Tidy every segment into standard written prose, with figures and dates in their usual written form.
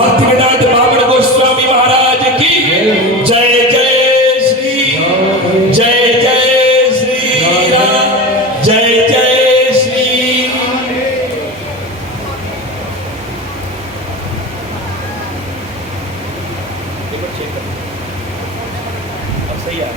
मध्य बामन गोस्वामी महाराज की जय जय श्री राम जय जय श्री सही है।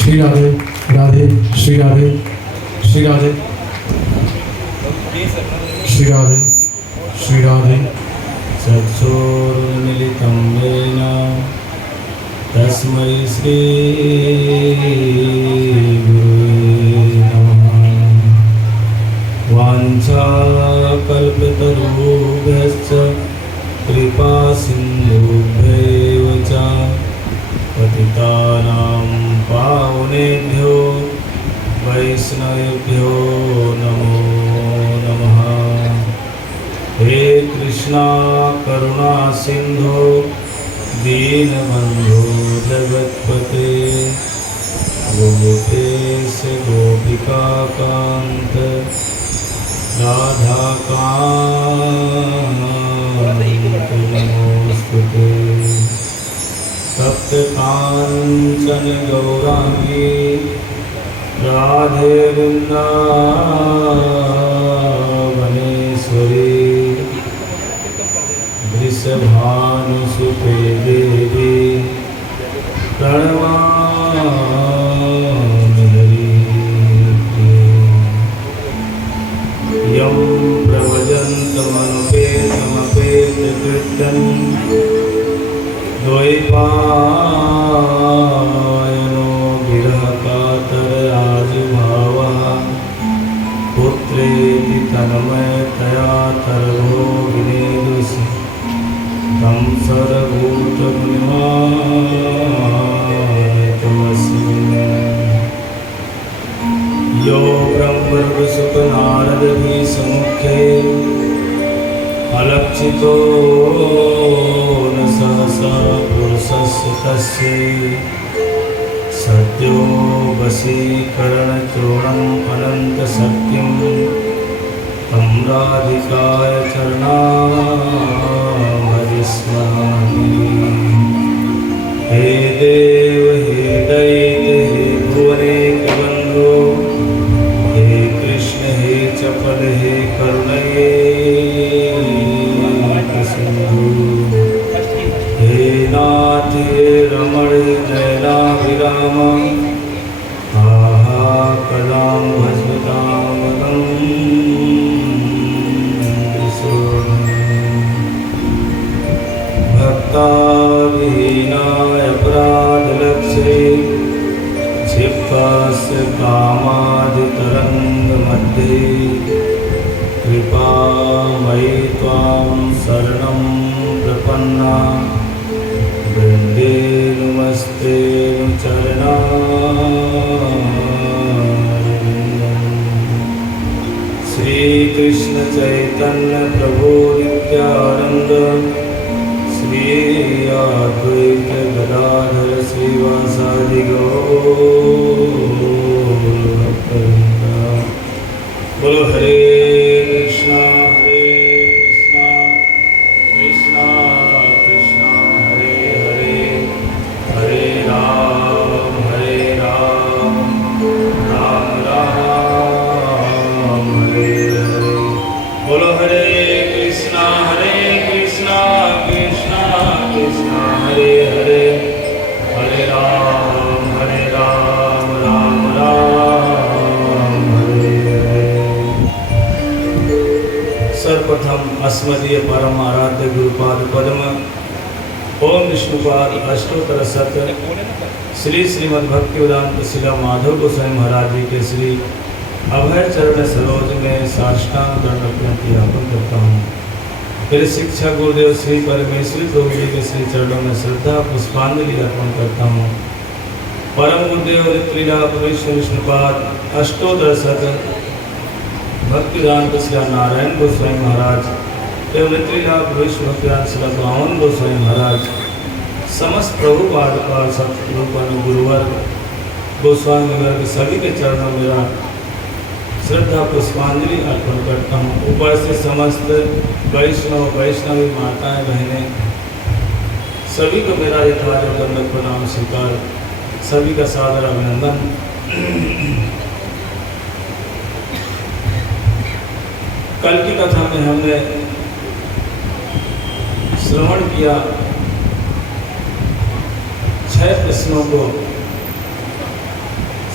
श्री राधे राधे श्री राधे श्री राधे श्री राधे श्री राधे सत्सोर्मिलितं येन तस्मै श्री गुरुवे नमः। वाञ्छाकल्पतरुभ्यश्च कृपा सिन्धुभ्यैव च पतितानां पावनेभ्यो वैष्णवेभ्यो नमो नमः। हे कृष्णा करुणा सिंधु दीनबंधु जगत्पते गोपेश गोपिका कांत राधा कांत नमोस्तुते। सप्त कांचन गौरांगी राधे वृंदावनेश्वरी वृषभानुसुते देवी प्रणमामि हरिप्रिये। यं प्रव्रजन्तमनुपेतमपेतकृत्यं द्वैपायनो विरहकातराजुभावः पुत्रेति तन्मयतया तर्भो विनेदुषि तं सर्वभूतमुनिमानतमस्मि। यो ब्रह्मर्षितनारदभिः सम्मुखे अलक्षितो न सहसा पुरुषस्य तस्य सद्यो वशीकरणचूर्णम् अनन्तसत्यं तं राधिकाय चरणामभिस्मरामि। हे देव हे दैत्य हे भुवनेकबन्धो हे कृष्ण हे चपल हे करुणये हे नाथ हे रमण नयनाभिराम आहा कदां भजतामहं भक्ताविहीनाय अपराधलक्षे क्षिप्तस्य कामादितरङ्गमध्ये कृपामयि त्वां शरणं प्रपन्ना वृन्दे नमस्ते चरणारविन्दम्। श्रीकृष्ण चैतन्य प्रभु नित्यानंद श्री अद्वैत गदाधर श्रीवासादि गौरभक्तवृन्द। बोलो हरे कृष्णा कृष्णा कृष्णा हरे हरे हरे राम राम राम हरे हरे। बोलो हरे कृष्णा कृष्णा कृष्णा हरे हरे हरे राम राम राम हरे हरे। सर्वप्रथम अस्मदीय परम आराध्य गुरुपाद पद्म ओम विष्णुपाद अष्टोत्तर शत श्री श्रीमद्भक्तिवेदांत शिला माधव गोस्वामी महाराज जी के श्री अभय चरण सरोज में साष्टांग दंड अर्पण करता हूँ। मेरे शिक्षा गुरुदेव श्री परमेश्वरी प्रभु जी के श्री चरणों में श्रद्धा पुष्पांजलि अर्पण करता हूँ। परम गुरुदेव लीला विश्व विष्णुपाद अष्टोत्तर शत भक्तिदान श्री नारायण गोस्वामी महाराज एवं लीला विश्व भक्तिदान श्री बावन गोस्वामी महाराज समस्त प्रभुपाद पार्षद गुरुवर्ग गोस्वामी वर्ग सभी के चरणों में मेरा श्रद्धा पुष्पांजलि अर्पण करता हूँ। ऊपर से समस्त वैष्णवी माताएं बहनें सभी को मेरा यथार्थदंड प्रणाम स्वीकार, सभी का सादर अभिनंदन। कल की कथा में हमने श्रवण किया 6 प्रश्नों को।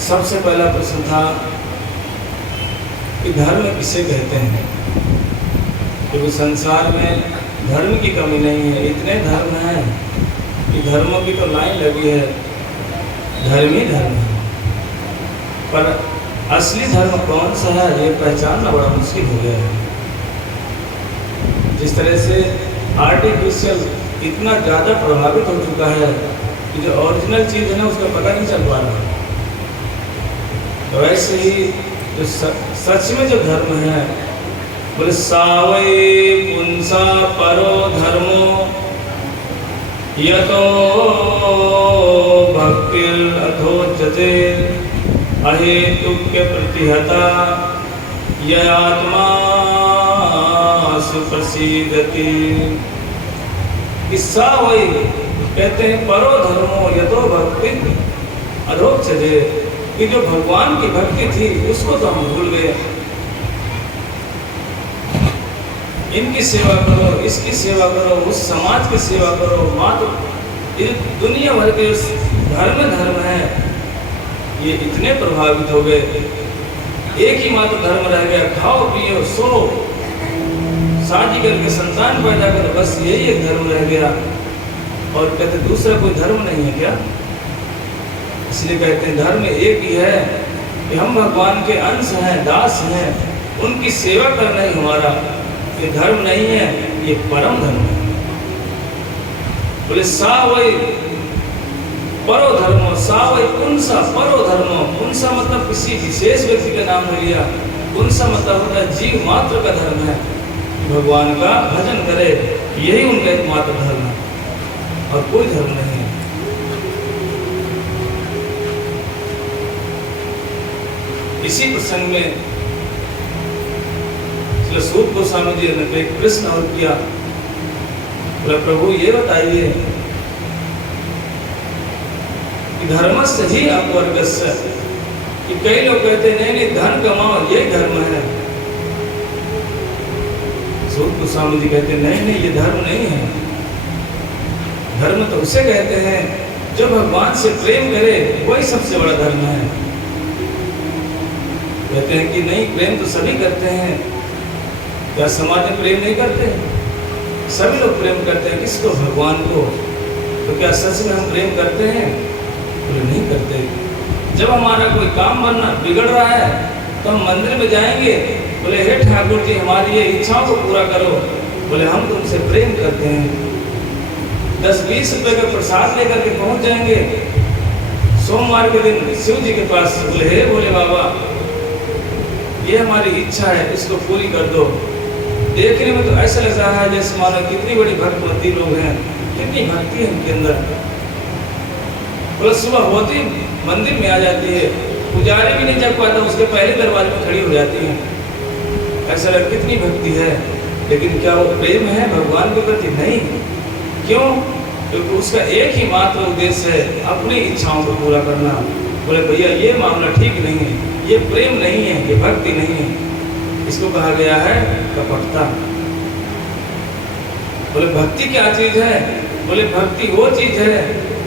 सबसे पहला प्रश्न था कि धर्म किसे कहते हैं, क्योंकि संसार में धर्म की कमी नहीं है। इतने धर्म हैं कि धर्मों की तो लाइन लगी है, धर्म ही धर्म है, पर असली धर्म कौन सा है ये पहचानना बड़ा मुश्किल हो गया है। जिस तरह से आर्टिफिशियल इतना ज़्यादा प्रभावित हो चुका है कि जो ओरिजिनल चीज़ है ना उसका पता नहीं चल पा रहा। तो वैसे ही जो सच में जो धर्म है, बोले सावै पुंसा परो धर्मो यतो भक्तिर् अथोच्यते अहेतुक्य प्रतिहता यत्मा सुप्रसीदति। सावै कहते हैं परो धर्मो यतो भक्ति अधोच्यते, कि जो भगवान की भक्ति थी उसको तो हम भूल गए। इनकी सेवा करो, इसकी सेवा करो, उस समाज की सेवा करो, मात्र ये दुनिया भर के धर्म है ये इतने प्रभावित हो गए। एक ही मात्र धर्म रह गया, खाओ पियो सो शादी करके संतान पैदा करो, बस यही एक धर्म रह गया। और कहते दूसरा कोई धर्म नहीं है क्या? इसलिए कहते हैं धर्म एक ही है कि हम भगवान के अंश हैं, दास हैं, उनकी सेवा करना ही हमारा ये धर्म नहीं है, ये परम धर्म है। बोले सावै परो धर्मो, सावै पुंसा परो धर्मो। पुंसा मतलब किसी विशेष व्यक्ति का नाम नहीं लिया, पुंसा मतलब होता है जीव मात्र का धर्म है, भगवान का भजन करे, यही उनका एकमात्र धर्म है और कोई धर्म नहीं है। इसी प्रसंग में सूत गोस्वामी जी ने एक प्रश्न और किया, बोला प्रभु ये बताइए कि धर्मस्य ही अपवर्गस्य, कि कई लोग कहते हैं नहीं धन कमाओ यही धर्म है। सूत गोस्वामी जी कहते हैं नहीं ये धर्म नहीं है। धर्म तो उसे कहते हैं जो भगवान से प्रेम करे, वही सबसे बड़ा धर्म है। कहते हैं कि नहीं प्रेम तो सभी करते हैं, क्या समाज में प्रेम नहीं करते? सभी लोग प्रेम करते हैं, किसको? भगवान को। तो क्या सच में हम प्रेम करते हैं? बोले नहीं करते। जब हमारा कोई काम बनना बिगड़ रहा है तो हम मंदिर में जाएंगे, बोले हे ठाकुर जी हमारी ये इच्छाओं को पूरा करो, बोले हम तुमसे प्रेम करते हैं। 10-20 रुपए का प्रसाद लेकर के पहुंच जाएंगे सोमवार के दिन शिव जी के पास, बोले हे भोले बाबा ये हमारी इच्छा है, इसको पूरी कर दो। देखने में तो ऐसा लग रहा है जैसे मानो कितनी बड़ी भक्तवती लोग हैं, कितनी भक्ति है उनके अंदर। बोले सुबह होती मंदिर में आ जाती है, पुजारी भी नहीं जग पाता, उसके पहले दरवाजे में खड़ी हो जाती है। ऐसा लग कितनी भक्ति है, लेकिन क्या वो प्रेम है भगवान के प्रति? नहीं। क्यों? क्योंकि उसका एक ही मात्र उद्देश्य है अपनी इच्छाओं को पूरा करना। बोले भैया ये मामला ठीक नहीं है, ये प्रेम नहीं है, ये भक्ति नहीं है, इसको कहा गया है कपटता। बोले भक्ति क्या चीज है? बोले भक्ति वो चीज है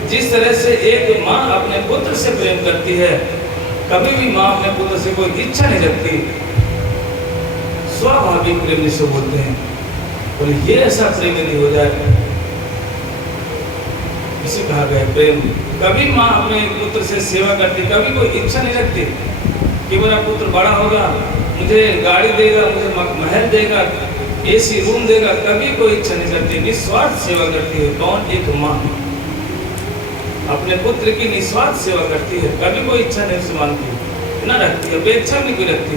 जिस तरह से एक माँ अपने पुत्र से प्रेम करती है, कभी भी माँ अपने पुत्र से कोई इच्छा नहीं रखती, स्वाभाविक प्रेम जिसे बोलते हैं। बोले ये ऐसा प्रेम नहीं हो जाए, इसे कहा गया प्रेम। कभी माँ अपने पुत्र से सेवा करती, कभी कोई इच्छा नहीं रखती कि मेरा पुत्र बड़ा होगा, मुझे गाड़ी देगा, मुझे महल देगा, एसी रूम देगा, कभी कोई इच्छा नहीं करती, निस्वार्थ सेवा करती है। कौन? एक माँ अपने पुत्र की निस्वार्थ सेवा करती है, कभी कोई इच्छा नहीं उसे मानती, न रखती, अपेक्षा नहीं कोई रखती।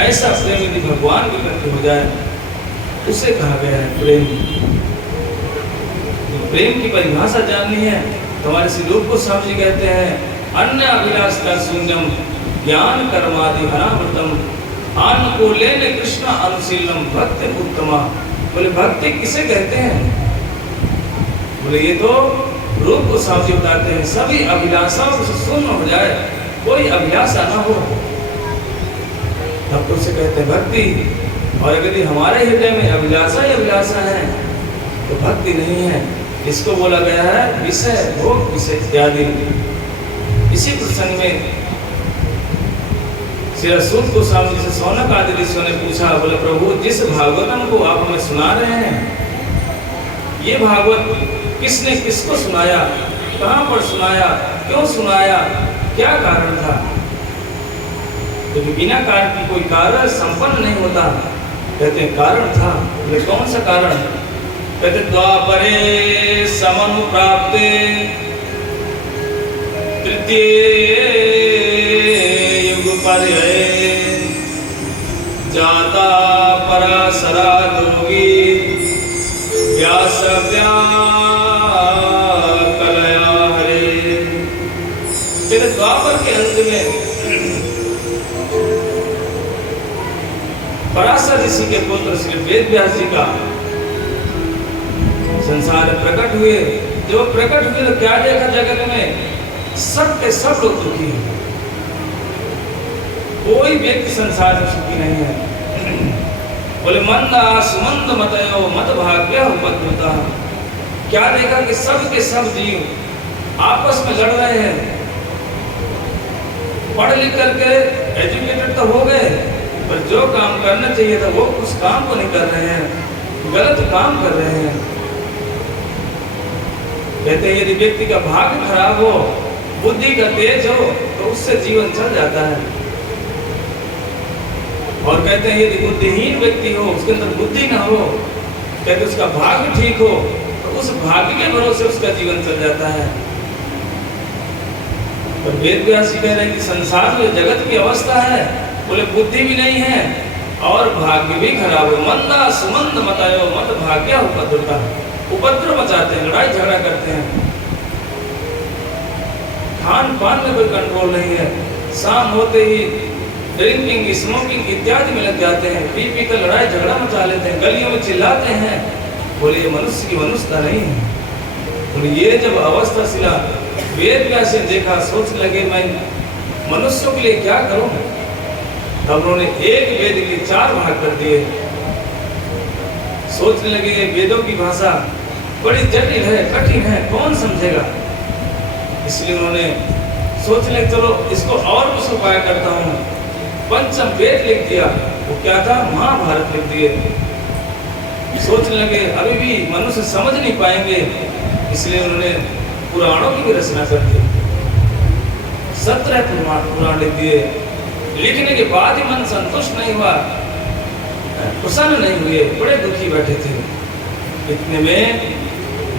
ऐसा प्रेम यदि भगवान के प्रति हो जाए, उसे कहा गया है प्रेम। प्रेम की परिभाषा जाननी है तो हमारे श्री रूप गोस्वामी जी कहते हैं, अन्य अभिलाषा शून्यम ज्ञान कर्मादि अनावृतम आन को लेने कृष्ण अनुशीलम भक्ति उत्तमा। बोले भक्ति किसे कहते हैं? बोले ये तो रूप गोस्वामी जी बताते हैं, सभी अभिलाषाओं से शून्य हो जाए, कोई अभिलाषा ना हो, तब तो उसे कहते हैं भक्ति। और अगर हमारे हृदय में अभिलाषा ही अभिलाषा है तो भक्ति नहीं है। इसको बोला गया है विषय भोग विषय इत्यादि। इसी प्रसंग में श्री सूत गोस्वामी जी से सौनक आदि ऋषियों ने पूछा, बोले प्रभु जिस भागवतम को आप हमें सुना रहे हैं, ये भागवत किसने किसको सुनाया, कहाँ पर सुनाया, क्यों सुनाया, क्या कारण था? क्योंकि बिना कारण की कोई कार्य संपन्न नहीं होता। कहते हैं कारण था। बोले कौन सा कारण? कहते द्वापरे समनुप्राप्ते तृतीय युग पर्याये जाता पराशरा योगी व्यास कलया हरे। फिर द्वापर के अंत में पराशर ऋषि के पुत्र श्री वेद व्यास जी का संसार प्रकट हुए। जब प्रकट हुए तो क्या देखा जगत में? सब के सब लोग दुखी हैं, कोई व्यक्ति संसार में सुखी नहीं है। बोले मंदा सुमंद मतयो मत भाग्य उपद्रता। क्या देखा कि सब के सब जीव आपस में लड़ रहे हैं, पढ़ लिख करके एजुकेटेड तो हो गए, पर जो काम करना चाहिए था वो उस काम को नहीं कर रहे हैं, गलत काम कर रहे हैं। कहते हैं यदि व्यक्ति का भाग्य खराब हो, बुद्धि का तेज हो, तो उससे जीवन चल जाता है। और कहते हैं यदि बुद्धिहीन व्यक्ति हो, उसके अंदर बुद्धि ना हो, कहते उसका भाग्य ठीक हो, तो उस भाग्य के भरोसे उसका जीवन चल जाता है। और वेद व्यास जी कह रहे हैं कि संसार में जगत की अवस्था है, बोले बुद्धि भी नहीं है और भाग्य भी खराब है। मंदा सुमंद मतायो मत भाग्य उपद्रता। उपद्रव मचाते हैं, लड़ाई झगड़ा करते हैं, खान पान में कोई कंट्रोल नहीं है, शाम होते ही ड्रिंकिंग स्मोकिंग इत्यादि में लग जाते हैं, पी पी कर लड़ाई झगड़ा मचा लेते हैं, गलियों में चिल्लाते हैं। बोले ये मनुष्य की मनुष्यता नहीं है। बोले ये जब अवस्था सिला वेद व्यास ने देखा, सोच लगे मैं मनुष्यों के लिए क्या करूं। तब उन्होंने एक वेद के 4 भाग कर दिए। सोचने लगे वेदों की भाषा बड़ी जटिल है, कठिन है, कौन समझेगा। इसलिए उन्होंने सोच ले चलो इसको और कुछ उपाय करता हूँ। पंचम वेद लिख दिया। वो क्या था? महाभारत लिख दिए। सोचने लगे अभी भी मनुष्य समझ नहीं पाएंगे, इसलिए उन्होंने पुराणों की भी रचना कर दी। 17 पुराण लिख दिए। लिखने के बाद ही मन संतुष्ट नहीं हुआ, प्रसन्न नहीं हुए, बड़े दुखी बैठे थे। इतने में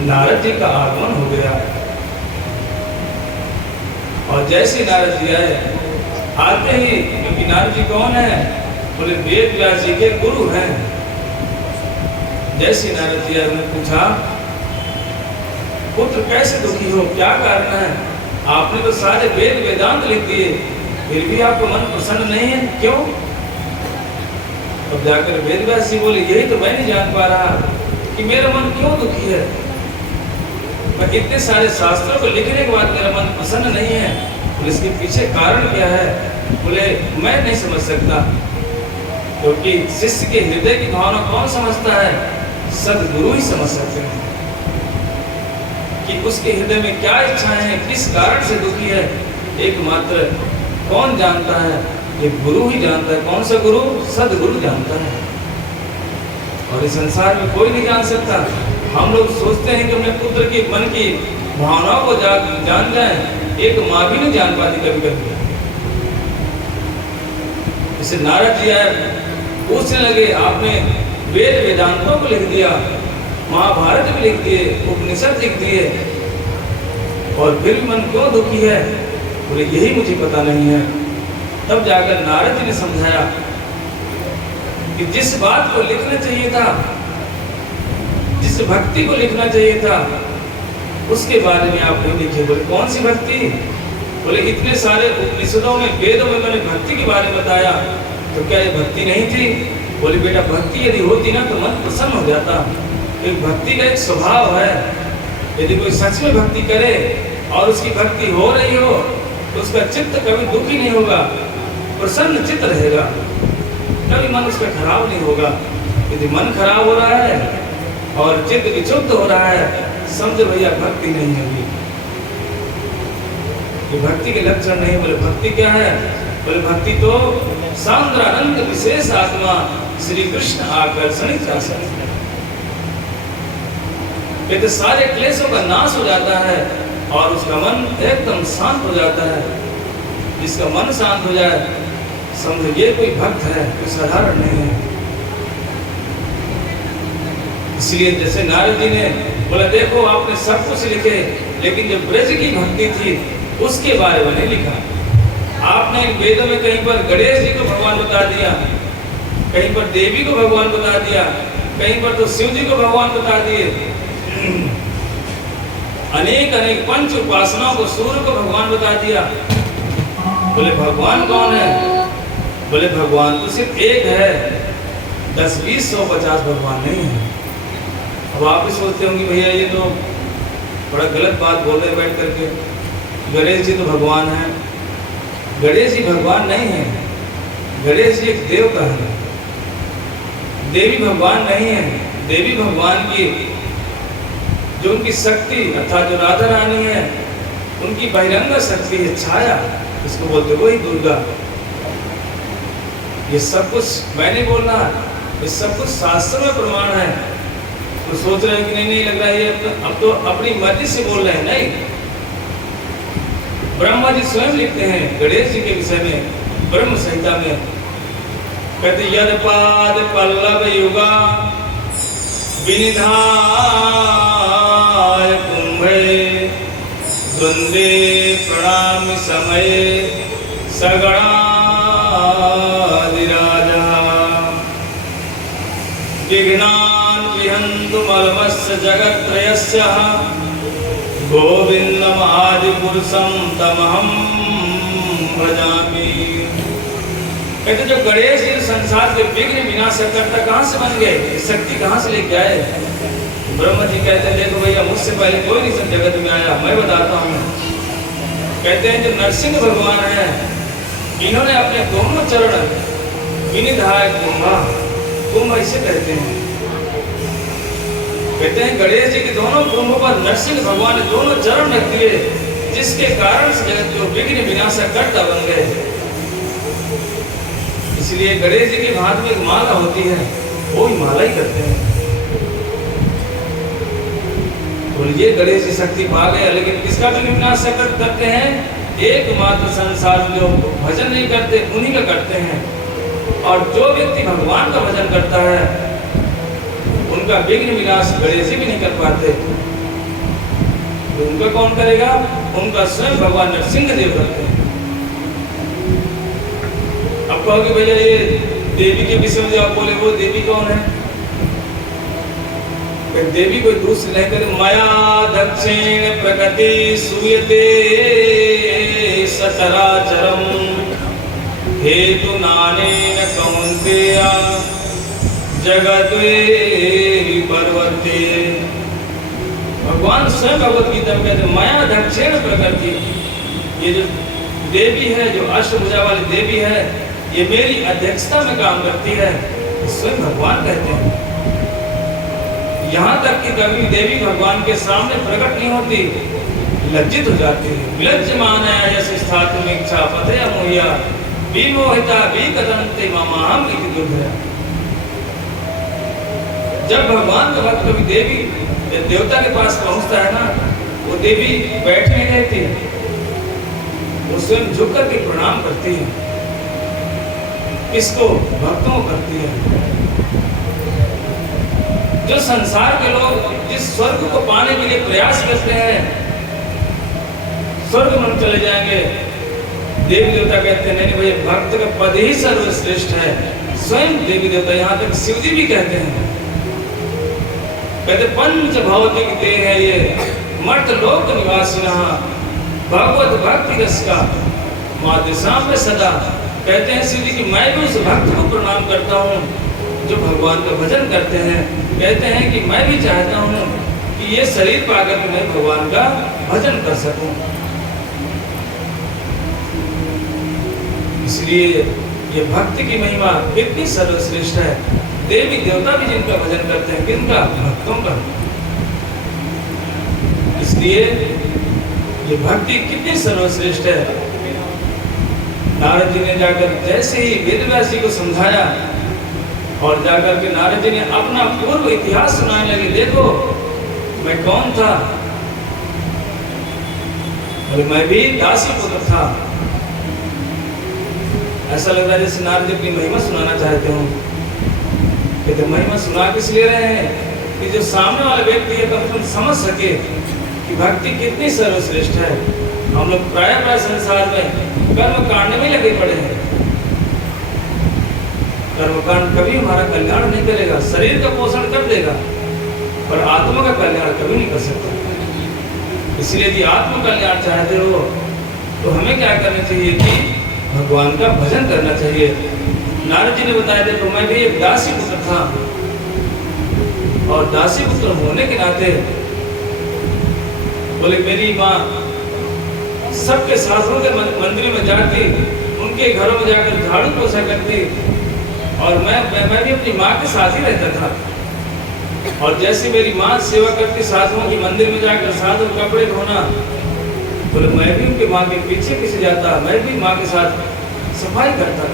नारद जी का आगमन हो गया। और जैसे नारद जी आए, आते ही, क्योंकि नारद जी कौन है? बोले वेद व्यास जी के गुरु हैं। जैसे नारद जी आए, उन्होंने पूछा पुत्र कैसे दुखी हो, क्या कारण है? आपने तो सारे वेद वेदांत लिख दिए, फिर भी आपका मन प्रसन्न नहीं है, क्यों? अब जाकर वेद व्यास जी बोले यही तो मैं नहीं जान पा रहा कि मेरा मन क्यों दुखी है। मैं इतने सारे शास्त्रों को लिखने के बाद मेरा मन प्रसन्न नहीं है, और इसके पीछे कारण क्या है? बोले मैं नहीं समझ सकता, क्योंकि शिष्य के हृदय की भावना कौन समझता है? सद्गुरु ही समझ सकते हैं कि उसके हृदय में क्या इच्छाएं हैं, किस कारण से दुखी है। एकमात्र कौन जानता है? ये गुरु ही जानता है। कौन सा गुरु? सद्गुरु जानता है, और इस संसार में कोई नहीं जान सकता। हम लोग सोचते हैं कि अपने पुत्र की मन की भावनाओं को जान जाएं, एक माँ भी नहीं जान पाती कभी कभी। इसे नारद जी आए, पूछने लगे आपने वेद वेदांतों को लिख दिया, महाभारत भी लिख दिए, उपनिषद लिख दिए, और फिर भी मन क्यों दुखी है? बोले यही मुझे पता नहीं है। तब जाकर नारद जी ने समझाया कि जिस बात को लिखना चाहिए था, जिस भक्ति को लिखना चाहिए था, उसके बारे में आप नहीं लिखे। बोले कौन सी भक्ति? बोले इतने सारे उपनिषदों में, वेदों में मैंने भक्ति के बारे में बताया, तो क्या ये भक्ति नहीं थी? बोले बेटा भक्ति यदि होती ना तो मन प्रसन्न हो जाता। एक भक्ति का एक स्वभाव है, यदि कोई सच में भक्ति करे और उसकी भक्ति हो रही हो तो उसका चित्त कभी दुखी नहीं होगा, प्रसन्न चित्त रहेगा, कभी मन उसका खराब नहीं होगा। यदि मन खराब हो रहा है और चित्त विक्षुब्ध हो रहा है, समझो भैया भक्ति नहीं होगी। ये भक्ति के लक्षण नहीं। बोले भक्ति क्या है? बोले भक्ति तो सांद्रानंद विशेष आत्मा श्री कृष्ण आकर्षणिक शासन। कहते सारे क्लेशों का नाश हो जाता है और उसका मन एकदम शांत हो जाता है। जिसका मन शांत हो जाए, समझो ये कोई भक्त है, कोई साधारण नहीं है। इसलिए जैसे नारद जी ने बोला देखो आपने सब कुछ लिखे, लेकिन जो ब्रज की भक्ति थी उसके बारे में नहीं लिखा। आपने वेदों में कहीं पर गणेश जी को भगवान बता दिया, कहीं पर देवी को भगवान बता दिया, कहीं पर तो शिव जी को भगवान बता दिए, अनेक अनेक पंच उपासनाओं को, सूर्य को भगवान बता दिया। बोले भगवान कौन है? बोले भगवान तो सिर्फ एक है, 10, 20, 100, 50 भगवान नहीं है। अब आप भी सोचते होंगे भैया ये तो बड़ा गलत बात बोल रहे बैठ करके, गणेश जी तो भगवान है। गणेश जी भगवान नहीं है, गणेश जी एक देवता है। देवी भगवान नहीं है, देवी भगवान की जो उनकी शक्ति अर्थात जो राधा रानी है उनकी बहिरंग शक्ति है, छाया, इसको बोलते वही दुर्गा। ये सब कुछ मैं नहीं बोल रहा, ये सब कुछ शास्त्र में प्रमाण है। तो सोच रहे हैं कि नहीं लग रहा है ये अब तो अपनी मर्जी से बोल रहे हैं। नहीं, ब्रह्मा जी स्वयं लिखते हैं गणेश जी के विषय में ब्रह्म संहिता में, कहते यद पाद पल्लव युगा विनिधाय कुंभे वृंदे प्रणामि समये सगणाधिराजा विघ्नान् विहन्तु मलमस्य जगत्त्रयस्य गोविंदम आदि पुरुषम तमहम भजामि। कहते जो गणेश जी संसार के विघ्न विनाशक करता कहाँ से बन गए? शक्ति कहाँ से लेके आए? ब्रह्मा जी कहते हैं देखो भैया मुझसे पहले कोई नहीं सब जगत में आया, मैं बताता हूँ। कहते हैं जो नरसिंह भगवान है इन्होंने अपने दोनों चरण विनिधाय कुंभा, कुंभ ऐसे कहते हैं। कहते हैं गणेश जी के दोनों कुंभ पर नरसिंह भगवान ने दोनों चरण रख दिए, जिसके कारण से जगत जो विघ्न विनाशक कर्ता बन गए। इसलिए गणेश जी के हाथ में एक माला होती है, वो ही माला ही करते हैं। बोलिए गणेश जी शक्ति पा गए, लेकिन किसका विघ्न विनाशक करते हैं? एकमात्र संसार में जो भजन नहीं करते उन्हीं का करते हैं। और जो व्यक्ति भगवान का भजन करता है उनका विघ्न विनाश गणेश जी भी नहीं कर पाते। तो उनका कौन करेगा? उनका स्वयं भगवान नरसिंह देव करते हैं। अब कहोगे भैया ये देवी के विषय में जो आप बोले वो देवी कौन है? देवी कोई दूसरी नहीं करे। मया दक्षिण प्रकृति सूयते सचराचरम हेतु नानेन कौन्तेय जगद्वे पर्वते। भगवान स्वयं भगवत गीता में कहते हैं मया दक्षिण प्रकृति, ये जो देवी है, जो अष्टभुजा वाली देवी है, ये मेरी अध्यक्षता में काम करती है, स्वयं भगवान कहते हैं। यहाँ तक कि कभी देवी भगवान के सामने प्रकट नहीं होती, लज्जित हो जाती है। विलज्जमान यश स्थातुम इच्छा पतय मोहिया विमोहिता विकदन्ते ममाहम इति दुर्धया। जब भगवान का भक्त कभी देवी देवता के पास पहुंचता है ना, वो देवी बैठ नहीं रहती, वो स्वयं झुक करके प्रणाम करती है। किसको? भक्तों को करती है। जो संसार के लोग जिस स्वर्ग को पाने के लिए प्रयास करते हैं, स्वर्ग में चले जाएंगे, देवी देवता कहते हैं नहीं भाई, भक्त का पद ही सर्वश्रेष्ठ है। स्वयं देवी देवता, यहाँ तक शिव जी भी कहते हैं, कहते पंच भौतिक देह है ये, मर्त लोक निवासी भगवत भक्ति रस का मादिशा में सदा। कहते हैं शिव जी कि मैं भी उस भक्त को प्रणाम करता हूँ जो भगवान का भजन करते हैं। कहते हैं कि मैं भी चाहता हूँ कि ये शरीर पाकर के मैं भगवान का भजन कर सकूं। इसलिए ये भक्ति की महिमा कितनी सर्वश्रेष्ठ है। देवी देवता भी जिनका भजन करते हैं, किनका? भक्तों का। इसलिए ये भक्ति कितनी सर्वश्रेष्ठ है। नारद जी ने जाकर जैसे ही वेदव्यास जी को समझाया और जाकर के नारद जी ने अपना पूर्व इतिहास सुनाने लगे, देखो मैं कौन था, और मैं भी दासी पुत्र था। ऐसा लग रहा है जैसे नारद जी अपनी महिमा सुनाना चाहते हो। कहते महिमा सुना किस लिए रहे हैं कि जो सामने वाला व्यक्ति है कम से कम समझ सके कि भक्ति कितनी सर्वश्रेष्ठ है। हम लोग प्राय संसार में कर्म कांड में लगे पड़े हैं। कर्मकांड कभी हमारा कल्याण नहीं करेगा, शरीर का पोषण कर देगा पर आत्मा का कल्याण कभी नहीं कर सकता। इसलिए यदि आत्म कल्याण चाहते हो तो हमें क्या करना चाहिए कि भगवान का भजन करना चाहिए। नारद जी ने बताया था तो मैं भी एक दासी पुत्र था, और दासी पुत्र होने के नाते बोले मेरी माँ सबके सासुओं के मंदिर में जाती, उनके घरों में जाकर झाड़ू पोछा करती, और मैं भी अपनी माँ के साथ ही रहता था। और जैसे मेरी माँ सेवा करती साधुओं की मंदिर में जाकर साधु कपड़े धोना, बोले मैं भी उनकी माँ के पीछे पीछे जाता, मैं भी माँ के साथ सफाई करता।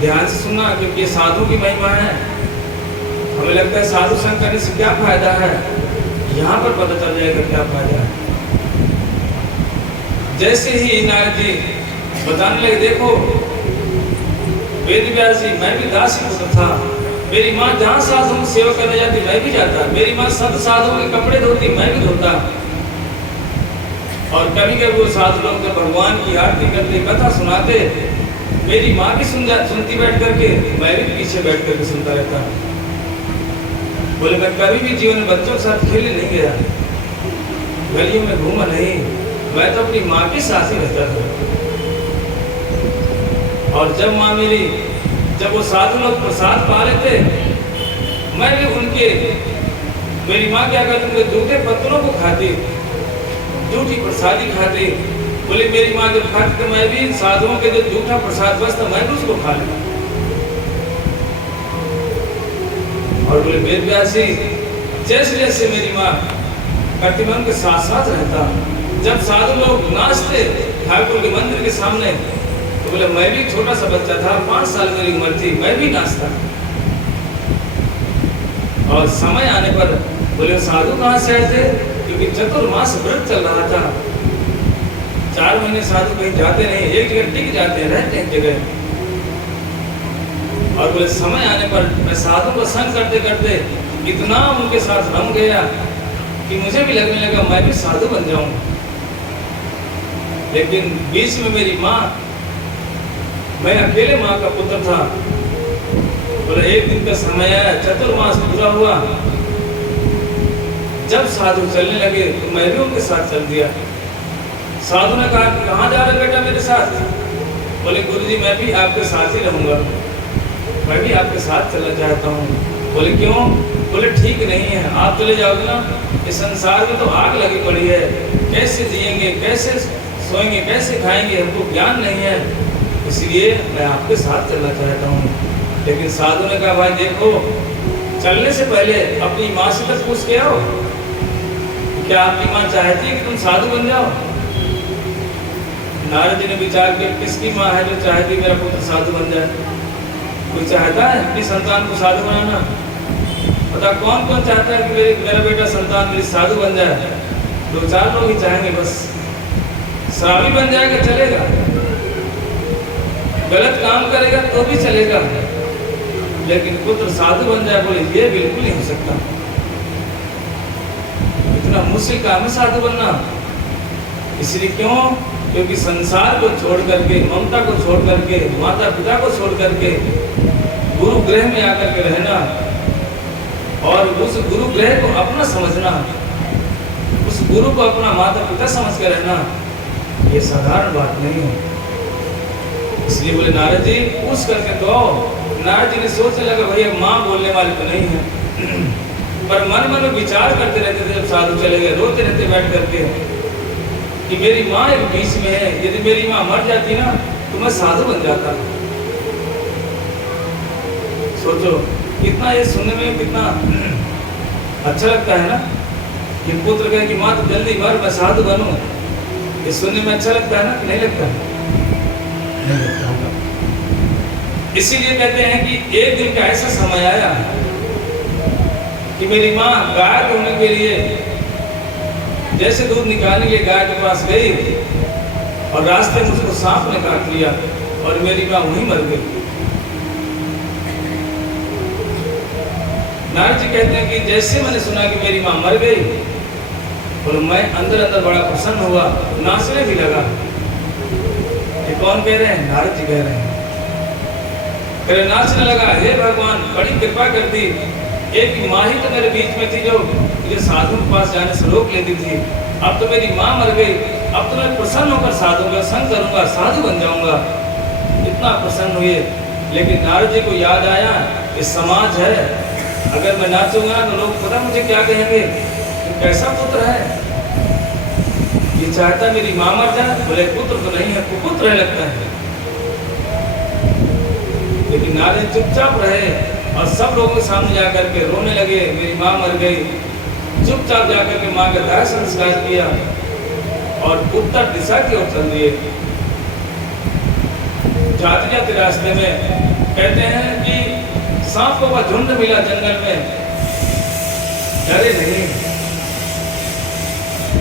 ध्यान से सुनना क्योंकि ये साधु की महिमा है। हमें लगता है साधु संग करने से क्या फायदा है, यहाँ पर पता चल जाएगा क्या फायदा है। जैसे ही नारद जी बताने लगे, देखो वेदव्यास जी मैं भी दासी पुत्र था, मेरी माँ जहाँ साधुओं की सेवा करने जाती मैं भी जाता, मेरी माँ सब साधुओं के कपड़े धोती मैं भी धोता, और कभी कभी वो साधु लोग जब भगवान की आरती करते कथा सुनाते मेरी माँ भी सुनती बैठ करके, मैं भी पीछे बैठ करके सुनता रहता। बोले मैं कभी भी जीवन में बच्चों के साथ खेलने नहीं गया, गलियों में घूमा नहीं, मैं तो अपनी माँ के साथ ही रहता था। और जब माँ मेरी, जब वो साधु लोग प्रसाद पा लेते, मैं भी उनके, मेरी माँ क्या करती, उनके जूठे पत्तलों को खाती, जूठी प्रसादी खाती। बोले मेरी माँ जब खाती तो मैं भी साधुओं के जो जूठा प्रसाद बचता मैं भी उसको खा लेता। और बोले वेदव्यास जी जैसे जैसे मेरी माँ करती मैं उनके साथ साथ रहता। जब साधु लोग नाचते ठाकुर के मंदिर के सामने तो बोले मैं भी छोटा सा बच्चा था, 5 साल मेरी उम्र थी, मैं भी नाचता। और समय आने पर बोले साधु कहाँ से आए थे, क्योंकि चतुर्मास व्रत चल रहा था। 4 महीने साधु कहीं जाते नहीं, एक जगह टिक जाते हैं, रहते हैं जगह। और बोले समय आने पर मैं साधु को संग करते करते इतना उनके साथ रम गया कि मुझे भी लगने लगा मैं भी साधु बन जाऊं। लेकिन बीच में मेरी माँ, मैं अकेले माँ का पुत्र था। बोले एक दिन का समय आया, चतुर्मास पूरा हुआ, जब साधु चलने लगे तो मैं भी उनके साथ चल दिया। साधु ने कहा कहाँ जा रहे बेटा मेरे साथ? बोले गुरुजी मैं भी आपके साथ ही रहूंगा, मैं भी आपके साथ चलना चाहता हूँ। बोले क्यों? बोले ठीक नहीं है, आप चले जाओगे ना, इस संसार में तो आग लगी पड़ी है, कैसे जिएंगे, कैसे सोएंगे, कैसे खाएंगे, हमको ज्ञान नहीं है, इसलिए मैं आपके साथ चलना चाहता हूँ। लेकिन साधु ने कहा भाई देखो, चलने से पहले अपनी माँ से तक पूछ के आओ, क्या आपकी माँ चाहती है कि तुम साधु बन जाओ? नारद जी ने विचार किया किसकी माँ है जो चाहती मेरा पुत्र साधु बन जाए? कोई चाहता है अपनी संतान को साधु बनाना? पता कौन कौन चाहता है कि मेरा बेटा संतान मेरी साधु बन जाए? 2-4 लोग ही चाहेंगे बस। श्रावी बन जाएगा चलेगा, गलत काम करेगा तो भी चलेगा, लेकिन पुत्र साधु बन जाए, बोले ये बिल्कुल नहीं हो सकता। इतना मुश्किल काम है साधु बनना। इसलिए क्यों? क्योंकि संसार को छोड़ करके, ममता को छोड़ करके, माता पिता को छोड़ करके गुरु गृह में आकर के रहना और उस गुरु गृह को अपना समझना, उस गुरु को अपना माता पिता समझ कर रहना, ये साधारण बात नहीं है। इसलिए बोले नारद जी पूछ करके तो आओ। नारद जी ने सोचने लगा भैया माँ बोलने वाले तो नहीं है, पर मन मन में विचार करते रहते थे। जब साधु चले गए रोते रहते बैठ करके कि मेरी माँ एक बीच में है, यदि मेरी माँ मर जाती ना तो मैं साधु बन जाता। सोचो कितना ये सुनने में कितना अच्छा लगता है ना कि पुत्र कहे कि माँ तो जल्दी मर, मैं साधु बनूं। ये सुनने में अच्छा लगता है ना कि नहीं लगता? नहीं लगता होगा। इसीलिए कहते हैं कि एक दिन का ऐसा समय आया कि मेरी माँ गाय धोने के लिए जैसे दूध निकालने के लिए गाय के पास गई और रास्ते में उसको सांप ने काट लिया और मेरी माँ वहीं मर गई। नारद जी कहते हैं कि जैसे मैंने सुना कि मेरी माँ मर गई और मैं अंदर अंदर बड़ा प्रसन्न हुआ, नाचने भी लगा। ये कौन कह रहे हैं? नारद जी कह रहे हैं। नाचने लगा, हे भगवान बड़ी कृपा कर दी, एक माँ ही तो मेरे बीच में थी जो मुझे साधु के पास जाने से रोक लेती थी। अब तो मेरी माँ मर गई, अब तो मैं प्रसन्न होकर साधु का संग करूंगा, साधु बन जाऊंगा। इतना प्रसन्न हुए। लेकिन नारद जी को याद आया कि समाज है, अगर मैं नाचूंगा तो लोग पता मुझे क्या कहेंगे, तो कैसा पुत्र है, ये चाहता मेरी माँ मर जाए। बोले पुत्र तो नहीं है, कुपुत्र है लगता है। लेकिन नारद चुपचाप रहे और सब लोगों के सामने जाकर के रोने लगे, मेरी माँ मर गई। चुपचाप जाकर के माँ का दाह संस्कार किया और उत्तर दिशा की ओर चल दिए। जाते जाते रास्ते में कहते हैं कि सांपों का झुंड मिला जंगल में, डरे नहीं।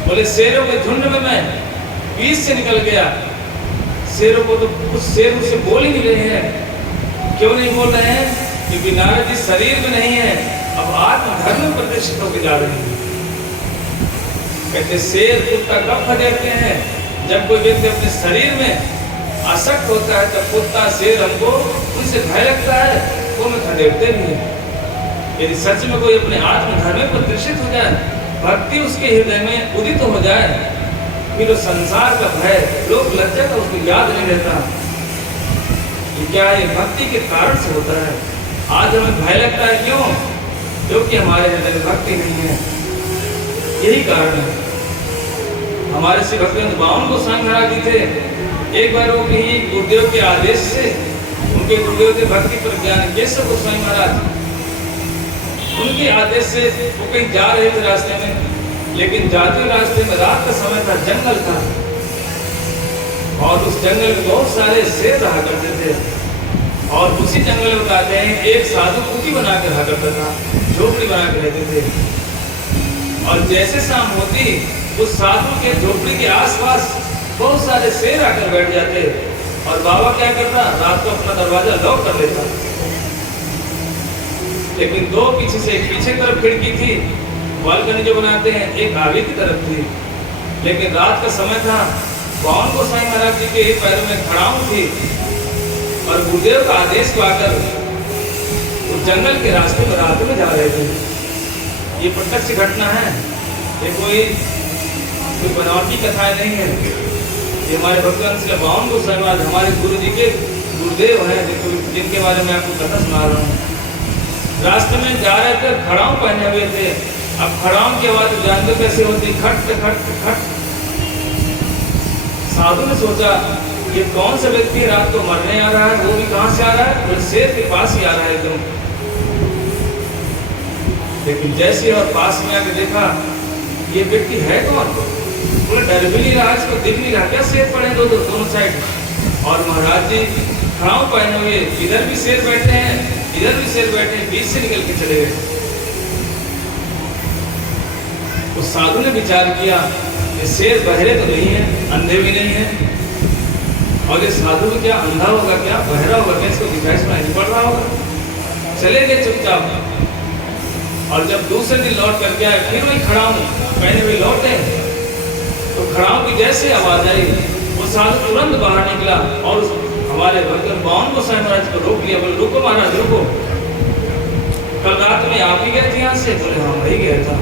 बोले शेरों के झुंड में मैं बीच से निकल गया। शेरों को तो कुछ शेर उससे बोल ही नहीं रहे हैं। क्यों नहीं बोल रहे हैं? क्योंकि नारद जी शरीर में नहीं है, अब आत्मधर्म में प्रतिष्ठित होकर जा रहे हैं। कहते शेर कुत्ता कब खदेड़ते हैं? जब कोई व्यक्ति अपने शरीर में आसक्त होता है, तब कुत्ता शेर हमको उनसे भय लगता है, वो में खदेड़ते नहीं है। यदि सच में कोई अपने आत्मधर्म में प्रतिष्ठित हो जाए, भक्ति उसके हृदय में उदित हो जाए, फिर वो संसार का भय, लोक लज्जा का उसको याद नहीं रहता। क्या ये भक्ति के कारण से होता है। आज हमें भय लगता है, क्यों? क्योंकि हमारे हृदय में भक्ति नहीं है। यही कारण है। हमारे श्री भक्तिवंत बावन गोस्वामी महाराज जी थे, एक बार वो कहीं गुरुदेव के आदेश से, उनके गुरुदेव थे भक्ति पर ज्ञान केशव गोस्वामी महाराज, उनके आदेश से वो कहीं जा रहे थे रास्ते में। लेकिन जाते रास्ते में रात का समय था, जंगल था और उस जंगल में बहुत सारे शेर रहा करते थे। और उसी जंगल में बताते हैं एक साधु कुटी बना कर रहा करता था, झोपड़ी बना कर रहते थे। और जैसे शाम होती, उस साधु के झोपड़ी के आसपास बहुत सारे शेर आकर बैठ जाते और बाबा क्या करता, रात को अपना दरवाजा लॉक कर लेता। लेकिन दो पीछे से, एक पीछे तरफ खिड़की थी, बालकनी जो बनाते हैं, एक आगे की तरफ थी। लेकिन रात का समय था, बावन गोस्वामी महाराज जी के पैरों में खड़ाऊं थी और गुरुदेव का आदेश को आकर उस जंगल के रास्ते में रात में जा रहे थे। ये प्रत्यक्ष घटना है, ये कोई बनावटी कथा नहीं है। ये हमारे भगवान श्री बावन गोस्वामी महाराज हमारे गुरु जी के गुरुदेव हैं, जिनके बारे में आपको कथा सुना रहा हूँ। रास्ते में जा रहे थे, खड़ाऊं पहने हुए थे। अब खड़ाऊं की आवाज जानते कैसे होती? खट खट खट। साधु ने सोचा ये कौन सा व्यक्ति रात को मरने आ रहा है, वो भी कहां से आ रहा है? तो शेर के पास ही आ रहा है एकदम। लेकिन जैसे और पास में आके देखा, ये व्यक्ति है कौन? वो डर भी नहीं रहा, इसको दिख नहीं रहा, क्या शेर पड़े दोनों साइड। और महाराज जी खड़ाऊं पहने हुए, इधर भी शेर बैठे हैं, इधर भी शेर बैठे हैं, बीच से निकल के चले गए। उस साधु ने विचार किया, ये शेर बहरे तो नहीं है, अंधे भी नहीं है, और ये साधु भी क्या अंधा होगा, क्या बहरा होगा, क्या इसको दिखाई सुनाई नहीं पड़ रहा होगा। चले गए चुपचाप। और जब दूसरे दिन लौट करके आए, फिर वही खड़ाऊं पहने हुए लौटे, तो खड़ाऊं की जैसे आवाज आई, वो साधु तुरंत बाहर निकला और हमारे भक्त बावन गोसाई महाराज को रोक लिया। बोले रुको महाराज रुको, कल रात में आप ही गए थे यहाँ से? बोले हाँ वही गया था।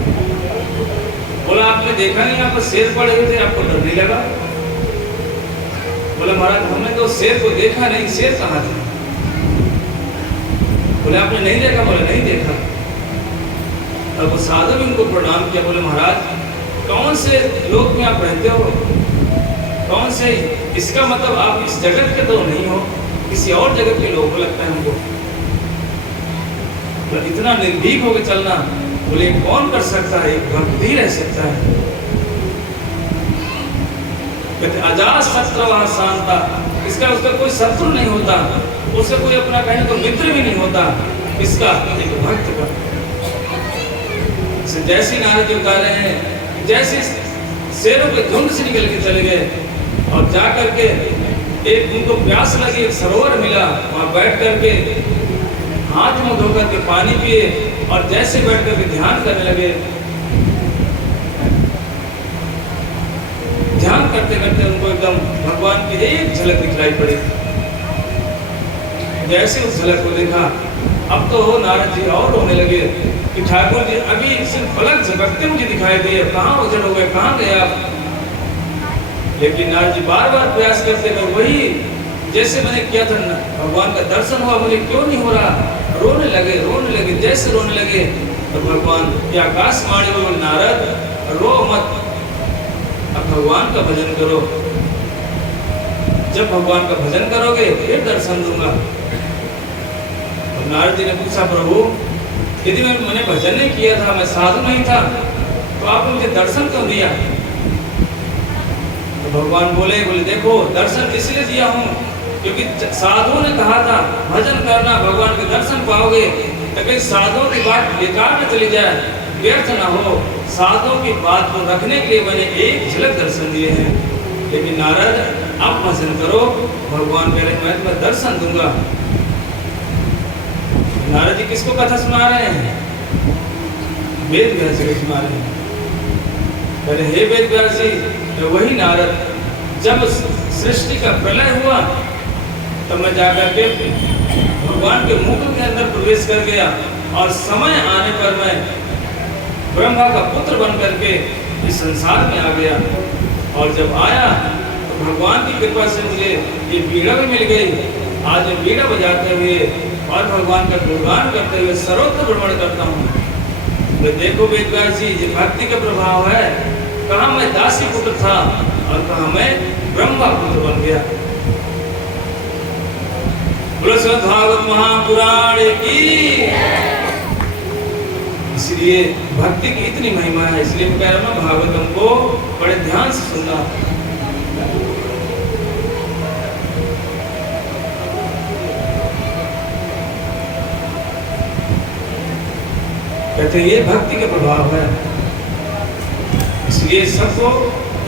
बोला आपने देखा नहीं यहाँ पर शेर पड़े हुए थे, आपको डर नहीं लगा? बोले महाराज हमने तो शेर को देखा नहीं, शेर कहाँ थे? बोले आपने नहीं देखा? बोले नहीं देखा। तब वो साधु भी उनको प्रणाम किया। बोले महाराज कौन से लोक में आप रहते हो, कौन से, इसका मतलब आप इस जगत के तो नहीं हो, किसी और जगत के लोग लगता है हमको। तो इतना निर्भीक होकर चलना, बोले कौन कर सकता है? एक भक्त ही रह सकता है। कहते अजात शत्रु वहाँ शांता, इसका उसका कोई शत्रु नहीं होता, उसका कोई अपना कहने को मित्र भी नहीं होता, इसका एक भक्त का। जैसे नारद जी उतारे हैं, जैसे शेरों के झुंड से निकल के चले गए और जा करके एक उनको प्यास लगी, एक सरोवर मिला, वहां बैठ करके हाथ मुंह धो करके पानी पिए और जैसे बैठ करके ध्यान करने लगे। ध्यान करते करते उनको एकदम भगवान की एक झलक दिखलाई पड़ी। जैसे उस झलक को देखा, अब तो नारद जी और रोने लगे कि ठाकुर जी अभी सिर्फ पलक झपकते मुझे दिखाई दिए, कहाँ उजड़ हो गए, कहाँ गए आप? लेकिन नारद जी बार बार प्रयास करते गए, वही जैसे मैंने किया था, भगवान का दर्शन हुआ, मुझे क्यों नहीं हो रहा? रोने लगे, जैसे रोने लगे तो भगवान की आकाशवाणी में बोले नारद रो मत, अब भगवान का भजन करो। जब भगवान का भजन करोगे फिर दर्शन दूंगा। नारद जी ने पूछा प्रभु यदि मैंने भजन नहीं किया था, मैं साधु नहीं था, तो आपने मुझे दर्शन क्यों दिया? तो भगवान बोले देखो दर्शन इसलिए दिया हूँ क्योंकि साधुओं ने कहा था भजन करना भगवान के दर्शन पाओगे, लेकिन साधुओं की बात बेकार न चली जाए, व्यर्थ ना हो, साधुओं की बात को रखने के लिए मैंने एक झलक दर्शन दिए हैं। लेकिन नारद आप भजन करो, भगवान कह रहे मैं तुम्हें दर्शन दूंगा। नारद जी किसको कथा सुना रहे हैं? वेद व्यास जी को सुना रहे हैं। अरे हे वेद व्यास जी, वही नारद जब सृष्टि का प्रलय हुआ तब मैं जाकर के भगवान के मुख के अंदर प्रवेश कर गया और समय आने पर मैं ब्रह्मा का पुत्र बन करके इस संसार में आ गया। और जब आया तो भगवान की कृपा से मुझे ये बीड़ा भी मिल गई। आज मैं बीड़ा बजाते हुए और भगवान का गुणगान करते हुए सर्वत्र भ्रमण करता हूँ। तो देखो वेद व्यास जी, ये भक्ति का प्रभाव है। कहाँ मैं दासी पुत्र था और कहाँ मैं ब्रह्मा पुत्र बन गया। भागवत महापुराण की। इसलिए भक्ति की इतनी महिमा है, इसलिए मैं कह रहा हूँ भागवतम को बड़े ध्यान से सुनना। कहते ये भक्ति का प्रभाव है। इसलिए सबको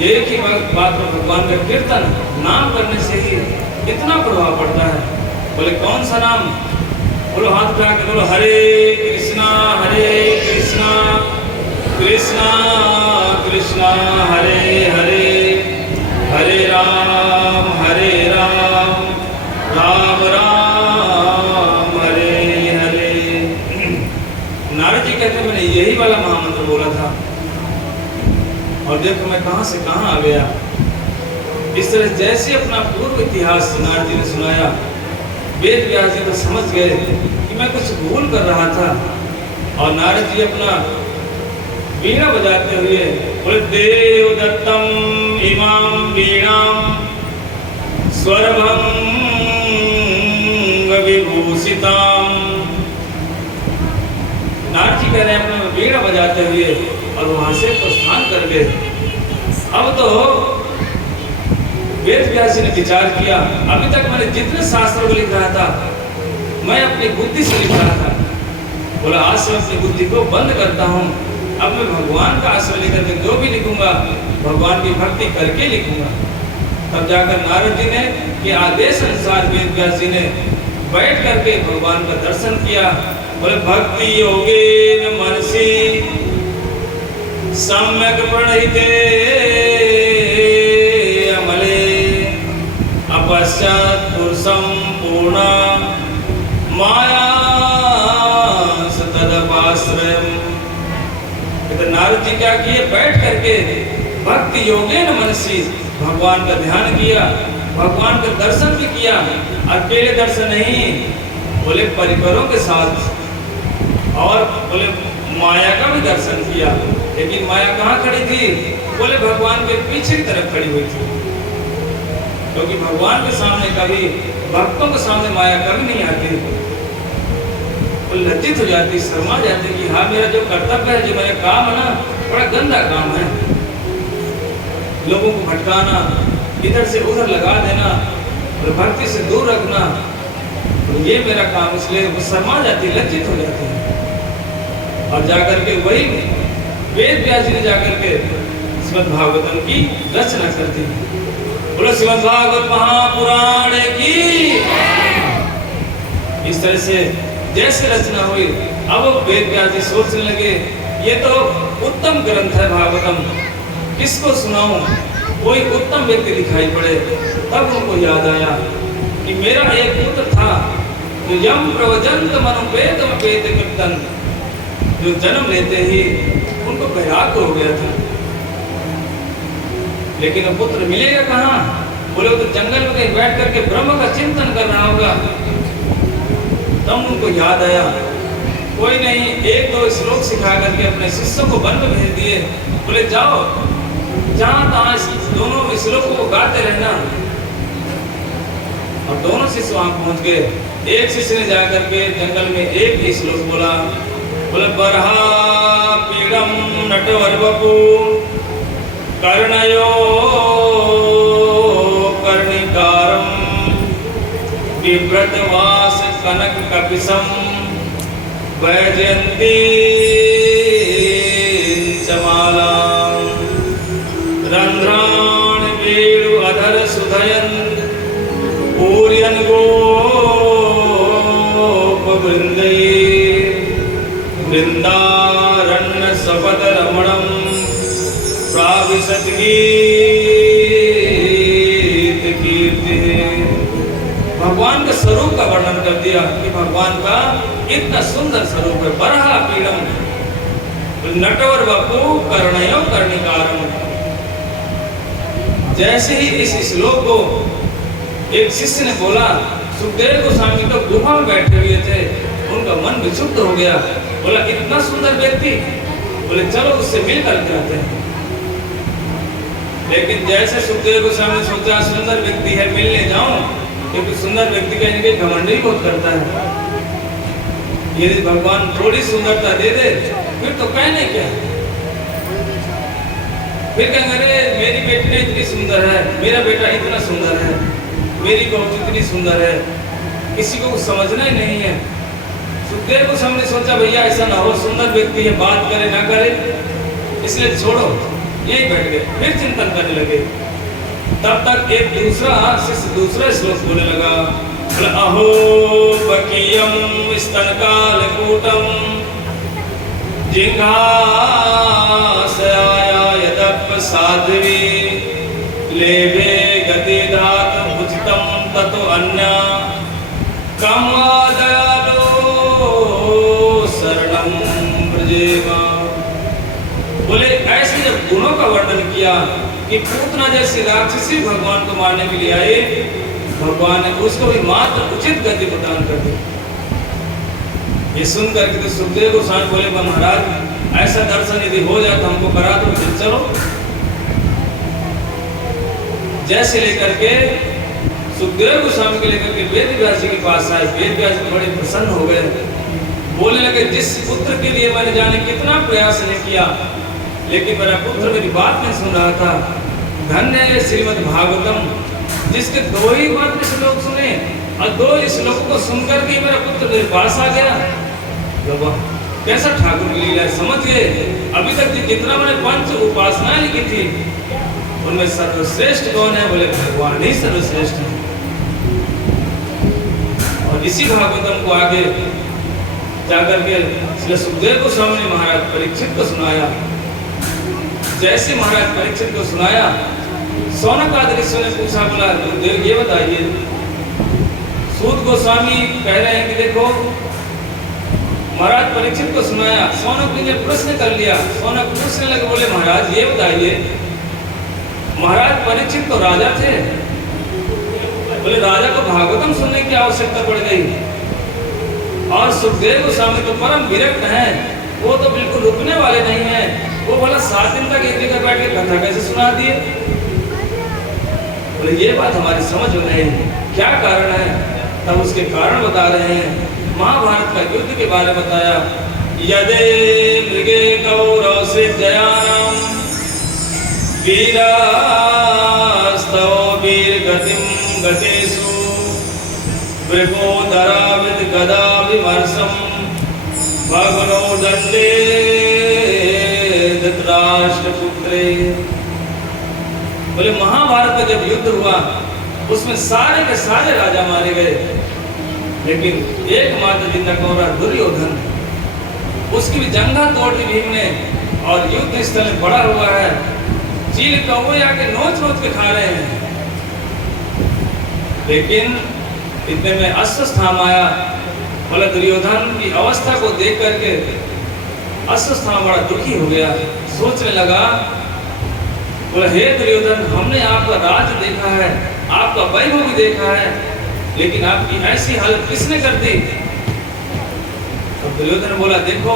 एक ही बात में भगवान का कीर्तन नाम करने से ही इतना प्रभाव पड़ता है। बोले कौन सा नाम? बोलो हाथ उठा के बोलो हरे कृष्णा कृष्णा कृष्णा हरे हरे, हरे राम राम राम हरे हरे। नारद जी कहते मैंने यही वाला महामंत्र बोला था और देखो मैं कहां से कहां आ गया। इस तरह जैसे अपना पूर्व इतिहास नारद जी ने सुनाया, वेद व्यास जी तो समझ गए कि मैं कुछ भूल कर रहा था। और नारद जी अपना वीणा बजाते हुए बोले देव दत्तम इमाम वीणाम स्वरभंग विभूषिताम। नारद जी कह रहे हैं अपना वीणा बजाते हुए और वहां से प्रस्थान कर गए। अब तो वेद व्यास जी ने विचार किया, अभी तक मैंने जितने शास्त्रों को लिख रहा था मैं अपनी बुद्धि से लिख रहा था। बोला आज से अपनी बुद्धि को बंद करता हूँ, अब मैं भगवान का आश्रय लेकर के जो भी लिखूंगा भगवान की भक्ति करके लिखूंगा। तब जाकर नारद जी ने के आदेश अनुसार वेद व्यास जी ने बैठ करके भगवान का दर्शन किया। बोले भक्ति योगेन मनसि सम्यक प्रणहिते अमले अपश्चात् पुरुषं पूर्ण माया तदपाश्रयम्। तो नारद जी क्या किए, बैठ करके भक्ति योगेन मनसि भगवान का ध्यान किया, भगवान का दर्शन भी किया। अकेले दर्शन नहीं, बोले परिवारों के साथ, और बोले माया का भी दर्शन किया। लेकिन माया कहाँ खड़ी थी, बोले भगवान के पीछे की तरफ खड़ी हुई थी। क्योंकि भगवान के सामने कभी, भक्तों के सामने माया कभी नहीं आती, वो लज्जित हो जाती, शर्मा जाती कि हाँ मेरा जो कर्तव्य है, जो मेरा काम है ना, बड़ा गंदा काम है। लोगों को भटकाना, इधर से उधर लगा देना और भक्ति से दूर रखना, तो ये मेरा काम, इसलिए वो शर्मा जाती, लज्जित हो जाती है। और जाकर के वही वेद व्यास जी ने जाकर के श्रीमद् भागवतम की रचना कर दी। बोलो श्रीमद् भागवत महापुराण की। इस तरह से जैसे रचना हुई, अब वेद व्यास जी सोचने लगे ये तो उत्तम ग्रंथ है भागवतम, किसको सुनाऊं, कोई उत्तम व्यक्ति दिखाई पड़े। तब उनको याद आया कि मेरा एक पुत्र था जो यम प्रवजंत मनोपेतम पेत कीर्तन, जो जन्म लेते ही उनको वैराग्य हो गया था। लेकिन वो पुत्र मिलेगा कहाँ, बोले वो तो जंगल में कहीं बैठ करके ब्रह्म का चिंतन कर रहा होगा। तब उनको याद आया, कोई नहीं, एक दो श्लोक सिखा करके अपने शिष्यों को वन में भेज दिए। बोले जाओ, जहाँ तहाँ दोनों श्लोकों को गाते रहना। और दोनों शिष्य वहां पहुंच गए। एक शिष्य ने जाकर के जंगल में एक ही श्लोक बोला, बोले बरहा पीड़म नटवर बपू कर्णयो कर्णिकारम विव्रतवास कनक कपिसम वैजयंती चमाला रंध्राण वेणु अधर सुधयन पूर्यन गोप वृंदये वृंदारण्य सपद रमणम प्राविशत गीत कीर्ति। भगवान के स्वरूप का वर्णन कर दिया कि भगवान का इतना सुंदर स्वरूप है। बरहा पीड़म नटवर बपू कर्णयो कर्णिकारम। जैसे ही इस श्लोक को एक शिष्य ने बोला, सुखदेव गोस्वामी तो गुफा में बैठे हुए थे, उनका मन विक्षुब्ध हो गया। बोला इतना सुंदर व्यक्ति, बोले चलो उससे मिल करके आते हैं। लेकिन जैसे सुखदेव गोस्वामी ने सोचा सुंदर व्यक्ति है, मिलने जाऊं, क्योंकि सुंदर व्यक्ति का इनके घमंड ही बहुत करता है। यदि भगवान थोड़ी सुंदरता दे दे फिर तो कहने क्या, फिर कहेंगे अरे मेरी बेटी ने इतनी सुंदर है, मेरा बेटा इतना सुंदर है, मेरी बहू इतनी सुंदर है, किसी को कुछ समझना ही नहीं है। सुखदेव को हमने सोचा भैया ऐसा ना हो, सुंदर व्यक्ति है, बात करे ना करे, इसलिए छोड़ो, यही बैठ गए। फिर चिंतन करने लगे। तब तक एक दूसरा शिष्य दूसरा श्लोक बोलने लगा, अहो बकीयम स्तनकालकूटम जिघासया यदप साध्वी लेभे गतिदात उचितम ततो अन्य कामादयालो शरणम ब्रजेगा। बोले ऐसे जब गुणों का वर्णन किया कि पूतना जैसी राक्षसी भगवान को मारने के लिए आए, भगवान ने उसको भी मात्र उचित गति प्रदान कर दी। ये सुन करके तो सुखदेव गोस्वामी बोले महाराज ऐसा दर्शन यदि हो जाए तो हमको करा दो, चलो। जैसे लेकर के सुखदेव गोस्वामी के लेकर के वेद व्यास जी के पास आए, वेद व्यास जी बड़े प्रसन्न हो गए। बोलने लगे जिस पुत्र के लिए मैंने जाने कितना प्रयास नहीं किया, लेकिन मेरा पुत्र मेरी बात नहीं सुन रहा था। धन्य है श्रीमद् भागवतम, जिसके दो ही बात में श्लोक सुने और दो ही श्लोक को सुनकर के मेरा पुत्र मेरे पास आ गया। कैसा ठाकुर की लीला है, समझ गए। अभी तक जितना मैंने पंच उपासनाएं लिखी थी उनमें सर्वश्रेष्ठ कौन है, बोले भगवान ही सर्वश्रेष्ठ है। और इसी भागवतम को आगे जाकर के श्री सुखदेव गोस्वामी ने महाराज परीक्षित को सुनाया। जैसे महाराज परीक्षित को सुनाया, सौनक आदि ऋषियों ने पूछा, बोला गुरुदेव ये बताइए, सूत गोस्वामी कह रहे हैं कि देखो महाराज परीक्षित को सुनाया, सौनक जी ने प्रश्न कर लिया। सौनक पूछने लगे, बोले महाराज ये बताइए, महाराज परीक्षित तो राजा थे, बोले राजा को भागवतम सुनने की आवश्यकता पड़ गई, और सुखदेव गोस्वामी तो परम विरक्त हैं, वो तो बिल्कुल रुकने वाले नहीं हैं, वो बोला 7 दिन तक एक जगह बैठ के कथा कैसे सुना दिए। बोले ये बात हमारी समझ में नहीं, क्या कारण है? तब उसके कारण बता रहे हैं। महाभारत का युद्ध के बारे में बताया। यदे मृगे कौरव से जयानाम वीरास्तव वीर गतिम गतेषु वृकोदराविद गदा विमर्शम भगनो दंडे धृतराष्ट्रपुत्रे। बोले महाभारत में जब युद्ध हुआ उसमें सारे के सारे राजा मारे गए, लेकिन एकमात्र जिंदा कौन रहा? दुर्योधन। उसकी भी जंघा तोड़ दी भीम ने, और युद्ध स्थल में पड़ा हुआ है, चील कौवे आके नोच नोच के खा रहे हैं। लेकिन इतने में अश्वस्थामा आया। बोला दुर्योधन की अवस्था को देख करके अश्वस्थामा बड़ा दुखी हो गया, सोचने लगा, बोला हे दुर्योधन, हमने आपका राज देखा है, आपका वैभव भी देखा है, लेकिन आपकी ऐसी हालत किसने कर दी? तो दुर्योधन बोला देखो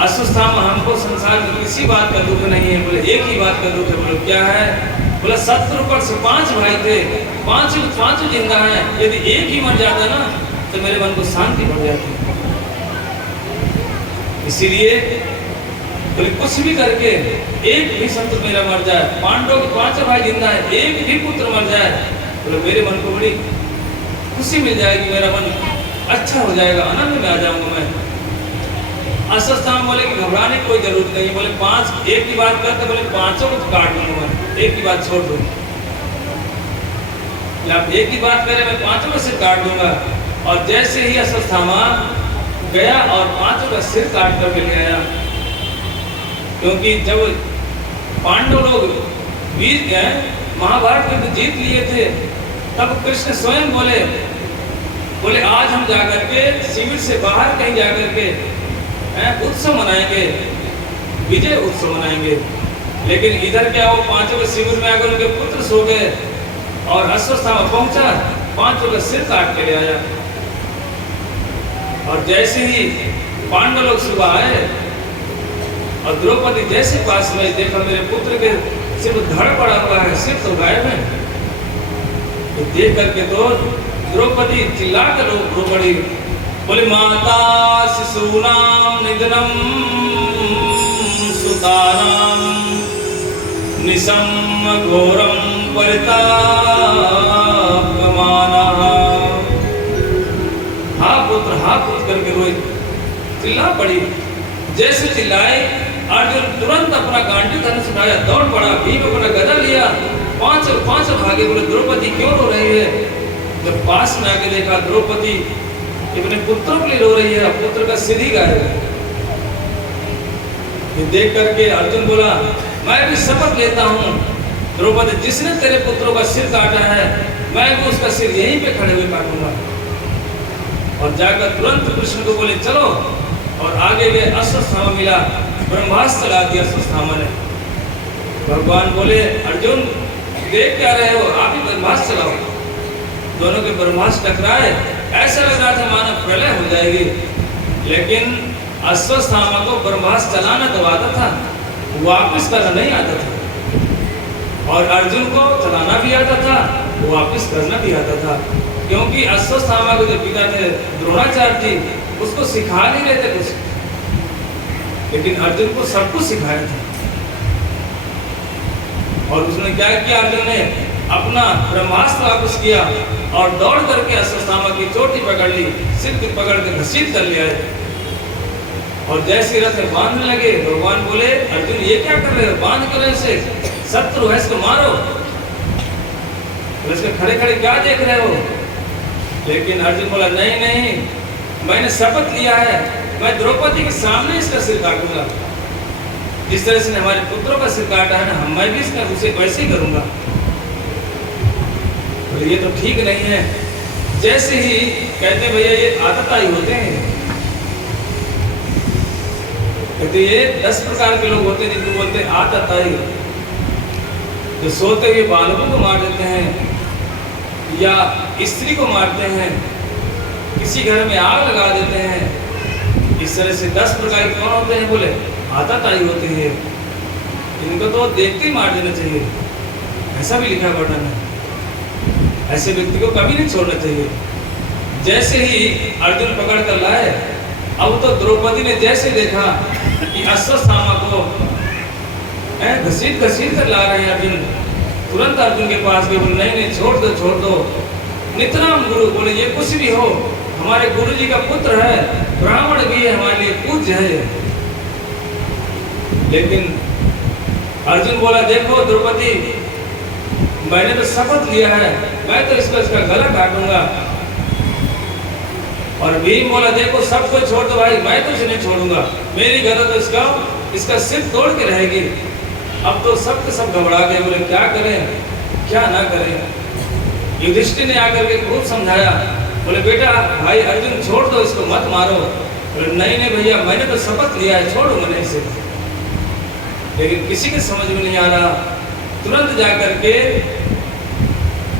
अश्वस्थामा, हमको संसार में किसी बात का दुख नहीं है, बोले एक ही बात का दुख है। बोले क्या है? बोला शत्रुपक्ष 5 भाई थे, पांचों जिंदा हैं, यदि एक ही मर जाता ना तो मेरे मन को शांति बढ़ जाती। इसीलिए बोले कुछ भी करके एक भी शत्रु मेरा मर जाए, पांडवों के 5 भाई जिंदा है, एक भी पुत्र मर जाए, बोले मेरे मन को बड़ी खुशी मिल जाएगी, मेरा मन अच्छा हो जाएगा, आनंद में आ जाऊंगा मैं। अश्वस्थामा बोले कि घबराने की कोई जरूरत नहीं। बोले 5 एक की बात करते, बोले 5 को तो काट दूंगा मैं, एक की बात छोड़ दो। आप एक ही बात करें, मैं 5 का सिर काट दूंगा। और जैसे ही अश्वस्थामा गया और 5 का सिर काट करके ले आया, क्योंकि जब पांडव लोग वीर गए, महाभारत में जीत लिए थे, तब कृष्ण स्वयं बोले आज हम जाकर के शिविर से बाहर कहीं जाकर के उत्सव मनाएंगे, विजय उत्सव मनाएंगे। लेकिन इधर क्या, वो 5 के शिविर में आकर उनके पुत्र सो गए, और अश्वस्थामा पहुंचा, 5 का सिर काट के ले आया। और जैसे ही पांडव लोग सुबह आए और द्रौपदी जैसे पास में देखा, मेरे पुत्र के सिर धड़ पड़ा हुआ है, सिर तो गायब है। तो देख करके तो द्रौपदी चिल्ला कर रो पड़ी, बोले माता शिशूनाम निधनम सुतानाम निशम घोरम परितापमानः। हा पुत्र करके रोई, चिल्ला पड़ी। जैसे चिल्लाए, अर्जुन तुरंत अपना गांडी धनुष उठाया, दौड़ पड़ा, भीम अपना गदा लिया, 5 भागे। बोले द्रौपदी क्यों रो रही है? जब पास में आके देखा, द्रौपदी अपने पुत्रों के लिए रो रही है, पुत्र का सिर ही गायब है। देख करके अर्जुन बोला, मैं भी शपथ लेता हूँ द्रौपदी, जिसने तेरे पुत्रों का सिर काटा है, मैं भी उसका सिर यहीं पे खड़े हुए काटूंगा। और जाकर तुरंत कृष्ण को बोले चलो, और आगे गए। अश्वस्थामा मिला, ब्रह्मास्त्र चला दिया अश्वस्थामा ने। भगवान बोले अर्जुन देख क्या रहे हो, आप ही ब्रह्मास्त्र चलाओ। दोनों के ब्रह्मास्त्र टकराए, ऐसा लग रहा था मानो प्रलय हो जाएगी, लेकिन अश्वस्थामा को ब्रह्मास्त्र चलाना तो आता था, वापस करना नहीं आता था। और अर्जुन को चलाना भी आता था, वापस करना भी आता था, क्योंकि अश्वस्थामा के जो पिता थे द्रोणाचार्य जी, उसको सिखा नहीं रहे थे कुछ, लेकिन अर्जुन को सब कुछ सिखाया था। और उसने क्या किया, अर्जुन ने अपना ब्रह्मास्त्र वापस किया और दौड़ करके अश्वस्थामा की चोटी पकड़ ली, सिर की पकड़ के घसीट कर लिया। और जैसे रथ में बांधने लगे, भगवान बोले अर्जुन ये क्या कर रहे हो, बांध कर ऐसे, शत्रु है इसको मारो। तो इसके खड़े खड़े क्या देख रहे हो, लेकिन अर्जुन बोला नहीं नहीं, मैंने शपथ लिया है, मैं द्रौपदी के सामने इसका सिर काटूंगा। जिस तरह से हमारे पुत्रों का सिर काटा है ना, मैं भी इसका उसे वैसे ही करूंगा। बोले ये तो ठीक नहीं है। जैसे ही कहते भैया ये आतताई होते हैं, कहते ये 10 प्रकार के लोग होते हैं जिनको बोलते हैं आतताई, जो सोते हुए बालकों को मार देते हैं या स्त्री को मारते हैं, किसी घर में आग लगा देते हैं। इस तरह से 10 प्रकार के कौन होते हैं? बोले आतताई होते हैं। इनको तो देखते ही मार देना चाहिए, ऐसा भी लिखा वर्णन है। ऐसे व्यक्ति को कभी नहीं छोड़ना चाहिए। जैसे ही अर्जुन पकड़ कर लाए, अब तो द्रौपदी ने जैसे देखा कि अश्वत्थामा को घसीट घसीट कर ला रहे हैं अर्जुन, तुरंत अर्जुन के पास गए, बोले नहीं नहीं छोड़ दो छोड़ दो। नितराम गुरु, बोले ये कुछ भी हो, हमारे गुरु जी का पुत्र है, ब्राह्मण भी है, हमारे लिए पूज्य है। लेकिन अर्जुन बोला देखो द्रौपदी, मैंने तो शपथ लिया है, मैं तो इसका गला काटूंगा। और भीम बोला देखो सब कुछ छोड़ दो भाई, मैं तो इसे नहीं छोड़ूंगा, मेरी गदा तो इसका सिर तोड़ के रहेगी। अब तो सब के सब घबरा गए, बोले क्या करें क्या ना करें। युधिष्ठिर ने आकर के खूब समझाया, बोले बेटा भाई अर्जुन छोड़ दो, इसको मत मारो। बोले नहीं नहीं भैया, मैंने तो शपथ लिया है, छोड़ूंगा नहीं इसे। लेकिन किसी के समझ में नहीं आ रहा। तुरंत जाकर के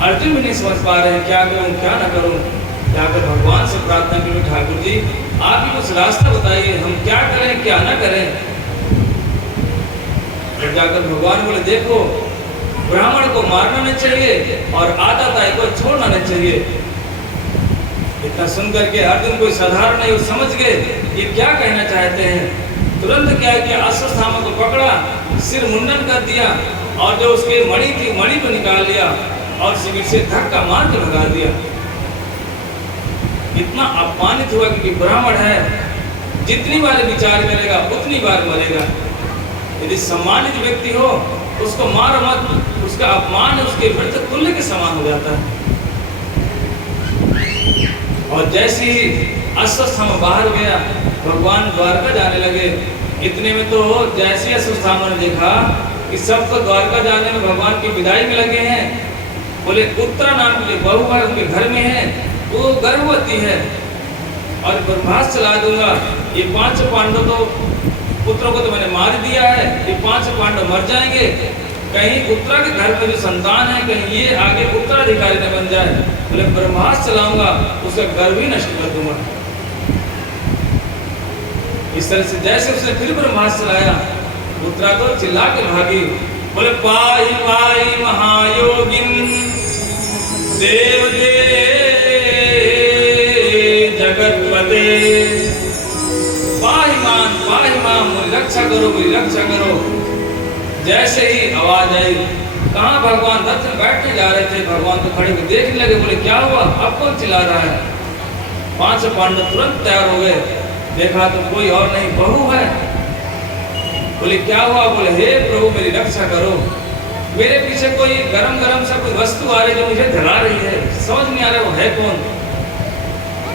अर्जुन भी नहीं समझ पा रहे हैं क्या करूं क्या ना करूं। जाकर भगवान से प्रार्थना की, ठाकुर जी आप ही कुछ रास्ता बताइए, हम क्या करें क्या ना करें। और जाकर भगवान बोले देखो, ब्राह्मण को मारना नहीं चाहिए और आतताई को छोड़ना नहीं चाहिए। इतना सुन करके अर्जुन कोई साधारण नहीं, समझ गए ये क्या कहना चाहते हैं। तुरंत क्या किया, अश्वत्थामा को पकड़ा, सिर मुंडन कर दिया और जो उसके मणि थी मणि को निकाल लिया और शिविर से धक्का मार के भगा दिया। इतना अपमानित हुआ कि ब्राह्मण है, जितनी बार विचार करेगा उतनी बार मरेगा। यदि सम्मानित व्यक्ति हो उसको मार मत, उसका अपमान उसके वृद्ध तुल्य के समान हो जाता है। और जैसे ही अश्वत्थामा बाहर गया, भगवान द्वारका जाने लगे। इतने में तो जैसे अश्वत्थामा ने देखा कि सब तो द्वारका जाने में भगवान की विदाई में लगे हैं। बोले उत्तरा नाम की बहू है उनके घर में है, वो गर्भवती है और ब्रह्मास्त्र चला दूंगा। ये 5 पांडव तो पुत्रों को तो मैंने मार दिया है, ये 5 पांडव मर जाएंगे। कहीं उत्तरा के घर में जो संतान है, कहीं ये आगे उत्तराधिकारी न बन जाए। बोले ब्रह्मास्त्र चलाऊंगा, उसका गर्भ ही नष्ट कर दूंगा। इस तरह से जैसे उसने फिर ब्रह्मास्त्र चलाया, उत्तरा तो चिल्ला के भागी। बोले पाहि पाहि महायोगिन देवते जगतपते, पाहि मां मेरी रक्षा करो मेरी रक्षा करो। जैसे ही आवाज आई, कहाँ भगवान रथ में बैठने जा रहे थे, भगवान तो खड़े होकर देखने लगे। बोले क्या हुआ, अब कौन चिल्ला रहा है। 5 पांडव तुरंत तैयार हो गए, देखा तो कोई और नहीं बहू है। बोले क्या हुआ। बोले हे प्रभु मेरी रक्षा करो, मेरे पीछे कोई गरम गरम सा कोई वस्तु आ रही जो मुझे जला रही है, समझ नहीं आ रहा वो है कौन।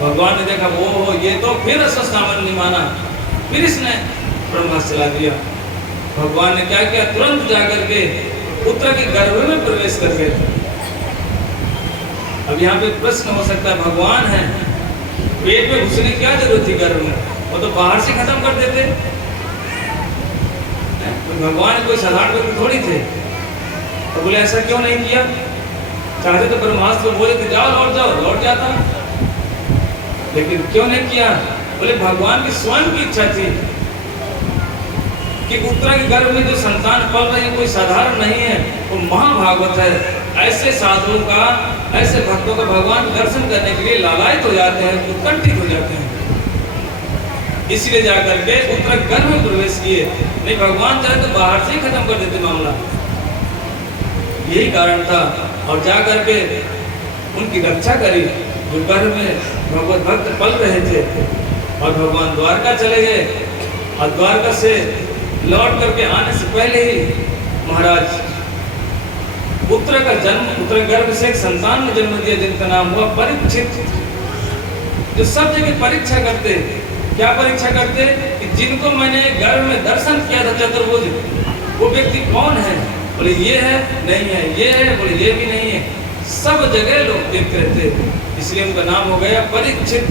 भगवान ने देखा वो ये तो फिर अश्वत्थामा नहीं माना, फिर इसने ब्रह्मास्त्र चला दिया। भगवान ने क्या किया, तुरंत जाकर के पुत्र के गर्भ में प्रवेश कर गए। अब यहाँ पे प्रश्न हो सकता है, भगवान है, पेट में घुसने की क्या जरूरत थी गर्भ में, वो तो बाहर से खत्म कर देते। तो भगवान कोई साधारण व्यक्ति थोड़ी थे। तो बोले ऐसा क्यों नहीं किया, चाहते तो ब्रह्मास्त्र बोले थे जाओ लौट जाता, लेकिन क्यों नहीं किया। बोले भगवान की स्वयं की इच्छा थी कि उत्तरा के गर्भ में जो संतान पल रही है कोई साधारण नहीं है, वो महाभागवत है। ऐसे साधुओं का, ऐसे भक्तों का भगवान दर्शन करने के लिए लालायित हो जाते हैं, उत्कंठित हो जाते हैं। इसलिए जाकर के उत्तरा के गर्भ में प्रवेश किए, नहीं भगवान चाहे तो बाहर से ही खत्म कर देते मामला, यही कारण था। और जाकर के उनकी रक्षा करी, जो गर्भ में भगवत भक्त पल रहे थे। और भगवान द्वारका चले गए, और द्वारका से लौट करके आने से पहले ही महाराज उत्तरा का जन्म, उत्तरा गर्भ से एक संतान ने जन्म दिया जिनका नाम हुआ परीक्षित। जो सब जगह परीक्षा करते। क्या परीक्षा करते कि जिनको मैंने गर्भ में दर्शन किया था चतुर्भुज, वो व्यक्ति कौन है? बोले ये है, नहीं है, ये है, बोले ये भी नहीं है। सब जगह लोग देखते रहते, इसलिए उनका नाम हो गया परीक्षित।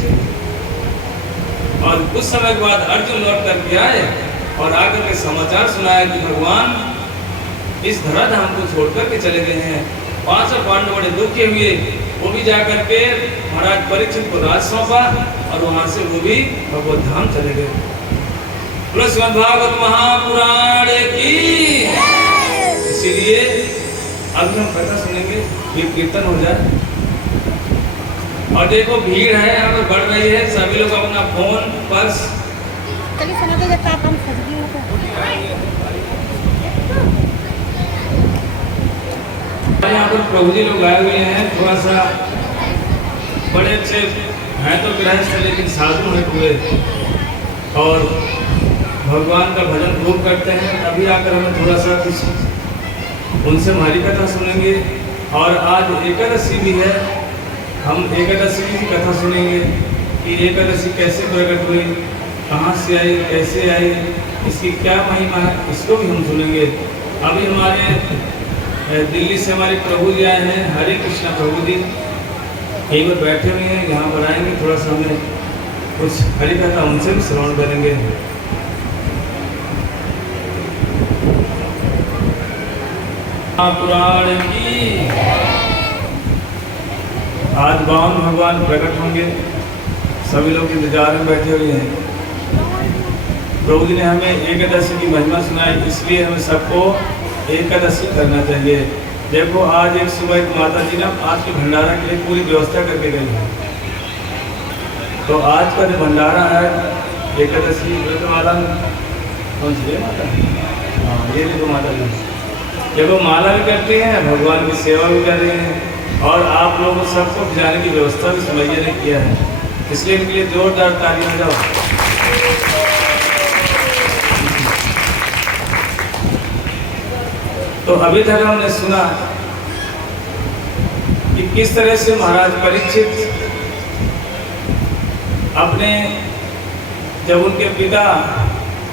और कुछ समय के बाद अर्जुन लौट करके आए और आकर के समाचार सुनाया कि भगवान इस धराधाम को छोड़ करके चले गए हैं। 5 पांडव बड़े दुखी हुए, वो भी जाकर के महाराज परीक्षित को राज सौंपा और वहां से वो भी भगवत धाम चले गए। श्रीमद् भागवत महापुराण की। इसीलिए अभी हम कथा सुनेंगे, ये कीर्तन हो जाए। और देखो भीड़ है यहाँ पर बढ़ रही है, सभी लोग अपना फोन पर्स यहाँ पर प्रभु जी लोग आए हुए हैं। थोड़ा सा बड़े अच्छे हैं तो गृहस्थ, लेकिन साधु हैं पूरे और भगवान का भजन खूब करते हैं। अभी आकर हमें थोड़ा सा कुछ उनसे हमारी कथा सुनेंगे। और आज एकादशी भी है, हम एकादशी की कथा सुनेंगे कि एकादशी कैसे प्रकट हुई, कहाँ से आई, कैसे आई, इसकी क्या महिमा है, इसको भी हम सुनेंगे। अभी हमारे दिल्ली से हमारे प्रभु जी आए हैं, हरे कृष्णा प्रभु जी यहीं पर बैठे हुए हैं। यहाँ पर आएंगे, थोड़ा सा हमें कुछ हरि कथा उनसे भी श्रवण करेंगे। पुराण की। आज बावन भगवान प्रकट होंगे, सभी लोग इंतजार में बैठे हुए हैं। प्रभु जी ने हमें एकादशी की महिमा सुनाई, इसलिए हमें सबको एकादशी करना चाहिए। देखो आज एक सुबह एक माता जी ने आज के भंडारा के लिए पूरी व्यवस्था करके गई है। तो आज का जो भंडारा है एकादशी व्रत माला में कौन सी माता? हाँ ये देखो माता जी, देखो माला भी करती हैं, भगवान की सेवा भी कर रही हैं और आप लोगों सबको जाने की व्यवस्था भी समझिए ने किया है, इसलिए इनके लिए जोरदार ताली हो जाओ। तो अभी तक हमने सुना कि किस तरह से महाराज परीक्षित अपने, जब उनके पिता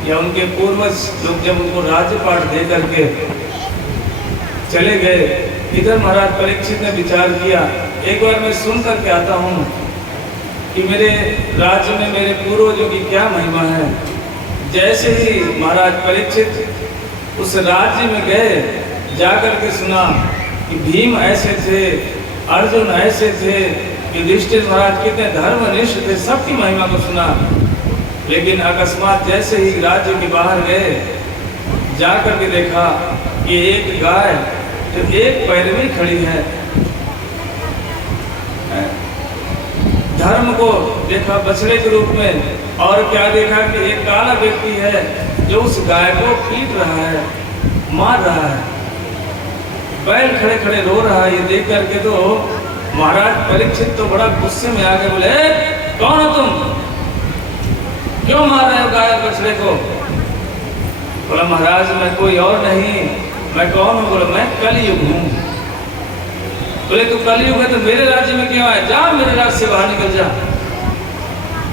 या उनके पूर्वज लोग जब उनको राज्यपाठ दे करके चले गए, इधर महाराज परीक्षित ने विचार किया, एक बार मैं सुन करके आता हूँ कि मेरे राज्य में मेरे पूर्वजों की क्या महिमा है। जैसे ही महाराज परीक्षित उस राज्य में गए, जाकर के सुना कि भीम ऐसे थे, अर्जुन ऐसे थे, युधिष्ठिर महाराज कितने धर्मनिष्ठ थे, सबकी महिमा को सुना। लेकिन अकस्मात जैसे ही राज्य के बाहर गए, जाकर के देखा कि एक गाय जो एक पैर में खड़ी है, धर्म को देखा बछड़े के रूप में, और क्या देखा कि एक काला व्यक्ति है जो उस गाय को पीट रहा है, मार रहा है, बैल खड़े खड़े रो रहा है। ये देख करके तो महाराज परीक्षित तो बड़ा गुस्से में आ गए, बोले कौन हो तुम, क्यों मार रहे हो गाय बछड़े को? बोला महाराज मैं कोई और नहीं, मैं कौन हूँ? बोला मैं कलयुग हूँ। बोले तू कलयुग है तो मेरे राज्य में क्यों आया? जा मेरे राज्य से बाहर निकल जा,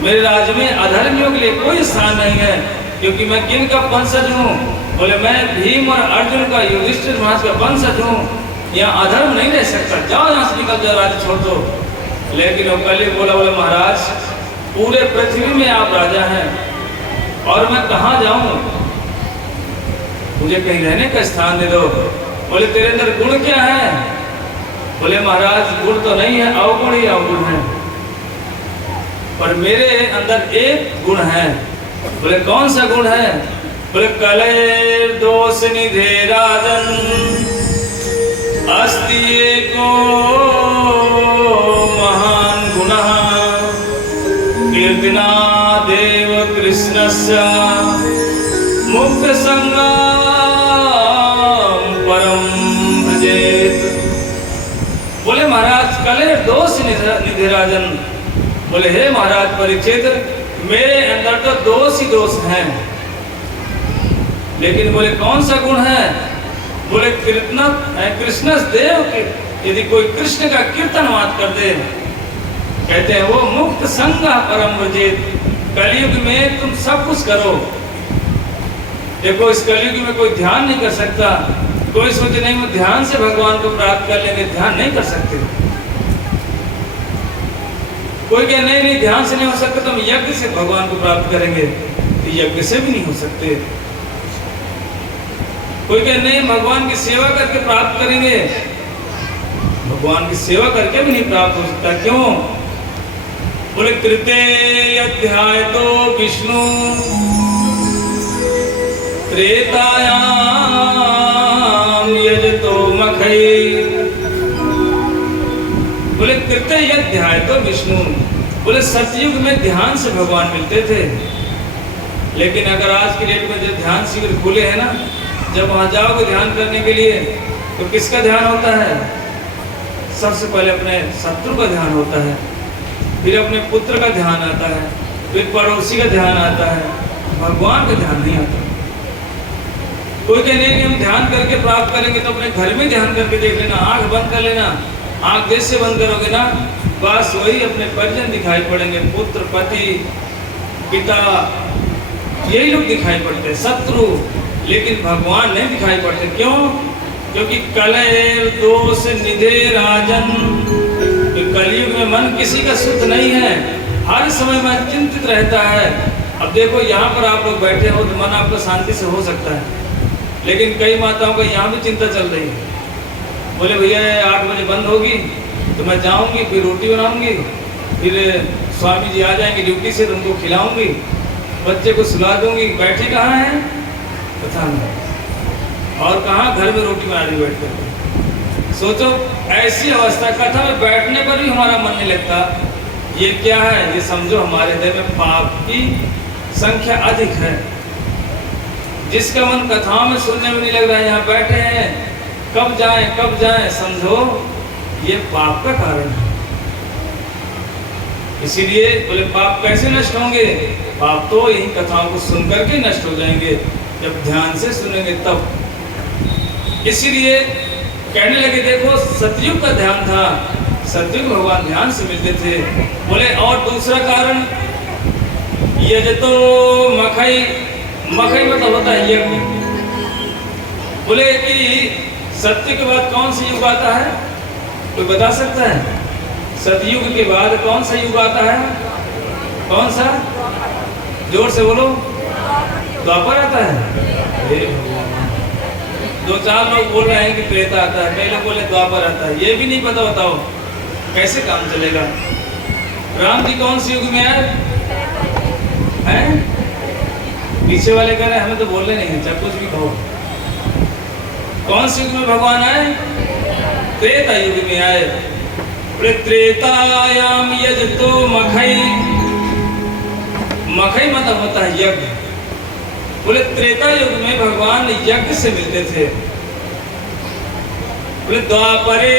मेरे राज्य में अधर्मियों के लिए कोई स्थान नहीं है, क्योंकि मैं किन का वंशज हूँ? बोले मैं भीम और अर्जुन का, युधिष्ठिर महाराज का वंशज हूँ, यहाँ अधर्म नहीं रह सकता, जाओ यहाँ से निकल जाओ, राज्य छोड़ दो। लेकिन वो कलयुग बोला, बोले महाराज पूरे पृथ्वी में आप राजा हैं और मैं कहाँ जाऊँ, मुझे कहीं रहने का स्थान दे दो। बोले तेरे अंदर गुण क्या है? बोले महाराज गुण तो नहीं है, अवगुण ही अवगुण है, पर मेरे अंदर एक गुण है। बोले कौन सा गुण है? बोले कलेर दोष निधे राजन अस्ति एको महान गुणः कीर्तना देव कृष्णस्य मुक्त संगम परम भजेत। बोले महाराज कलेर दोष निधे राजन, बोले हे महाराज परीक्षित मेरे अंदर तो दोष ही दोष हैं, लेकिन बोले कौन सा गुण है? बोले कृष्ण देव के, यदि कोई कृष्ण का कीर्तन मात कर दे कहते हैं वो मुक्त संग परम व्रजेत। कलयुग में तुम सब कुछ करो। देखो इस कलयुग में कोई ध्यान नहीं कर सकता। कोई सोचे नहीं वो ध्यान से भगवान को प्राप्त कर लेंगे, ध्यान नहीं कर सकते। कोई कहे नहीं नहीं ध्यान से नहीं हो सकता, तो हम यज्ञ से भगवान को प्राप्त करेंगे, तो यज्ञ से भी नहीं हो सकते। कोई कहे नहीं भगवान की सेवा करके प्राप्त करेंगे, भगवान की सेवा करके भी नहीं प्राप्त हो सकता। क्यों? बोले तृतीय अध्याय तो विष्णु त्रेतायाम यजतो मखई। बोले तृतीय अध्याय तो विष्णु, बोले सतयुग में ध्यान से भगवान मिलते थे। लेकिन अगर आज की डेट में जो ध्यान शिविर खुले हैं ना, जब वहां जाओगे ध्यान करने के लिए तो किसका ध्यान होता है? सबसे पहले अपने शत्रु का ध्यान होता है, फिर अपने पुत्र का ध्यान आता है, फिर पड़ोसी का ध्यान आता है, भगवान का ध्यान नहीं आता। कोई कहे नहीं हम ध्यान करके प्राप्त करेंगे, तो अपने घर में ध्यान करके देख लेना, आंख बंद कर लेना। आंख जैसे बंद करोगे ना, बस वही अपने परिजन दिखाई पड़ेंगे, पुत्र, पति, पिता, यही लोग दिखाई पड़ते हैं, शत्रु। लेकिन भगवान नहीं दिखाई पड़ते। क्यों? क्योंकि कलेर दोष निधे राजन। कलयुग में मन किसी का शुद्ध नहीं है, हर समय मन चिंतित रहता है। अब देखो यहाँ पर आप लोग बैठे हो तो मन आपका शांति से हो सकता है, लेकिन कई माताओं को यहाँ भी चिंता चल रही है। बोले भैया 8 बजे बंद होगी तो मैं जाऊँगी, फिर रोटी बनाऊँगी, फिर स्वामी जी आ जाएंगे ड्यूटी से तो उनको खिलाऊँगी, बच्चे को सुला दूँगी। बैठे कहाँ हैं पता नहीं, और कहाँ घर में रोटी बना रही बैठ कर। सोचो ऐसी अवस्था, कथा में बैठने पर भी हमारा मन नहीं लगता। ये क्या है? ये समझो हमारे हृदय में पाप की संख्या अधिक है। जिसका मन कथाओं में सुनने में नहीं लग रहा है, यहाँ बैठे हैं, कब जाएं, समझो ये पाप का कारण है। इसीलिए बोले पाप कैसे नष्ट होंगे? पाप तो यही कथाओं को सुन करके नष्ट हो जाएंगे, जब ध्यान से सुनेंगे तब। इसीलिए कहने लगे देखो सतयुग का ध्यान था, सतयुग भगवान ध्यान से मिलते थे। बोले और दूसरा कारण यजतो मखई। मखई मतलब होता है यज्ञ। बोले कि सत्य के बाद कौन सा युग आता है? कोई बता सकता है? सतयुग के बाद कौन सा युग आता है? कौन सा? जोर से बोलो। द्वापर आता है। 2-4 लोग बोल रहे हैं कि त्रेता आता है, कई लोग बोले द्वापर आता है। ये भी नहीं पता, बताओ कैसे काम चलेगा? राम जी कौन से युग में आए हैं? पीछे वाले कह रहे हैं हमें तो बोलने नहीं है, चाहे कुछ भी कहो। कौन से युग में भगवान आए? त्रेता युग में आए। त्रेतायाम यजतो मखई। मखई मतलब होता है यज्ञ। बोले त्रेता युग में भगवान यज्ञ से मिलते थे। बोले द्वापरे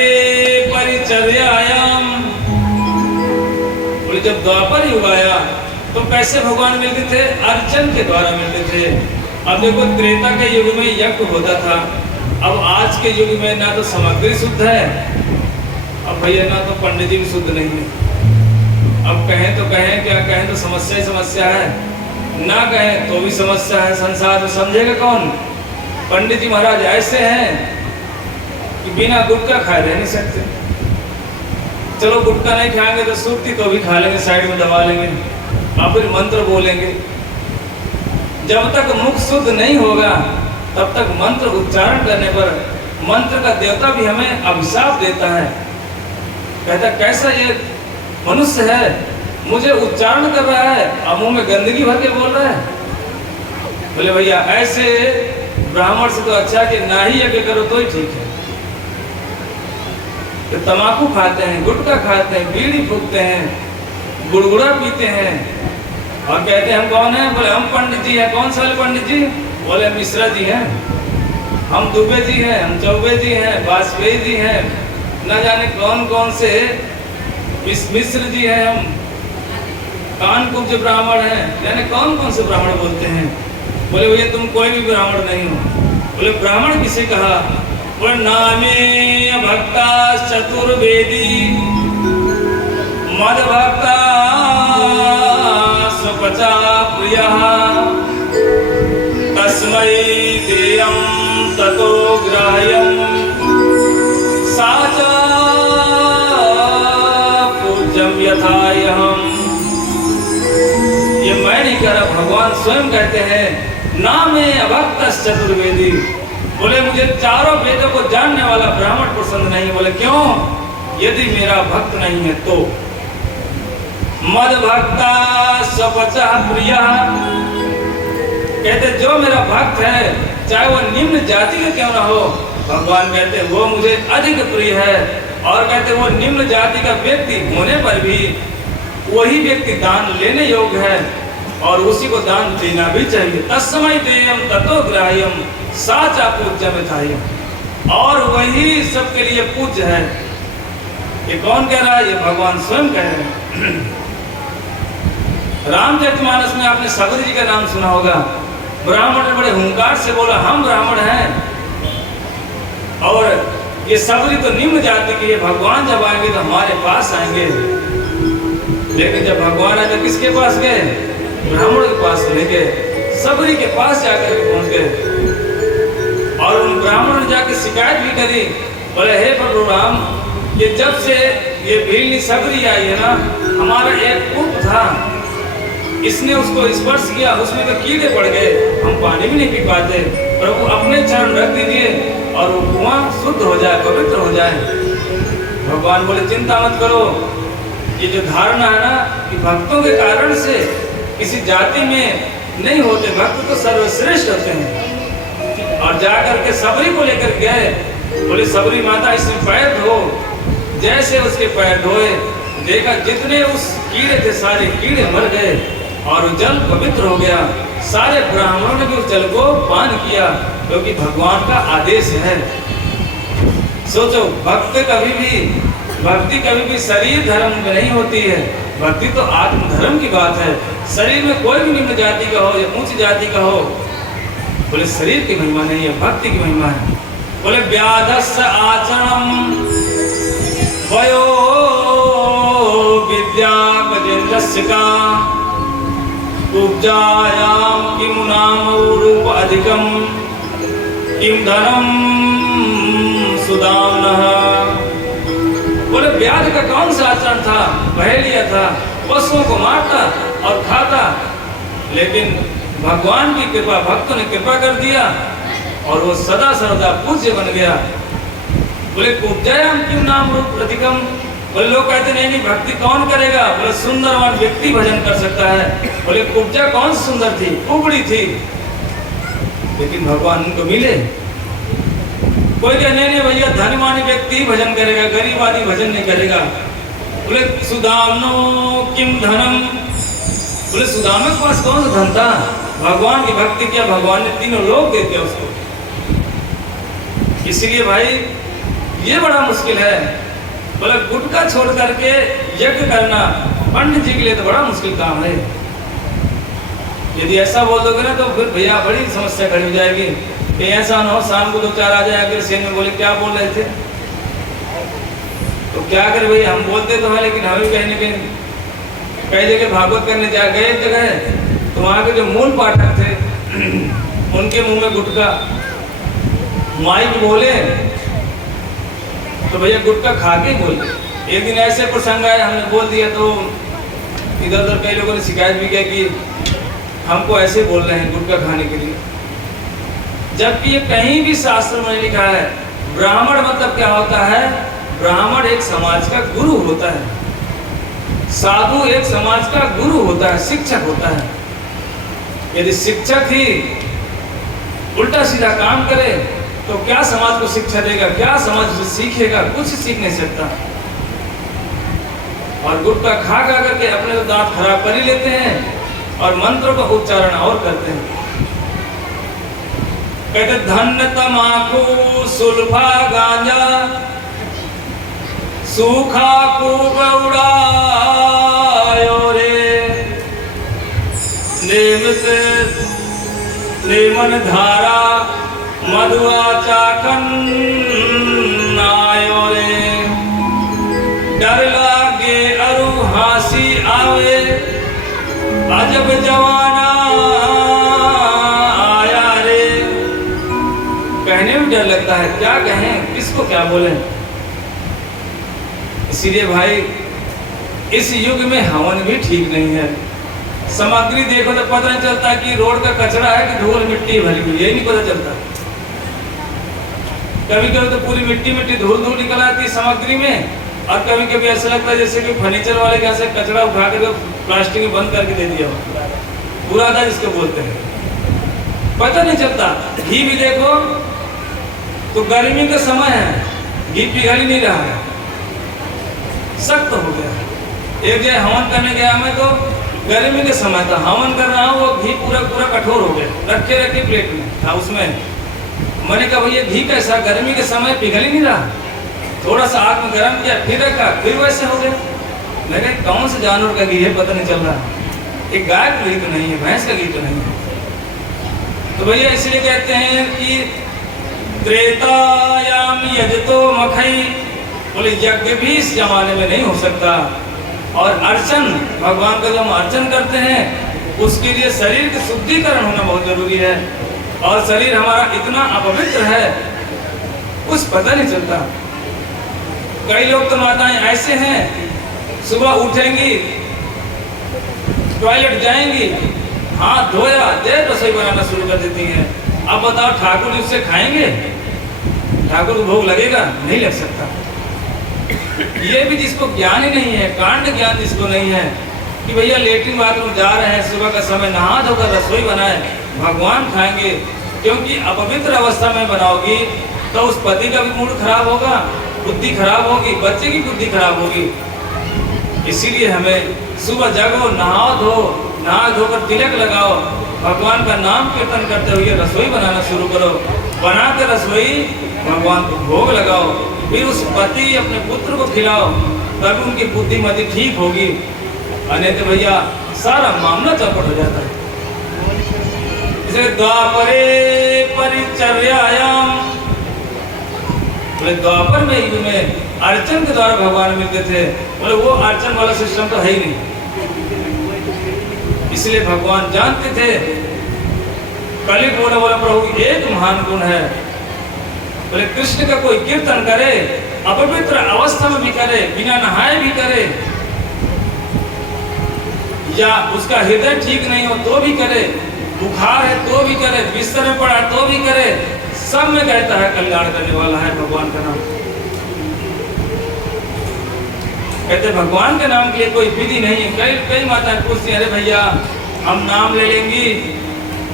परिचर्यायाम। बोले जब द्वापर युग आया तो कैसे भगवान मिलते थे? अर्चन के द्वारा मिलते थे। अब देखो त्रेता के युग में यज्ञ होता था, अब आज के युग में ना तो सामग्री शुद्ध है, अब भैया ना तो पंडित जी भी शुद्ध नहीं है। अब कहें तो कहें, क्या कहें तो समस्या ही समस्या है, ना कहें तो भी समस्या है। संसार में समझेगा कौन? पंडित जी महाराज ऐसे हैं कि बिना गुटखा खाए रह नहीं सकते। चलो गुटखा नहीं खाएंगे तो सूखती तो भी खा लेंगे, साइड में दबा लेंगे, और फिर मंत्र बोलेंगे। जब तक मुख शुद्ध नहीं होगा तब तक मंत्र उच्चारण करने पर मंत्र का देवता भी हमें अभिशाप देता है। कहता कैसा ये मनुष्य है, मुझे उच्चारण कर रहा है और मुंह में गंदगी भर के बोल रहा है। बोले भैया ऐसे ब्राह्मण से तो अच्छा कि ना ही यज्ञ करो तो ही ठीक है। तो तम्बाकू खाते हैं, गुटखा खाते हैं, बीड़ी फूकते हैं, गुड़गुड़ा पीते हैं और कहते हैं हम कौन हैं? बोले हम पंडित जी हैं। कौन साले पंडित जी? बोले मिश्रा जी हैं, हम दुबे जी हैं, हम चौबे जी हैं, वाजपेयी जी हैं, न जाने कौन कौन से मिश्र जी हैं, हम कानकुब्ज ब्राह्मण हैं, यानी कौन कौन से ब्राह्मण बोलते हैं। बोले भैया तुम कोई भी ब्राह्मण नहीं हो। बोले ब्राह्मण किसे कहा? बोले नामे भक्ता चतुर्वेदी मद्भक्ता स्वपचा प्रियः तस्मै देयं ततो ग्राह्यं सा च पूज्यं यथाह्यम्। ये मैं नहीं कह रहा, भगवान स्वयं कहते हैं ना मैं अभक्त चतुर्वेदी। बोले मुझे चारों वेदों को जानने वाला ब्राह्मण पसंद नहीं। बोले क्यों? यदि मेरा भक्त नहीं है तो। मद्भक्ता स्वपचः प्रियः, कहते जो मेरा भक्त है चाहे वो निम्न जाति का क्यों ना हो, भगवान कहते वो मुझे अधिक प्रिय है। और कहते वो निम्न जाति का व्यक्ति होने पर भी वही व्यक्ति दान लेने योग्य है और उसी को दान देना भी चाहिए। तस्मै देयं ततो ग्राह्यं सा च पूज्यं यथाह्यम्। और वही सबके लिए पूज्य है। ये कौन कह रहा है? ये भगवान स्वयं कह रहे हैं। रामचरितमानस में आपने सबरी जी का नाम सुना होगा। ब्राह्मण ने बड़े हुंकार से बोला हम ब्राह्मण हैं, और ये सबरी तो निम्न जाति की है, भगवान जब आएंगे तो हमारे पास आएंगे। लेकिन जब भगवान आए तो किसके पास गए? ब्राह्मण के पास ले गए, सबरी के पास जाकर के पहुंच गए। और उन ब्राह्मण ने जाकर शिकायत भी करी। बोले हे प्रभु राम, ये जब से ये भीलनी सबरी आई है ना, हमारा एक पुत्र था, इसने उसको स्पर्श किया, उसमें तो कीड़े पड़ गए, हम पानी भी नहीं पी पाते। प्रभु अपने चरण रख दीजिए और वो कुआं शुद्ध हो जाए, पवित्र हो जाए। भगवान बोले चिंता मत करो। ये जो धारणा है ना कि भक्तों के कारण से किसी जाति में नहीं होते, भक्त तो सर्वश्रेष्ठ होते हैं। और जाकर के सबरी को लेकर गए, बोले सबरी माता इसमें पैर धो। जैसे उसके पैर धोए, देखा जितने उस कीड़े थे सारे कीड़े मर गए और वो जल पवित्र हो गया। सारे ब्राह्मणों ने भी उस जल को पान किया, क्योंकि भगवान का आदेश है। सोचो, भक्ति कभी भी शरीर धर्म में नहीं होती है। भक्ति तो आत्म धर्म की बात है। शरीर में कोई भी निम्न जाति का हो या उच्च जाति का हो, बोले शरीर की महिमा नहीं है, भक्ति की महिमा है। बोले व्याधस्य आचरणम वयो विद्या गजेन्द्रस्य का उपजायाम किम नाम रूप अधिकम किम धनम सुदाम्नः। बोले व्याध का कौन सा आचरण था? बहेलिया था, पशुओं को मारता और खाता। लेकिन भगवान की कृपा, भक्तों ने कृपा कर दिया और वो सदा सर्वदा पूज्य बन गया। बोले उपजायाम किम नाम रूप अधिकम। बोले लोग कहते नहीं भक्ति कौन करेगा? बोले सुंदरवान व्यक्ति भजन कर सकता है। बोले कुब्जा कौन सुंदर थी? कुबड़ी थी। लेकिन भगवान उनको मिले। कोई कहे नहीं भैया धनवान व्यक्ति भजन करेगा, गरीब आदमी भजन नहीं करेगा। बोले सुदामनो किम धनम। बोले सुदामा के पास कौन सा धन था? भगवान की भक्ति किया, भगवान ने तीनों लोग दे दिया उसको। इसलिए भाई ये बड़ा मुश्किल है। बोले गुटखा छोड़ करके यज्ञ करना पंडित जी के लिए तो बड़ा मुश्किल काम है। यदि ऐसा बोल दोगे ना तो फिर भैया बड़ी समस्या खड़ी हो जाएगी। कि ऐसा ना हो शाम को 2-4 आ जाए फिर सेन में बोले क्या बोल रहे थे, तो क्या करे भाई, हम बोलते तो है लेकिन हमें कहीं ना कहीं कई जगह भागवत करने जा गए जगह, तो वहाँ के जो मूल पाठक थे उनके मुंह में गुटखा, माइक बोले तो भैया गुटखा खा के बोले। एक दिन ऐसे प्रसंग आया, हमने बोल दिया तो इधर उधर कई लोगों ने शिकायत भी किया कि हमको ऐसे बोल रहे हैं गुटखा खाने के लिए, जबकि ये कहीं भी शास्त्र में लिखा है। ब्राह्मण मतलब क्या होता है? ब्राह्मण एक समाज का गुरु होता है, साधु एक समाज का गुरु होता है, शिक्षक होता है। यदि शिक्षक ही उल्टा सीधा काम करे तो क्या समाज को शिक्षा देगा? क्या समाज से सीखेगा? कुछ सीख नहीं सकता। और गुटखा खा करके अपने तो दांत खराब कर ही लेते हैं और मंत्रों का उच्चारण और करते हैं। कहते धन्य तमाकू सुल्फा गांजा सूखा कूप उड़ायो रे, नेमन धारा मधुआ चाकन आयो रे, डर लागे अरु अजब जवाना आया रे। कहने में डर लगता है, क्या कहें, किसको क्या बोलें। इसीलिए भाई इस युग में हवन भी ठीक नहीं है। सामग्री देखो तो पता नहीं चलता कि रोड का कचरा है कि धूल मिट्टी भरी हुई, यही नहीं पता चलता। कभी कभी तो पूरी मिट्टी मिट्टी धूल धूल निकल आती है सामग्री में, और कभी कभी ऐसा लगता है जैसे कि फर्नीचर वाले के से कचरा उठा कर प्लास्टिक में बंद करके दे दिया, पूरा था जिसको बोलते हैं, पता नहीं चलता। घी भी देखो तो गर्मी का समय है, घी पिघल ही नहीं रहा है, सख्त हो गया। एक जगह हवन करने गया मैं, तो गर्मी के समय था, हवन कर रहा हूँ, वो घी पूरा पूरा कठोर हो गया, रखे रखे प्लेट में था उसमें। मैंने कहा भैया घी कैसा, गर्मी के समय पिघल ही नहीं रहा। थोड़ा सा आग में गर्म किया, फिर रखा, फिर वैसे हो गया। मैं कहा कौन से जानवर का घी है पता नहीं चल रहा, एक गाय का घी तो नहीं है, भैंस का घी तो नहीं है। तो भैया इसलिए कहते हैं कि त्रेतायाम यजतो मखई, बोले यज्ञ भी इस जमाने में नहीं हो सकता। और अर्चन, भगवान का जो हम अर्चन करते हैं उसके लिए शरीर का शुद्धिकरण होना बहुत जरूरी है, और शरीर हमारा इतना अपवित्र है कुछ पता नहीं चलता। कई लोग तो माताएं ऐसे हैं, सुबह उठेंगी, टॉयलेट जाएंगी, हाथ धोया दे रसोई बनाना शुरू कर देती हैं। अब बताओ ठाकुर जी उससे खाएंगे? ठाकुर को भोग लगेगा? नहीं लग सकता। ये भी जिसको ज्ञान ही नहीं है, कांड ज्ञान जिसको नहीं है कि भैया लेटरिन बाथरूम जा रहे हैं, सुबह का समय नहा धोकर रसोई बनाए, भगवान खाएंगे। क्योंकि अपवित्र अवस्था में बनाओगी तो उस पति का भी मूड खराब होगा, बुद्धि खराब होगी, बच्चे की बुद्धि खराब होगी। इसीलिए हमें सुबह जगो, नहाओ धो, नहा धोकर तिलक लगाओ, भगवान का नाम कीर्तन करते हुए रसोई बनाना शुरू करो, बनाकर रसोई भगवान को भोग लगाओ, फिर उस पति अपने पुत्र को खिलाओ, तभी उनकी बुद्धिमति ठीक होगी। नहीं तो भैया सारा मामला चौपट हो जाता है। इसलिए द्वापरे परिचर्यायाम, बोले द्वापर में युग में अर्चन के द्वारा भगवान मिलते थे, बोले वो अर्चन वाला सिस्टम तो है ही नहीं। इसलिए भगवान जानते थे कली बोले बोला प्रभु एक महान गुण है, बोले कृष्ण का कोई कीर्तन करे, अपवित्र अवस्था में भी करे, बिना नहाए भी करे, या उसका हृदय ठीक नहीं हो तो भी करे, बुखार है तो भी करे, बिस्तर में पड़ा तो भी करे, सब में कहता है कल्याण करने वाला है भगवान का नाम। कहते भगवान के नाम के लिए कोई विधि नहीं है। कई माताएं पूछती हैं, अरे भैया हम नाम ले लेंगी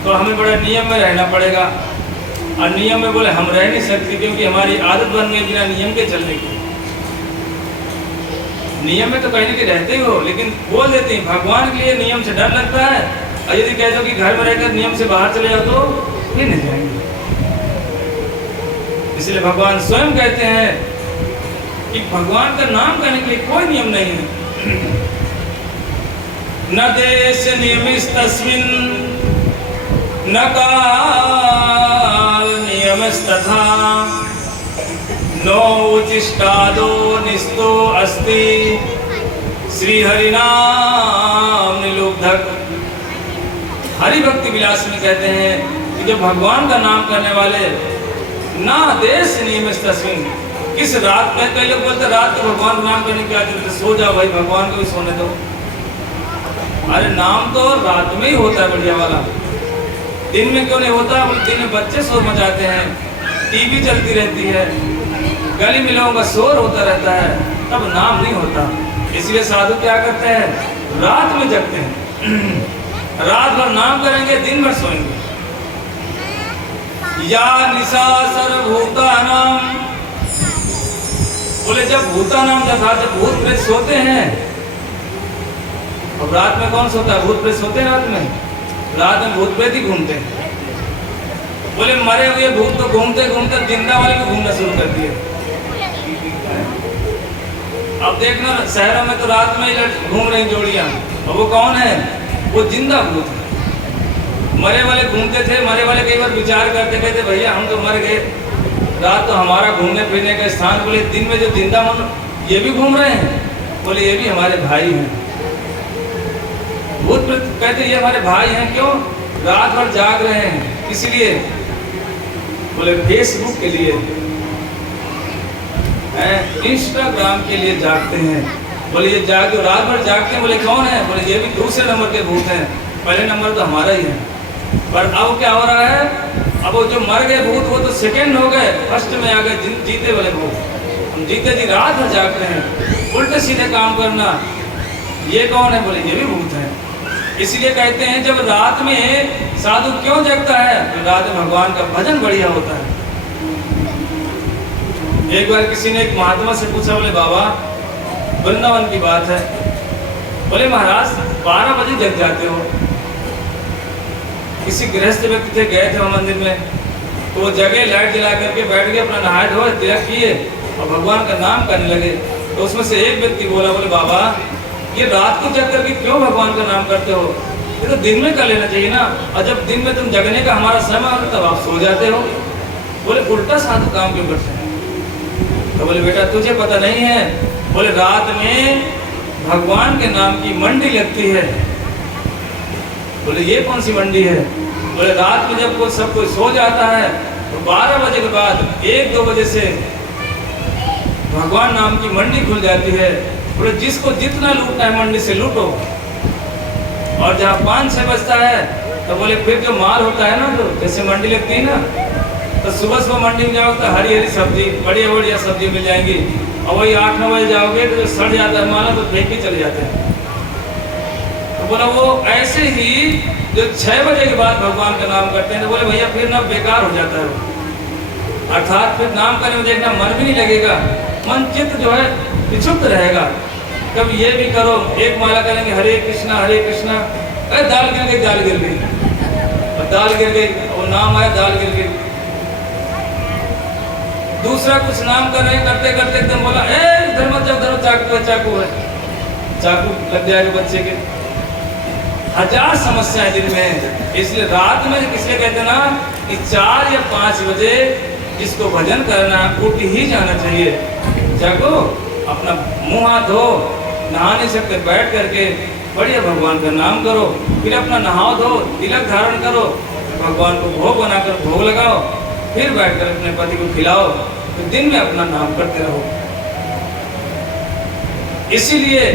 तो हमें बड़ा नियम में रहना पड़ेगा, और नियम में बोले हम रह नहीं सकते क्योंकि हमारी आदत बन गई बिना नियम के चलने की। नियम में तो कहीं ना कहीं रहते ही हो, लेकिन बोल देती हैं भगवान के लिए नियम से डर लगता है, और यदि कह दो कि घर में रहकर नियम से बाहर चले जाओ तो फिर नहीं जाएंगे। इसलिए भगवान स्वयं कहते हैं कि भगवान का नाम करने के लिए कोई नियम नहीं है। न देश नियमिस्तस्मिन् न काल नियमस्तथा नो उचिष्टादो निस्तो अस्ति श्री हरिनाम निलुब्धक। हरि भक्ति विलास में कहते हैं कि जो भगवान का नाम करने वाले ना देश नियमिस्तस्मिन्, किस रात में, कई लोग बोलते रात को भगवान का नाम करने की आदत, सो जाओ भाई भगवान को भी सोने दो। अरे नाम तो रात में ही होता है बढ़िया वाला, दिन में क्यों नहीं होता? दिन में बच्चे शोर मचाते हैं, टीवी चलती रहती है, गली में लोगों का शोर होता रहता है, तब नाम नहीं होता। इसलिए साधु क्या करते हैं, रात में जगते हैं, रात भर नाम करेंगे, दिन भर सोएंगे। या निशा सर्वभूतानाम, बोले जब भूतानाम जब भूत प्रेत सोते हैं, अब रात में कौन सोता है? भूत प्रेत सोते हैं रात में? रात में भूत प्रेत ही घूमते हैं। बोले मरे हुए भूत तो घूमते घूमते जिंदा वाले भी घूमना शुरू कर दिए। अब देखना शहरों में तो रात में ही घूम रही जोड़ियां, और वो कौन है? वो जिंदा भूत है। मरे वाले घूमते थे, मरे वाले कई बार विचार करते, कहते भैया हम तो मर गए, रात तो हमारा घूमने फिरने का स्थान, बोले दिन में जो जिंदा मन ये भी घूम रहे हैं, बोले ये भी हमारे भाई हैं। भूत प्रेत कहते ये हमारे भाई हैं, क्यों रात भर जाग रहे हैं, इसीलिए बोले फेसबुक के लिए, इंस्टाग्राम के लिए जागते हैं। बोले ये जाग रात भर जागते हैं, बोले कौन है? बोले ये भी दूसरे नंबर के भूत हैं, पहले नंबर तो हमारा ही है। पर अब क्या हो रहा है, अब वो जो मर गए भूत वो तो सेकंड हो गए, फर्स्ट में आ गए जीते वाले भूत। हम जीते जी रात भर जागते हैं, उल्टे सीधे काम करना, ये कौन है? बोले ये भी भूत है। इसलिए कहते हैं जब रात में साधु क्यों जगता है? तो रात में भगवान का भजन बढ़िया होता है। एक बार किसी ने एक महात्मा से पूछा, बोले बाबा वृंदावन की बात है, बोले महाराज 12 बजे जग जाते हो। किसी गृहस्थ व्यक्ति थे, गए थे वहाँ मंदिर में, तो वो जगह लाइट जला करके बैठ गए, अपना नहाए धोए तिलक किए और भगवान का नाम करने लगे। तो उसमें से एक व्यक्ति बोला, बोले बाबा ये रात को जग करके क्यों भगवान का नाम करते हो? ये तो दिन में कर लेना चाहिए ना, और जब दिन में तुम जगने का हमारा समय होता तब आप सो जाते हो। बोले उल्टा साधु काम क्यों करते हैं? तो बोले बेटा तुझे पता नहीं है, बोले रात में भगवान के नाम की मंडी लगती है। बोले ये कौन सी मंडी है? बोले रात में जब सब कोई सो जाता है तो 12 बजे के बाद 1-2 बजे से भगवान नाम की मंडी खुल जाती है। बोले जिसको जितना लूटना है मंडी से लूटो, और जहाँ 5-6 बजता है तो बोले फिर जो माल होता है ना, जो जैसे मंडी लगती है ना, तो सुबह सुबह मंडी में जाओ तो हरी हरी सब्जी, बढ़िया बढ़िया सब्जी मिल जाएंगी, और वही 8-9 बजे जाओगे तो जो सड़ जाता है माल तो फेंक के चले जाते हैं। तो बोला वो ऐसे ही जो 6 बजे के बाद भगवान का नाम करते हैं, तो बोले भैया फिर ना बेकार हो जाता है, अर्थात फिर नाम करने में देखना मन भी नहीं लगेगा, मन चित्त जो है विक्षुब्ध रहेगा। कभी ये भी करो, एक माला करेंगे हरे कृष्णा, अरे दाल गिर गई, दाल गिर गई, और दाल गिर गई, वो नाम आया दाल गिर गई। दूसरा कुछ नाम कर रहे करते करते एकदम बोला इधर मत जाओ, इधर चाकू है, चाकू है, चाकू लग जाएगा बच्चे के। 1000 समस्याएं दिन में। इसलिए रात में किसलिए कहते हैं ना कि 4 या 5 बजे जिसको भजन करना उठ ही जाना चाहिए। जागो, अपना मुंह हाथ धो, नहा नहीं सकते बैठ करके बढ़िया भगवान का नाम करो, फिर अपना नहाओ धो, तिलक धारण करो, भगवान को भोग बनाकर भोग लगाओ, फिर बैठकर अपने पति को खिलाओ, तो दिन में अपना नाम करते रहो। इसीलिए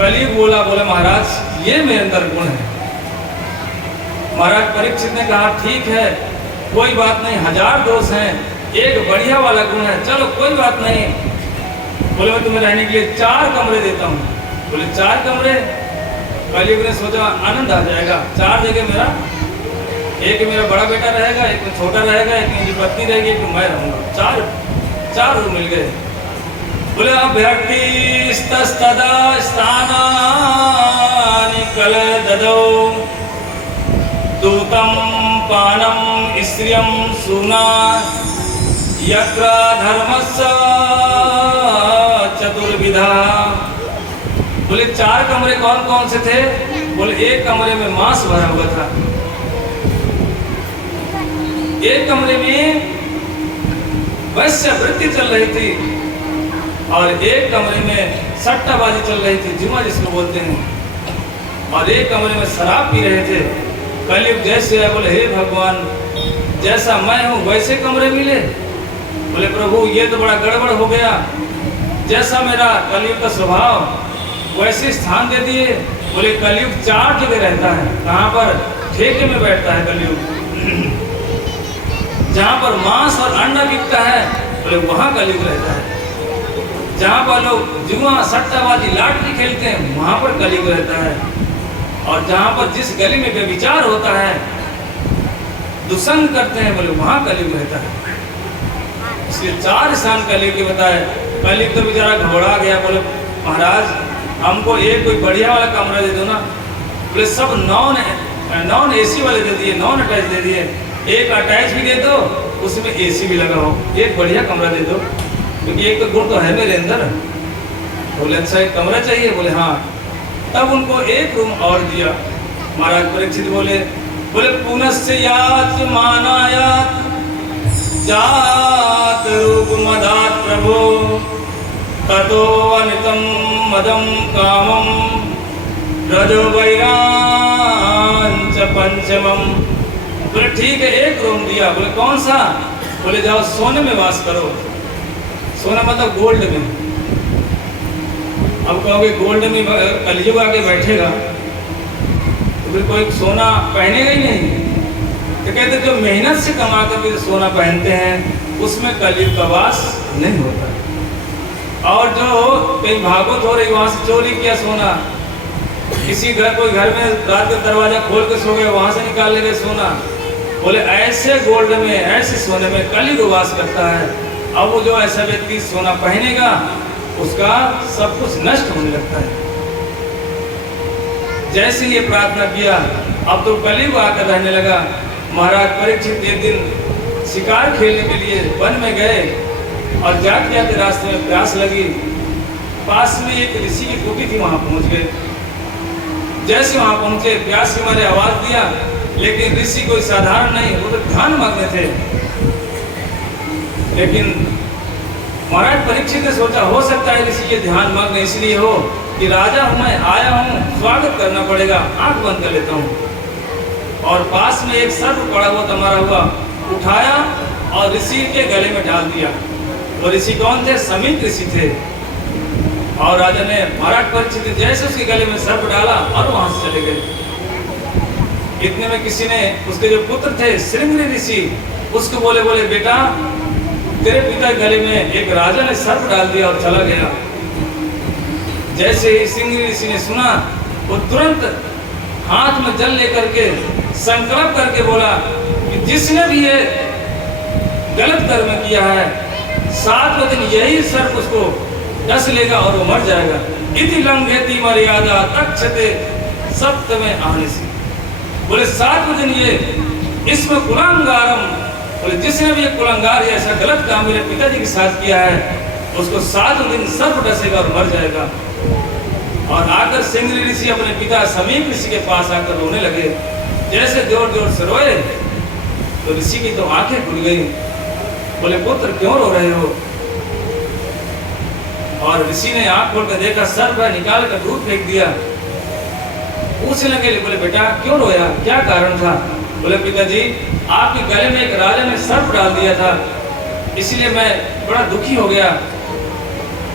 कलयुग बोले महाराज ये मेरे अंदर गुण है। महाराज परीक्षित ने कहा ठीक है, कोई बात नहीं, 1000 दोष हैं, एक बढ़िया वाला गुण है, चलो कोई बात नहीं। बोले मैं तुम्हें रहने के लिए 4 कमरे देता हूँ। बोले 4 कमरे? कलयुग ने सोचा आनंद आ जाएगा, 4 जगह मेरा, एक मेरा बड़ा बेटा रहेगा, एक में छोटा रहेगा, एक मेरी पत्नी रहेगी, एक में मैं रहूँगा, 4 रूम मिल गए। बोले अभ्यर्थिस्तदा स्थानानि कल ददौ दूतम पानम स्त्रियम सुना यत्र धर्मस्य चतुर्विधा। बोले 4 कमरे कौन कौन से थे? बोले एक कमरे में मांस भरा हुआ था, एक कमरे में वैश्यवृत्ति चल रही थी, और एक कमरे में सट्टाबाजी चल रही थी, जुआ जिसको बोलते हैं, और एक कमरे में शराब पी रहे थे। कलयुग जैसे है, बोले हे भगवान जैसा मैं हूँ वैसे कमरे मिले। बोले प्रभु ये तो बड़ा गड़बड़ हो गया, जैसा मेरा कलयुग का स्वभाव वैसे स्थान दे दिए। बोले कलयुग 4 जगह रहता है, कहाँ पर? ठेके में बैठता है कलयुग, जहाँ पर मांस और अंडा बिकता है, बोले वहाँ कलयुग रहता है। जहाँ पर लोग जुआ सट्टाबाजी लाटरी खेलते हैं वहाँ पर कलयुग रहता है, और जहाँ पर जिस गली में व्यभिचार होता है, दुष्संग करते हैं, बोले वहाँ कलयुग रहता है। इसलिए 4 स्थान कलयुग के बताए। कलयुग तो बेचारा घबरा गया, बोले महाराज हमको एक कोई बढ़िया वाला कमरा दे दो ना। बोले सब नॉन AC वाले दे दिए, नॉन अटैच दे दिए, एक अटैच भी दे दो, उसमें AC भी लगा हो, एक बढ़िया कमरा दे दो, क्योंकि एक तो गुण तो है मेरे अंदर। बोले अच्छा एक कमरा चाहिए? बोले हाँ। तब उनको एक रूम और दिया। महाराज परीक्षित बोले पुनश्च यात मानायात जात रूप मदात प्रभो ततो अनितम मदम कामम रजो वैरांच पंचमम। बोले ठीक है, एक रूम दिया। बोले कौन सा? बोले जाओ सोने में वास करो। सोना मतलब गोल्ड में। अब कहोगे गोल्ड में कलयुग आके बैठेगा तो फिर कोई सोना पहनेगा ही नहीं। तो कहते जो मेहनत से कमा कर भी सोना पहनते हैं उसमें कलयुग का वास नहीं होता। और जो कहीं भागवत हो रही वहां से चोरी किया सोना, किसी घर कोई घर में रात का दरवाजा खोल के सो गए, वहां से निकाल ले गए सोना। बोले ऐसे गोल्ड में, ऐसे सोने में कलयुग वास करता है। अब वो जो ऐसा व्यक्ति सोना पहनेगा उसका सब कुछ नष्ट होने लगता है। जैसे ये प्रार्थना किया अब तो कलयुग आकर रहने लगा। महाराज परीक्षित एक दिन शिकार खेलने के लिए वन में गए और जाते जाते रास्ते में प्यास लगी। पास में एक ऋषि की कुटी थी, वहां पहुंच गए। जैसे वहां पहुंचे प्यास के मारे आवाज दिया, लेकिन ऋषि कोई साधारण नहीं, वो तो ध्यान मग्न थे। लेकिन महाराज परीक्षित ने सोचा हो सकता है ऋषि के ध्यान मग्न इसलिए हो कि राजा हूं मैं, आया हूं, स्वागत करना पड़ेगा, आंख बंद कर लेता हूं। और पास में एक सर्प पड़ा हुआ था, मरा हुआ, उठाया और ऋषि के गले में डाल दिया। वो ऋषि कौन थे? समीप ऋषि थे। और राजा ने महाराज परीक्षित जैसे उसके गले में सर्प डाला और वहां से चले गए। इतने में किसी ने, उसके जो पुत्र थे श्रृंगी ऋषि, उसको बोले बेटा तेरे पिता के गले में एक राजा ने सर्प डाल दिया और चला गया। जैसे ही श्रृंगी ऋषि ने सुना वो तुरंत हाथ में जल लेकर के संकल्प करके बोला कि जिसने भी ये गलत कर्म किया है 7वें दिन यही सर्प उसको डस लेगा और वो मर जाएगा। इति लंघेति मर्यादा तक्षते सप्तमे आहनिसि। बोले 7वें दिन ये इसमें कुलांगारम, बोले जिसने भी ये कुलांगार ऐसा गलत काम मेरे पिताजी के साथ किया है उसको 7वें दिन सर्प डसेगा और मर जाएगा। और आकर श्रृंगी ऋषि अपने पिता समीप ऋषि के पास आकर रोने लगे। जैसे जोर जोर से रोए तो ऋषि की तो आंखें खुल गई। बोले पुत्र क्यों रो रहे हो? और ऋषि ने आंख खोल कर देखा सर्प है, निकाल कर दूर फेंक दिया। पूछने लगे, बोले बेटा क्यों रोया, क्या कारण था? बोले पिताजी आपके गले में एक राजा ने सर्प डाल दिया था, इसलिए मैं बड़ा दुखी हो गया।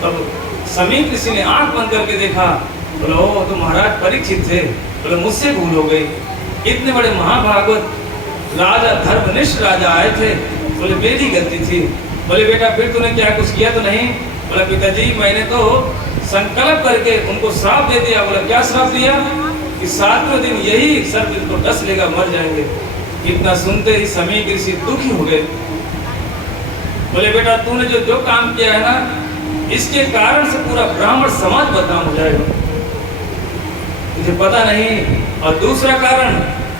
तब समीप ऋषि ने आंख बंद करके देखा। बोले ओ तो महाराज परीक्षित थे। बोले मुझसे भूल हो गई। इतने बड़े महाभागवत राजा, धर्मनिष्ठ राजा आए थे। बोले मेरी गलती थी। बोले बेटा फिर तूने क्या कुछ किया तो नहीं? बोला पिताजी मैंने तो संकल्प करके उनको श्राप दे दिया। बोला क्या श्राप दिया? कि 7वें दिन यही सर्प इनको डस लेगा, मर जाएंगे। इतना सुनते ही समीप ऋषि दुखी हो गए। बोले बेटा तूने जो काम किया है ना, इसके कारण से पूरा ब्राह्मण समाज बदनाम हो जाएगा, मुझे पता नहीं। और दूसरा कारण,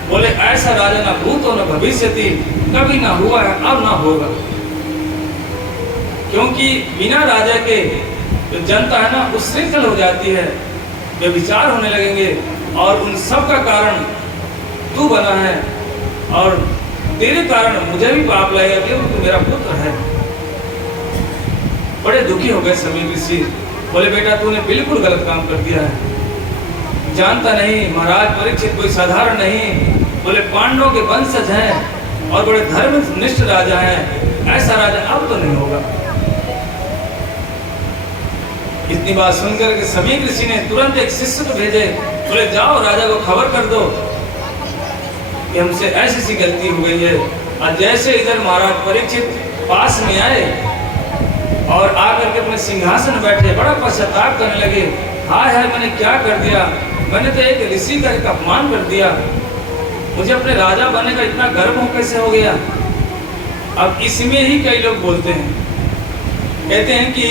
बोले ऐसा राजा ना भूतो न भविष्यति, कभी ना हुआ है अब ना होगा। क्योंकि बिना राजा के जो जनता है ना वो श्रृंखल हो जाती है, वे विचार होने लगेंगे और उन सब का कारण तू बना है और तेरे कारण मुझे भी पाप लगेगा क्योंकि तू मेरा पुत्र है। बड़े दुखी हो गए समीप ऋषि। बोले बेटा तूने बिल्कुल गलत काम कर दिया है, जानता नहीं महाराज परीक्षित कोई साधारण नहीं। बोले पांडवों के वंशज हैं और बड़े धर्मनिष्ठ राजा हैं, ऐसा राजा अब तो नहीं होगा। इतनी बात सुनकर के समीप ऋषि ने तुरंत एक शिष्य को भेजे। बोले जाओ राजा को खबर कर दो कि हमसे ऐसी सी गलती हो गई है। और जैसे इधर महाराज परीक्षित पास में आए और आकर के अपने सिंहासन बैठे, बड़ा पश्चाताप करने लगे। हाय हाय मैंने क्या कर दिया, मैंने तो एक ऋषि का एक अपमान कर दिया, मुझे अपने राजा बनने का इतना गर्व कैसे हो गया। अब इसमें ही कई लोग बोलते हैं, कहते हैं कि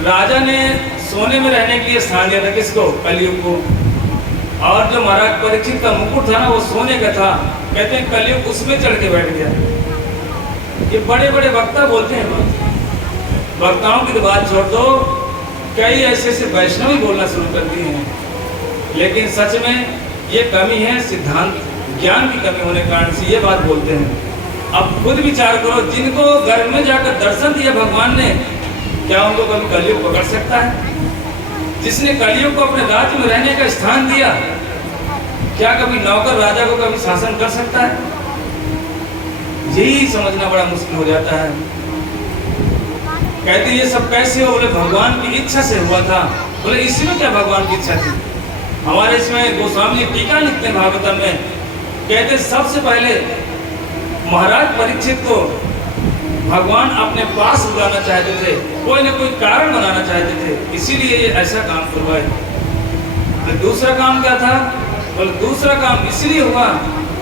राजा ने सोने में रहने के लिए स्थान दिया था किसको? कलयुग को। और जो महाराज परीक्षित का मुकुट था ना वो सोने का था, कहते हैं कलयुग उसमें चढ़ के बैठ गया। ये बड़े बड़े वक्ता बोलते हैं बात, वक्ताओं की तो बात छोड़ दो, कई ऐसे ऐसे वैष्णव ही बोलना शुरू कर दिए हैं। लेकिन सच में ये कमी है, सिद्धांत ज्ञान की कमी होने के कारण से ये बात बोलते हैं। अब खुद विचार करो, जिनको गर्भ में जाकर दर्शन दिया भगवान ने, क्या उनको कभी कलयुग पकड़ सकता है? जिसने कलियुग को अपने राज्य में रहने का स्थान दिया, क्या कभी नौकर राजा को कभी शासन कर सकता है? यही समझना बड़ा मुश्किल हो जाता है। कहते ये सब कैसे हो? बोले भगवान की इच्छा से हुआ था। बोले इसमें क्या भगवान की इच्छा थी? हमारे इसमें गोस्वामी टीका लिखते हैं भागवतम में, कहते सबसे पहले महाराज परीक्षित को भगवान अपने पास बुलाना चाहते थे, कोई न कोई कारण बनाना चाहते थे, इसीलिए ये ऐसा काम करवाए। तो दूसरा काम क्या था? बोले दूसरा काम इसलिए हुआ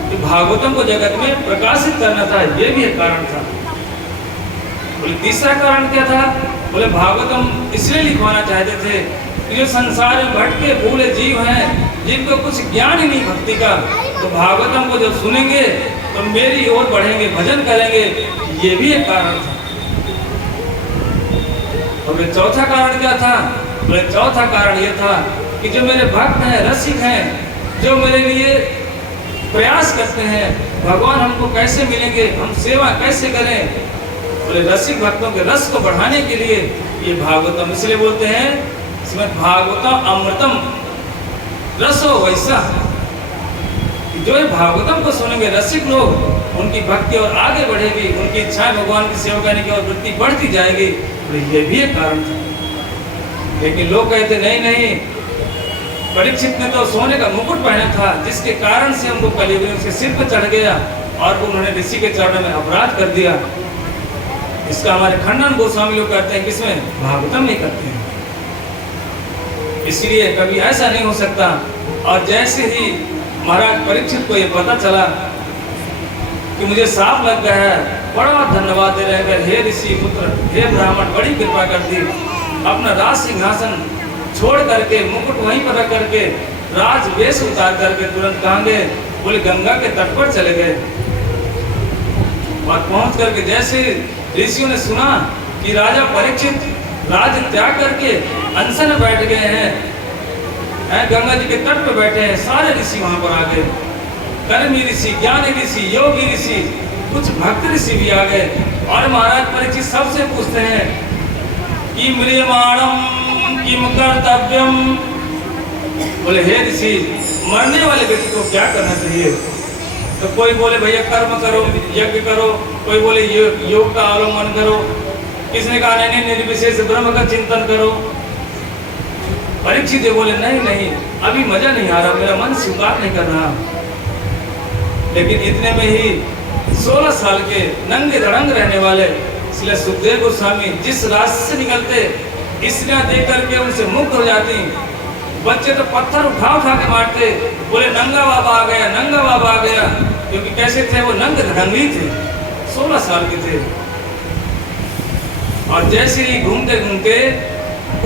कि भागवतम को जगत में प्रकाशित करना था, ये भी एक कारण था। बोले तीसरा कारण क्या था? बोले भागवतम इसलिए लिखवाना चाहते थे कि जो संसार में भटके भूले जीव हैं, जिनको कुछ ज्ञान ही नहीं भक्ति का, तो भागवतम को जब सुनेंगे तो मेरी ओर बढ़ेंगे, भजन करेंगे, ये भी एक कारण था। और चौथा कारण क्या था? बोले चौथा कारण ये था कि जो मेरे भक्त हैं, रसिक हैं, जो मेरे लिए प्रयास करते हैं, भगवान हमको कैसे मिलेंगे, हम सेवा कैसे करें, बोले रसिक भक्तों के रस को बढ़ाने के लिए ये भागवतम, इसलिए बोलते हैं इसमें भागवतम अमृतम रसो वैसा। जो ये भागवतम को सुनेंगे रसिक लोग, उनकी भक्ति और आगे बढ़ेगी, उनकी इच्छा भगवान की सेवा करने की और वृत्ति बढ़ती जाएगी। तो ये भी एक कारण था। लेकिन लोग कहते नहीं नहीं, परीक्षित ने तो सोने का मुकुट पहना था, जिसके कारण से हमको कलयुग में उसके सिर पर चढ़ गया और उन्होंने ऋषि के चरणों में अपराध कर दिया। इसका हमारे खंडन गोस्वामी लोग करते हैं, किसमें? भागवतम नहीं करते हैं। इसलिए कभी ऐसा नहीं हो सकता। और जैसे ही महाराज परीक्षित को ये पता चला कि मुझे साफ लग गया है, बड़ा धन्यवाद दे रहे हैं, हे ऋषि पुत्र, हे ब्राह्मण, बड़ी कृपा कर दी। अपना राज सिंहासन छोड़ करके, मुकुट वहीं पर रख करके, राज वेश उतार करके तुरंत कहाँ गए? बोले गंगा के तट पर चले गए। और पहुंच करके जैसे ऋषियों ने सुना कि राजा परीक्षित राज त्याग करके अनशन में बैठ गए हैं, गंगा जी के तट पर बैठे हैं, सारे ऋषि वहां पर आ गए। कर्मी ऋषि, ज्ञानी ऋषि, योगी ऋषि, कुछ भक्त ऋषि भी आ गए। और महाराज परीक्षित सबसे पूछते हैं कि म्रियमाणम किम कर्तव्यम। बोले हे ऋषि, मरने वाले व्यक्ति को क्या करना चाहिए? तो कोई बोले भैया कर्म करो, यज्ञ करो, कोई बोले योग का अवलंबन करो, किसने कहा नहीं निर्विशेष ब्रह्म का चिंतन करो। परीक्षित बोले नहीं नहीं, अभी मजा नहीं आ रहा, मेरा मन स्वीकार नहीं कर रहा। लेकिन इतने में ही 16 साल के नंगे धड़ंग रहने वाले इसलिए सुखदेव गोस्वामी जिस रास्ते से निकलते स्त्रियां देख करके उनसे मुक्त हो जाती। बच्चे तो पत्थर उठा उठा के मारते, बोले नंगा बाबा आ गया, नंगा बाबा आ गया, क्योंकि कैसे थे वो? नंगे धड़ंगी थे, 16 साल के थे। और जैसे ही घूमते घूमते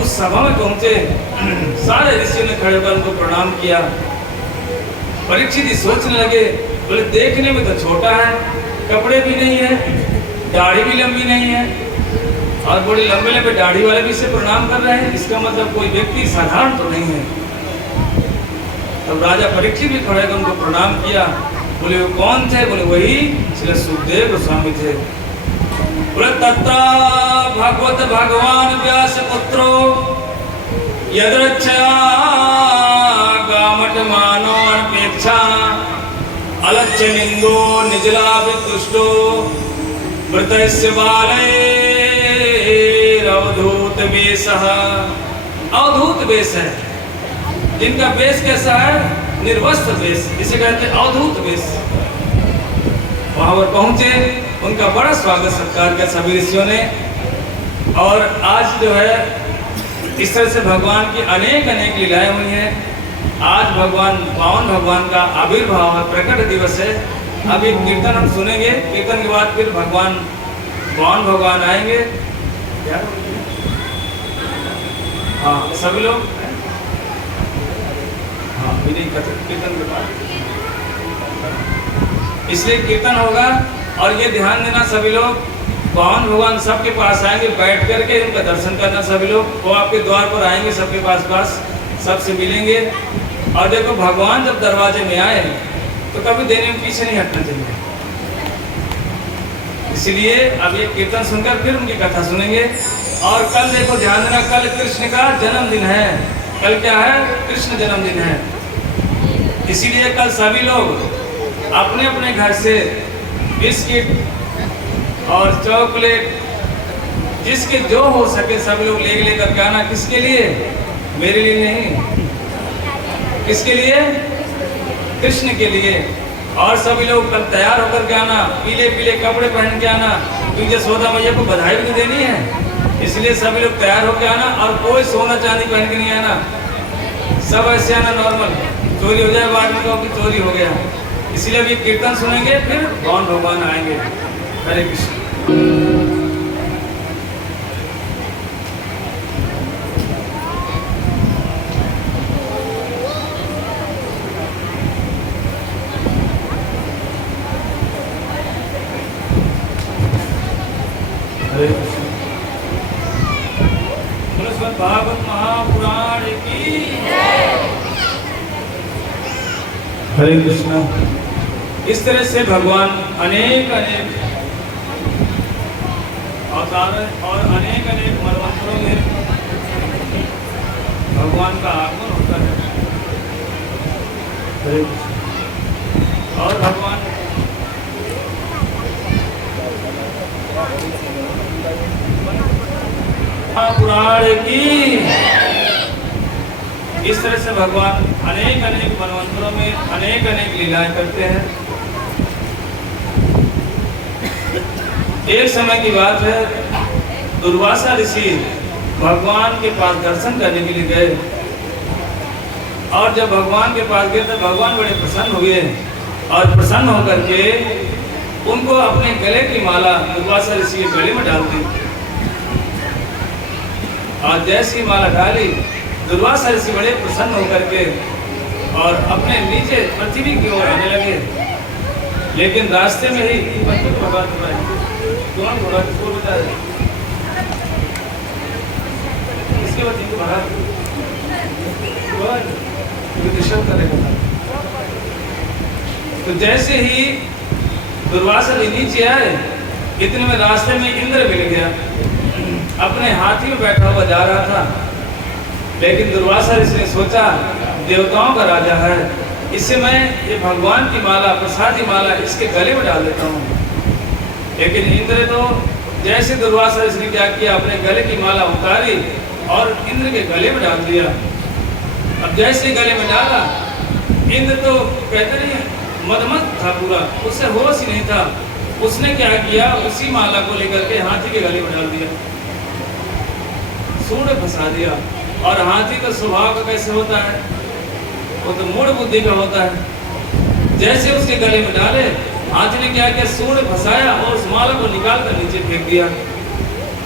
उस सभा में पहुंचे, सारे ऋषियों ने खड़े होकर उनको प्रणाम किया। परीक्षित ही सोचने लगे, बोले देखने में तो छोटा है, कपड़े भी नहीं है, दाढ़ी भी लंबी नहीं है, और बड़े लंबे लंबे दाढ़ी वाले भी इसे प्रणाम कर रहे हैं, इसका मतलब कोई व्यक्ति साधारण तो नहीं है। तब राजा परीक्षित भी खड़े होकर उनको प्रणाम किया। बोले वो कौन थे? बोले वही श्री सुखदेव गोस्वामी थे। बोले तत्र भगवत भगवान व्यास पुत्रो यदृच्छया गामट मानो अनपेक्षा अलक्ष्य निंदो निजलाभितुष्टो मृतस्य बाले अवधूत वेशः। अवधूत वेश है, जिनका वेश कैसा है? निर्वस्त्र वेश, इसे कहते हैं अवधूत वेश। वहां पर पहुंचे, उनका बड़ा स्वागत सत्कार किया सभी ऋषियों ने। और आज जो है इस तरह से भगवान की अनेक अनेक लीलाएं हुई हैं। आज भगवान पावन भगवान का आविर्भाव है, प्रकट दिवस है। अभी कीर्तन हम सुनेंगे, कीर्तन के बाद फिर भगवान पावन भगवान आएंगे। हाँ सभी लोग, हाँ कीर्तन के बाद इसलिए कीर्तन होगा। और ये ध्यान देना सभी लोग, पावन भगवान सबके पास आएंगे, बैठ करके उनका दर्शन करना सभी लोग। वो आपके द्वार पर आएंगे, सबके पास सबसे मिलेंगे। और देखो भगवान जब दरवाजे में आए तो कभी देने में पीछे नहीं हटना चाहिए। इसलिए अब ये कीर्तन सुनकर फिर उनकी कथा सुनेंगे। और कल देखो ध्यान देना, कल कृष्ण का जन्मदिन है। कल क्या है? कृष्ण जन्मदिन है। इसीलिए कल सभी लोग अपने अपने घर से बिस्किट और चॉकलेट जिसके जो हो सके सब लोग लेकर के आना। किसके लिए? मेरे लिए नहीं, किसके लिए? कृष्ण के लिए। और सभी लोग कल तैयार होकर के आना, पीले पीले कपड़े पहन के आना, क्योंकि यशोदा मैया को बधाई भी देनी है। इसलिए सभी लोग तैयार होकर आना और कोई सोना चांदी पहन के नहीं आना, सब ऐसे आना नॉर्मल। चोरी हो जाए बाद में कहो कि चोरी हो गया। इसलिए अभी कीर्तन सुनेंगे, फिर कौन भगवान आएंगे। हरे कृष्ण। भागवत महापुराण की हरे कृष्णा। इस तरह से भगवान अनेक अनेक अवतार और अनेक अनेक मनवंतरों में भगवान का आगमन होता है। हरे कृष्ण। और भगवान पुराण की इस तरह से भगवान अनेक अनेक मनवंतरों में अनेक अनेक लीलाएं करते हैं। एक समय की बात है, दुर्वासा ऋषि भगवान के पास दर्शन करने के लिए गए और जब भगवान के पास गए तो भगवान बड़े प्रसन्न हुए और प्रसन्न होकर के उनको अपने गले की माला दुर्वासा ऋषि के गले में डाल दी। और जैसी माला डाली, दुर्वासा ऋषि बड़े प्रसन्न होकर के और अपने नीचे पृथ्वी की ओर आने लगे। लेकिन रास्ते में ही बच्चों को भगा कौन भगा किसको बता रहे? इसके बाद इनको भगा डिस्टर्ब करेगा। तो जैसे ही दुर्वासा जी नीचे आए, इतने में रास्ते में इंद्र मिल गया। अपने हाथी में बैठा हुआ जा रहा था, लेकिन दुर्वासा ऋषि ने सोचा देवताओं का राजा है, इससे मैं ये भगवान की माला, प्रसादी माला इसके गले में डाल देता हूँ। लेकिन इंद्र तो जैसे दुर्वासा ऋषि ने क्या किया, अपने गले की माला उतारी और इंद्र के गले में डाल दिया। अब जैसे गले में डाला, इंद्र तो कहते नहीं मदमस्त था पूरा, उससे होश ही नहीं था। उसने क्या किया, उसी माला को लेकर के हाथी के गले में डाल दिया, सूंड फंसा दिया। और हाथी का स्वभाव का कैसे होता है, वो तो मूढ़ बुद्धि का होता है। जैसे उसके गले में डाले, हाथी ने क्या किया, सूंड फंसाया और उस माला को निकाल कर नीचे फेंक दिया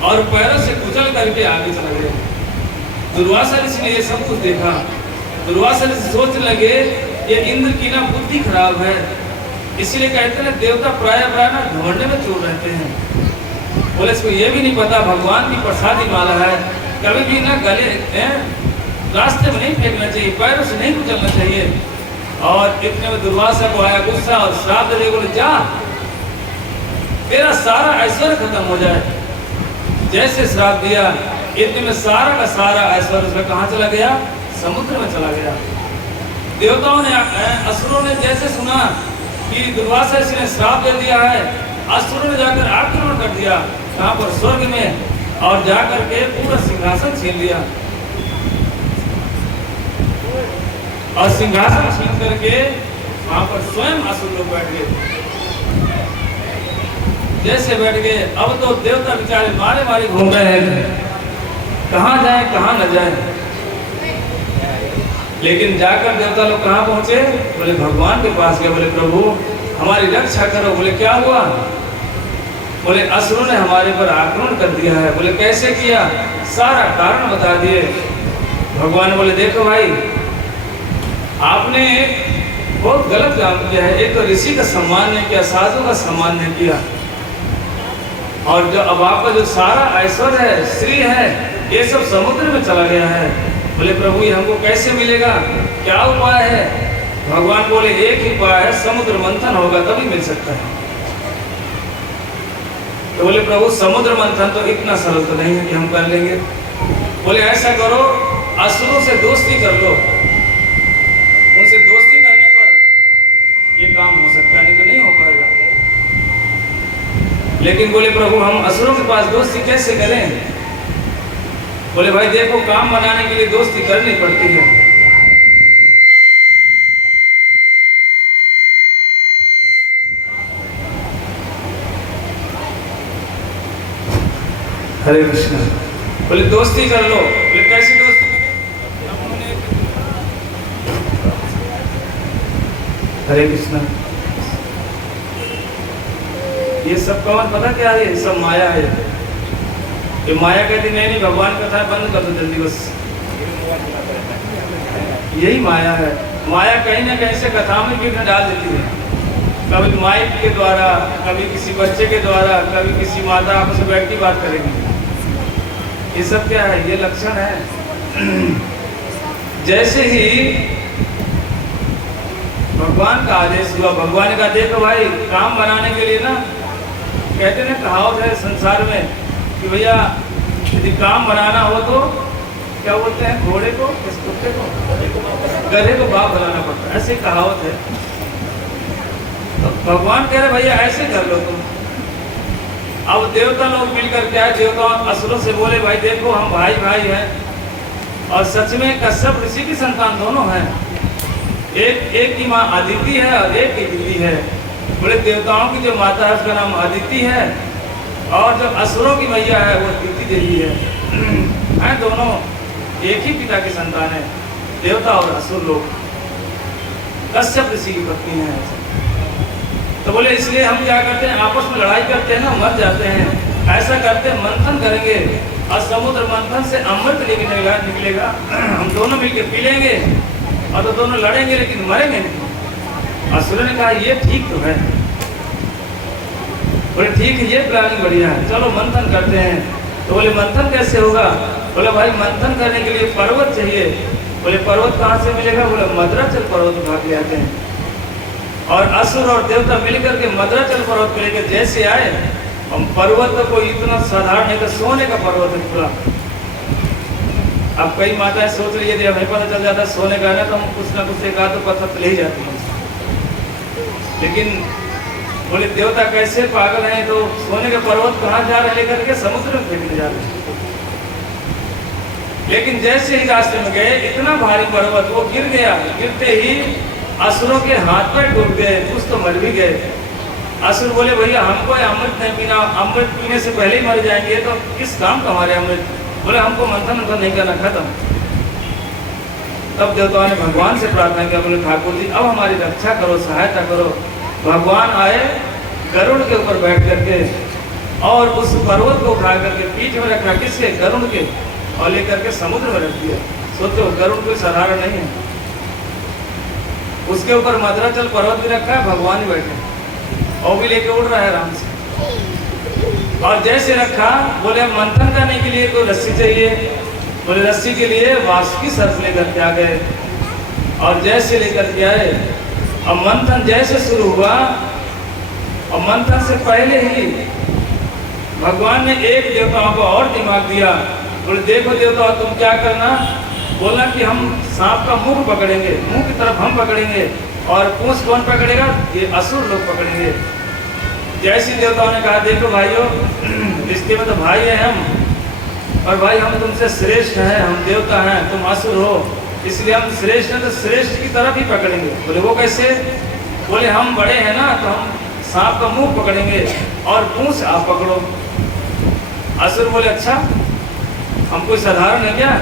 और पैरों से कुचल करके आगे चला गया। दुर्वासा ऋषि ने ये सब कुछ देखा। दुर्वासा ऋषि सोचने लगे ये इंद्र की ना बुद्धि खराब है, इसीलिए कहते हैं देवता प्राय ना घमंड में चोर रहते हैं। बोले इसको ये भी नहीं पता भगवान की प्रसादी माला है, कभी भी ना गले रास्ते में नहीं फेंकना चाहिए, पैरों से नहीं कुचलना चाहिए। और इतने में दुर्वासा को आया गुस्सा और श्राप दे बोले जा, तेरा सारा ऐश्वर्य खत्म हो जाए। जैसे श्राप दिया, इतने में सारा का सारा ऐश्वर्य उसमें कहाँ चला गया, समुद्र में चला गया। देवताओं ने, असुरों ने जैसे सुना कि दुर्वासा ऋषि ने श्राप दे दिया है, असुरों ने जाकर आक्रमण कर दिया कहाँ पर, स्वर्ग में, और जाकर के पूरा सिंहासन छीन लिया। और सिंहासन छीन करके वहां पर स्वयं असुर लोग बैठ गए। जैसे बैठ गए, अब तो देवता बेचारे मारे मारे घूम रहे हैं, कहाँ जाए कहाँ न जाए। लेकिन जाकर देवता लोग कहाँ पहुंचे, बोले भगवान के पास गए। बोले प्रभु हमारी रक्षा करो। बोले क्या हुआ? बोले असुरों ने हमारे पर आक्रमण कर दिया है। बोले कैसे किया? सारा कारण बता दिए। भगवान बोले देखो भाई, आपने बहुत गलत काम किया है। एक तो ऋषि का सम्मान नहीं किया, साधु का सम्मान नहीं किया, और जो अब आपका जो सारा ऐश्वर्य है, श्री है, ये सब समुद्र में चला गया है। बोले प्रभु ये हमको कैसे मिलेगा, क्या उपाय है? भगवान बोले एक ही उपाय है, समुद्र मंथन होगा तभी मिल सकता है। तो बोले प्रभु समुद्र मंथन तो इतना सरल तो नहीं है कि हम कर लेंगे। बोले ऐसा करो, असुरों से दोस्ती कर लो, उनसे दोस्ती करने पर ये काम हो सकता है, नहीं तो नहीं हो पाएगा। लेकिन बोले प्रभु हम असुरों के पास दोस्ती कैसे करें? बोले भाई देखो काम बनाने के लिए दोस्ती करनी पड़ती है। हरे कृष्ण। बोले दोस्ती कर लो। बोले कैसी दोस्ती करें? हरे कृष्ण। ये सब कौन पता क्या है? ये सब माया है। ये माया कहती नहीं भगवान कथा बंद कर दो जल्दी, बस यही माया है। माया कहीं ना कहीं से कथा में विघ्न डाल देती है, कभी माइक के द्वारा, कभी किसी बच्चे के द्वारा, कभी किसी माता आपस में बैठ की बात करेगी। ये सब क्या है? ये लक्षण है। जैसे ही भगवान का आदेश हुआ, भगवान का देखो भाई काम बनाने के लिए ना, कहते ना कहावत है संसार में कि भैया यदि काम बनाना हो तो क्या बोलते हैं, घोड़े को, किस कुत्ते को, गधे को बाप बनाना पड़ता है, ऐसी कहावत है। तो भगवान कह रहे भैया ऐसे कर लो तुम। अब देवता लोग मिलकर क्या है, देवता असुरों से बोले भाई देखो हम भाई भाई हैं, और सच में कश्यप ऋषि की संतान दोनों हैं। एक की माँ अदिति है और एक की दिति है। बोले देवताओं की जो माता है उसका नाम अदिति है, और जो असुरों की मैया है वो दिति देवी है। दोनों एक ही पिता की संतान है, देवता और असुर लोग। कश्यप ऋषि की पत्नी है। तो बोले इसलिए हम क्या करते हैं, आपस में लड़ाई करते हैं ना, मर जाते हैं। ऐसा करते हैं मंथन करेंगे और समुद्र मंथन से अमृत निकलेगा। हम दोनों मिलकर पी लेंगे और तो दोनों लड़ेंगे लेकिन मरेंगे नहीं। असुर ने कहा ये ठीक तो है। बोले ठीक है, ये प्लानिंग बढ़िया है, चलो मंथन करते हैं। तो बोले मंथन कैसे होगा? बोले भाई मंथन करने के लिए पर्वत चाहिए। बोले पर्वत कहाँ से मिलेगा? बोले मद्राचल पर्वत उठा के आते हैं। और असुर और देवता मिलकर के मद्राचल पर्वत पे लेकर जैसे आए, हम पर्वत को इतना साधारण है, सोने का पर्वत है पूरा। अब कई माताएं सोच रही है हमें पता चल जाता सोने का है तो हम कुछ ना कुछ एक आध पत्थर ले ही जाते हैं। लेकिन बोले देवता कैसे पागल हैं, तो सोने के पर्वत कहाँ जा रहे लेकर के? समुद्र में फेंकने जा रहे हैं। लेकिन जैसे ही रास्ते में गए इतना भारी पर्वत वो गिर गया, गिरते ही असुरों के हाथ में डूब गए, कुछ तो मर भी गए। असुर बोले भैया हमको अमृत नहीं पीना, अमृत पीने से पहले ही मर जाएंगे, तो किस काम का हमारे अमृत? बोले हमको मंथन नहीं करना, खत्म। तब देवताओं ने भगवान से प्रार्थना किया, बोले ठाकुर जी अब हमारी रक्षा करो, सहायता करो। भगवान आए गरुड़ के ऊपर बैठ करके और उस पर्वत को उठा करके पीठ में रखा, किसके? गरुड़ के, और लेकर के समुद्र में रख दिया। सोचो गरुड़ कोई साधारण नहीं है। उसके ऊपर मद्राचल पर्वत भी रखा है, भगवान ही बैठे और भी लेके उड़ रहा है आराम से। और जैसे रखा, बोले मंथन करने के लिए तो रस्सी चाहिए। बोले रस्सी के लिए वासुकी सर्प लेकर के आ गए, और जैसे लेकर के आए, अब मंथन जैसे शुरू हुआ, और मंथन से पहले ही भगवान ने एक देवताओं को और दिमाग दिया। बोले देखो देवताओं तुम क्या करना, बोला कि हम सांप का मुंह पकड़ेंगे, मुंह की तरफ हम पकड़ेंगे, और पूंछ कौन पकड़ेगा? ये असुर लोग पकड़ेंगे। जैसे देवताओं ने कहा देखो भाइयों रिश्ते में तो भाई हैं हम, और भाई हम तुमसे श्रेष्ठ हैं, हम देवता हैं, तुम असुर हो, इसलिए हम श्रेष्ठ हैं तो श्रेष्ठ की तरफ ही पकड़ेंगे। बोले वो कैसे? बोले हम बड़े हैं ना, तो हम सांप का मुंह पकड़ेंगे और पूंछ आप पकड़ो। असुर बोले अच्छा हम कोई साधारण है क्या?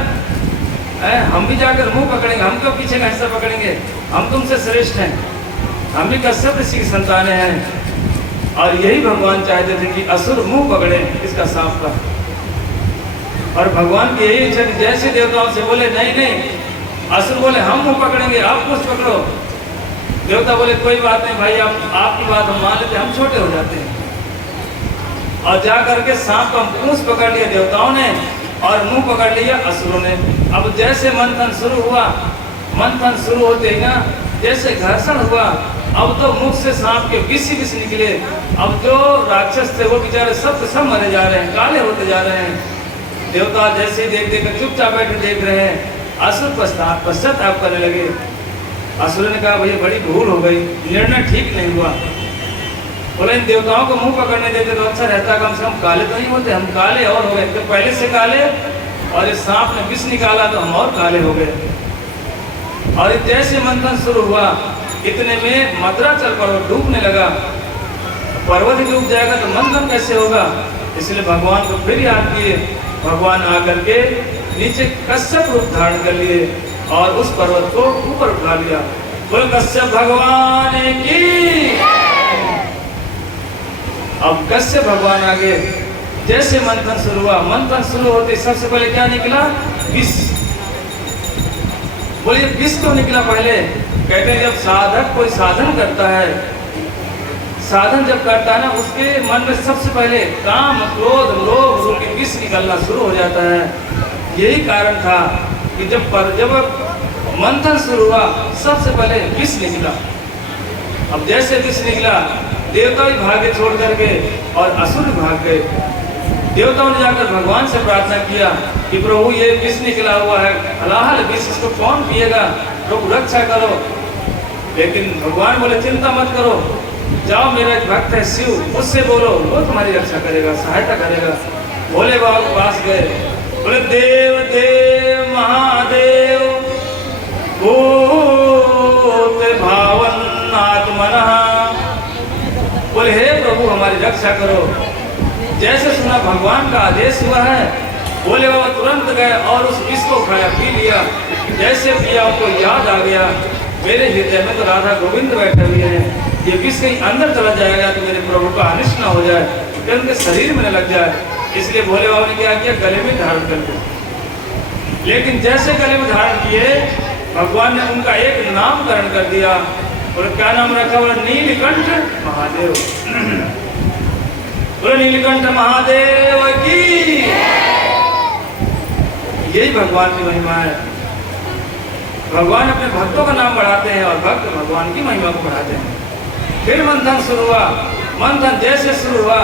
हम भी जाकर मुंह पकड़ेंगे, हम क्यों पीछे का हिस्सा पकड़ेंगे? हम तुमसे श्रेष्ठ हैं, हम भी कश्यप ऋषि की संतानें हैं। और यही भगवान चाहते थे कि असुर मुंह पकड़े इसका सांप का। और भगवान की यही इच्छा थी। जैसे देवताओं से बोले नहीं नहीं, असुर बोले हम मुंह पकड़ेंगे, आप कुछ पकड़ो। देवता बोले कोई बात नहीं भाई, आप आपकी बात हम मान लेते, हम छोटे हो जाते हैं। और जा करके सांप का पूंछ पकड़ लिया देवताओं ने, और मुंह पकड़ लिया असुरों ने। अब जैसे मंथन शुरू हुआ, मंथन शुरू होते ही ना जैसे घर्षण हुआ, अब तो मुख से सांप के विष निकले। अब जो राक्षस थे वो बेचारे सब मरे जा रहे हैं, काले होते जा रहे हैं। देवता जैसे ही देख कर चुपचाप बैठे देख रहे हैं। असुर पश्चाताप करने लगे। असुर ने कहा भैया बड़ी भूल हो गई, निर्णय ठीक नहीं हुआ। बोले इन देवताओं को मुंह पकड़ने देते तो अच्छा रहता, कम से कम काले तो नहीं होते, हम काले और हो गए, तो पहले से काले, और इस सांप ने विष निकाला तो हम और काले हो गए। और जैसे मंथन शुरू हुआ इतने में मदरा चल पड़ो डूबने लगा। पर्वत ही डूब जाएगा तो मंथन कैसे होगा, इसलिए भगवान को फिर याद किए। भगवान आकर के नीचे कश्यप रूप धारण कर लिए और उस पर्वत को ऊपर उठा लिया। बोल कश्यप भगवान की। अब कश्यप भगवान आगे जैसे मंथन शुरू हुआ, मंथन शुरू होते सबसे पहले क्या निकला, विष। बोलिए विष तो निकला पहले। कहते हैं जब साधक कोई साधन करता है, साधन जब करता है ना, उसके मन में सबसे पहले काम क्रोध लोभ रूपी विष निकलना शुरू हो जाता है। यही कारण था कि जब मंथन शुरू हुआ सबसे पहले विष निकला। अब जैसे विष निकला देवता भी भागे छोड़ करके और असुर भी भाग गए। देवताओं ने जाकर भगवान से प्रार्थना किया कि प्रभु ये विष निकला हुआ है, हलाहल विष, इसको कौन पिएगा, प्रभु रक्षा करो। लेकिन भगवान बोले चिंता मत करो, जाओ मेरा एक भक्त है शिव, उससे बोलो, वो तुम्हारी रक्षा करेगा, सहायता करेगा। भोले बाबा के पास गए, बोले देव देव महादेव भूत भावन आत्मनः, बोले हे प्रभु हमारी रक्षा करो। जैसे सुना भगवान का आदेश हुआ है, भोले बाबा तुरंत गए और उस विष को खाया, पी लिया। जैसे पिया उनको याद आ गया मेरे हृदय में तो राधा गोविंद बैठे हुए हैं, ये विष कहीं अंदर चला जाएगा तो मेरे प्रभु का अनिष्ट न हो जाए, फिर उनके शरीर में न लग जाए। इसलिए भोले बाबा ने क्या किया, गले में धारण कर दिया। लेकिन जैसे गले में धारण किए भगवान ने उनका एक नामकरण कर दिया। और क्या नाम रखा, बोला नीलकंठ महादेव। बोला नीलकंठ महादेव की। यही भगवान की महिमा है। भगवान अपने भक्तों का नाम बढ़ाते हैं और भक्त भगवान की महिमा को बढ़ाते हैं। फिर मंथन शुरू हुआ। मंथन जैसे शुरू हुआ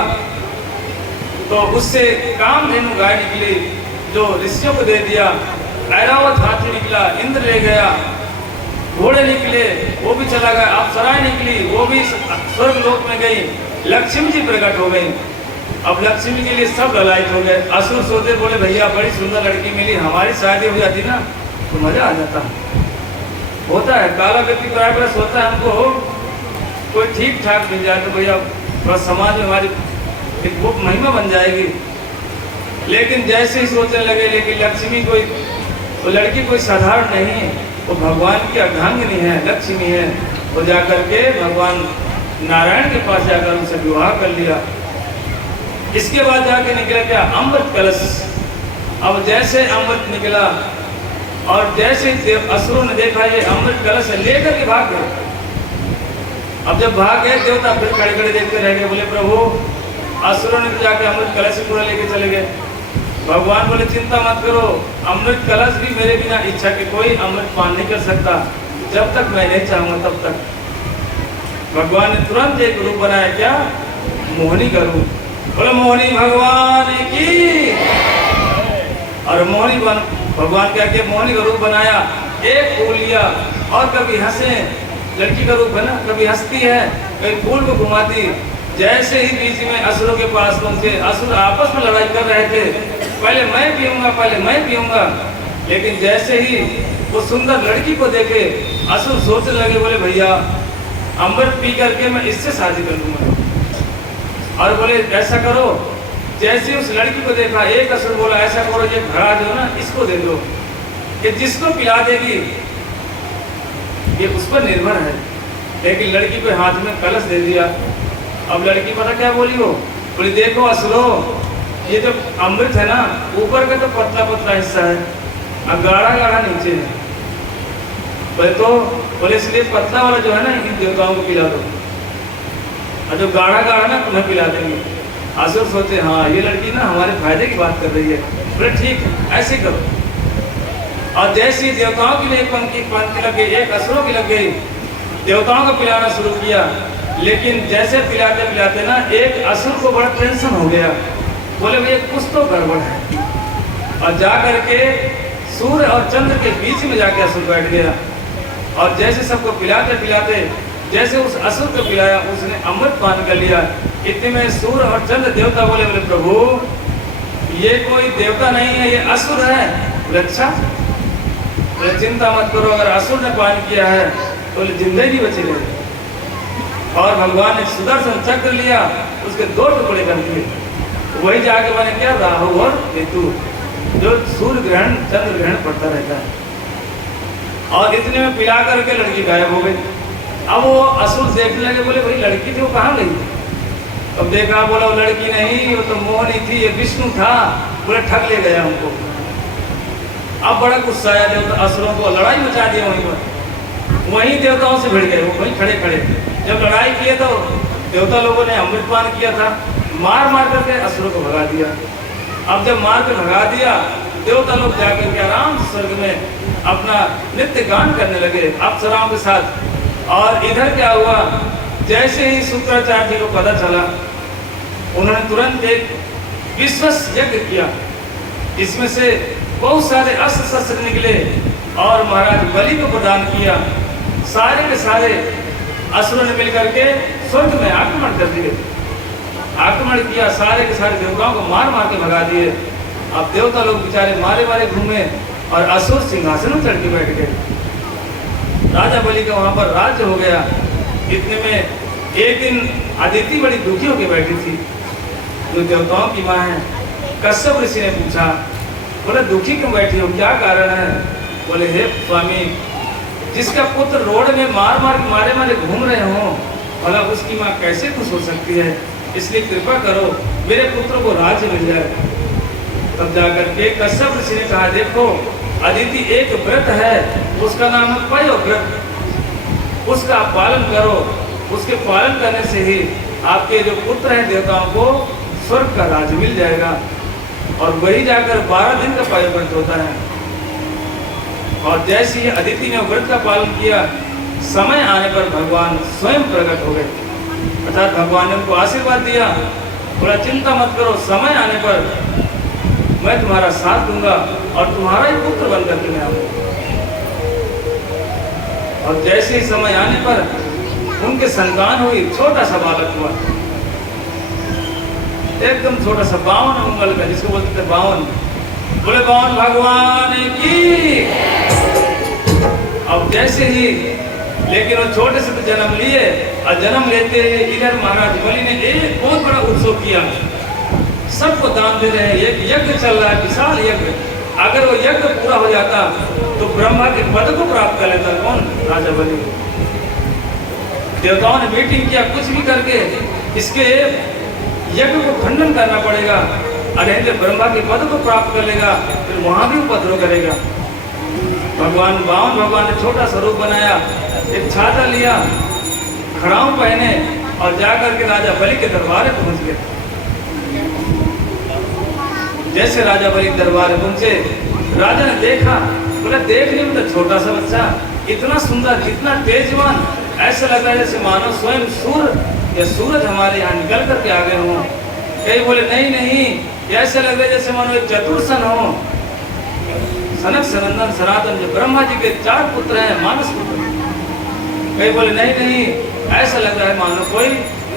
तो उससे कामधेनु गाय निकली जो ऋषियों को दे दिया। ऐरावत हाथी निकला, इंद्र ले गया। घोड़े निकले, वो भी चला गया। अप्सराएं निकली, वो भी स्वर्ग लोक में गई। लक्ष्मी जी प्रकट हो गई। अब लक्ष्मी के लिए सब ललायत हो गए। असुर सोते बोले भैया बड़ी सुंदर लड़की मिली, हमारी शादी हो जाती ना तो मजा आ जाता। होता है काला व्यक्ति प्रायः होता है, हमको कोई ठीक ठाक मिल जाए तो भैया थोड़ा समाज में हमारी एक वो महिमा बन जाएगी। लेकिन जैसे ही सोचने लगे, लेकिन लक्ष्मी कोई वो लड़की कोई साधारण नहीं, वो भगवान की अर्धांगिनी है, लक्ष्मी है। वो जाकर के भगवान नारायण के पास जाकर उनसे विवाह कर लिया। इसके बाद जाके निकला क्या, अमृत कलश। अब जैसे अमृत निकला और जैसे असुरों ने देखा ये अमृत कलश है, लेकर के भाग गए। अब जब भाग गए देवता फिर खड़े खड़े देखते रह गए। बोले प्रभु असुरों ने तो जाके अमृत कलश पूरा लेके चले गए। भगवान बोले चिंता मत करो, अमृत कलश भी मेरे बिना इच्छा के कोई अमृत पान नहीं कर सकता, जब तक मैं नहीं चाहूंगा तब तक। भगवान ने तुरंत एक रूप बनाया, क्या, मोहिनी का रूप। बोले मोहिनी भगवान की। और मोहिनी भगवान क्या किया, मोहिनी का रूप बनाया। एक फूल लिया और कभी हंसे, लड़की का रूप है ना, कभी हंसती है, कभी फूल को घुमाती। जैसे ही बीच में असुरों के पास पहुंचे, असुर आपस में लड़ाई कर रहे थे, पहले मैं पीऊंगा, पहले मैं पीऊंगा। लेकिन जैसे ही वो सुंदर लड़की को देखे असुर सोचने लगे, बोले भैया अमृत पी करके मैं इससे शादी कर लूंगा। और बोले ऐसा करो, जैसे उस लड़की को देखा एक असुर बोला ऐसा करो, ये घड़ा जो ना इसको दे दो, ये जिसको पिला देगी ये उस पर निर्भर है। लेकिन लड़की को हाथ में कलश दे दिया। अब लड़की पता क्या बोली, हो बोली देखो असुरो, ये जो अमृत है ना ऊपर का तो पतला पतला हिस्सा है और गाढ़ा गाढ़ा नीचे है। बोले तो बोले इसलिए पतला वाला जो है ना इन देवताओं को पिला दो, और जो गाढ़ा गाढ़ा ना तुम्हें पिला देंगे। असुर सोचे हाँ ये लड़की ना हमारे फायदे की बात कर रही है। बोले ठीक है ऐसे करो। और जैसी देवताओं की एक पंक्ति लग गई, एक असुरों की लग गई, देवताओं को पिलाना शुरू किया। लेकिन जैसे पिलाते पिलाते ना एक असुर को बड़ा टेंशन हो गया। बोले भैया कुछ तो गड़बड़ है। और जा करके सूर्य और चंद्र के बीच में जाके असुर बैठ गया। और जैसे सबको पिलाते पिलाते जैसे उस असुर को पिलाया, उसने अमृत पान कर लिया। इतने में सूर्य और चंद्र देवता बोले, बोले प्रभु ये कोई देवता नहीं है, ये असुर है। बोले अच्छा, बोले चिंता मत करो, अगर असुर ने पान किया है तो जिंदगी बची रहेगी। और भगवान ने सुदर्शन चक्र लिया, उसके 2 टुकड़े कर दिए। वही जाके मैंने क्या, राहु और केतु, जो सूर्य ग्रहण चंद्र ग्रहण पड़ता रहता है। और इतने में पिला करके लड़की गायब हो गई। अब वो असुर देखने लगे, बोले भाई लड़की थी वो कहाँ गई? अब देखा, बोला वो लड़की नहीं, वो तो मोहनी थी, ये विष्णु था। बोले ठग ले गया हमको। अब बड़ा गुस्सा आया देवता, असुरों को लड़ाई मचा दी वहीं पर। वहीं देवताओं से भिड़ गए, वो वहीं खड़े खड़े। जब लड़ाई किए तो देवता लोगों ने अमृत पान किया था, मार मार करके असुरों को भगा दिया। अब जब मार कर भगा दिया, देवता लोग जाकर के आराम से स्वर्ग में अपना नित्य गान करने लगे अप्सराओं के साथ। और इधर क्या हुआ, जैसे ही शुक्राचार्य जी को पता चला, उन्होंने तुरंत एक विश्वस यज्ञ किया। इसमें से बहुत सारे अस्त्र शस्त्र निकले और महाराज बलि को प्रदान किया। सारे के सारे असुरों ने मिलकर के स्वर्ग में आक्रमण कर दिए। आक्रमण किया, सारे के सारे देवताओं को मार मार के भगा दिए। अब देवता लोग बेचारे मारे मारे घूमे और असुर सिंहासन में चढ़ के बैठ गए। राजा बलि का वहां पर राज्य हो गया। इतने में एक दिन अदिति बड़ी दुखी होकर बैठी थी, जो देवताओं की माँ है। कश्यप ऋषि ने पूछा, बोले दुखी क्यों बैठी हो, क्या कारण है? बोले हे स्वामी, जिसका पुत्र रोड में मार मारे मारे घूम रहे हो, भला उसकी माँ कैसे खुश हो सकती है? इसलिए कृपा करो मेरे पुत्र को राज्य मिल जाए। तब जाकर के कश्यप ऋषि ने कहा, देखो अदिति एक व्रत है, उसका नाम है पयो व्रत, उसका पालन करो। उसके पालन करने से ही आपके जो पुत्र हैं देवताओं को स्वर्ग का राज्य मिल जाएगा। और वही जाकर 12 दिन का पयो व्रत होता है। और जैसे ही अदिति ने व्रत का पालन किया, समय आने पर भगवान स्वयं प्रकट हो गए। अर्थात भगवान ने उनको आशीर्वाद दिया, बोला चिंता मत करो, समय आने पर मैं तुम्हारा साथ दूंगा और तुम्हारा ही पुत्र बनकर के मैं आऊंगा। और जैसे ही समय आने पर उनके संतान हुई, छोटा सा बालक हुआ, एकदम छोटा सा 52 उंगल का, जिसको बोलते थे 52। बोले 52 भगवान की। अब जैसे ही, लेकिन वो छोटे से तो जन्म लिए, और जन्म लेते ही इधर महाराज बलि ने एक बहुत बड़ा उत्सव किया। सबको दान दे रहे हैं, एक यज्ञ चल रहा है, विशाल यज्ञ। अगर वो यज्ञ पूरा हो जाता तो ब्रह्मा के पद को प्राप्त कर लेता। कौन? राजा बलि। देवताओं ने मीटिंग किया, कुछ भी करके इसके यज्ञ को खंडन करना पड़ेगा, अरे तो ब्रह्मा के पद को प्राप्त कर लेगा, फिर वहां भी उपद्रव करेगा। भगवान ने छोटा स्वरूप बनाया, एक छाता लिया, खड़ाऊ पहने और जाकर के राजा बलि के दरबार में पहुंच गए। जैसे राजा बलि दरबार में पहुंचे, राजा ने देखा, बोला देखने में तो छोटा सा बच्चा, इतना सुंदर, इतना तेजवान, ऐसा लग रहा है जैसे मानो स्वयं सूर्य या सूरज हमारे यहाँ निकल करके आ गए हों। कई बोले नहीं, ऐसा लग रहा है जैसे मानो एक चतुर्सन हो, सनक सनंदन सनातन, जो ब्रह्मा जी के 4 पुत्र हैं, मानस पुत्र। कई बोले नहीं, ऐसा लग रहा है मानो कोई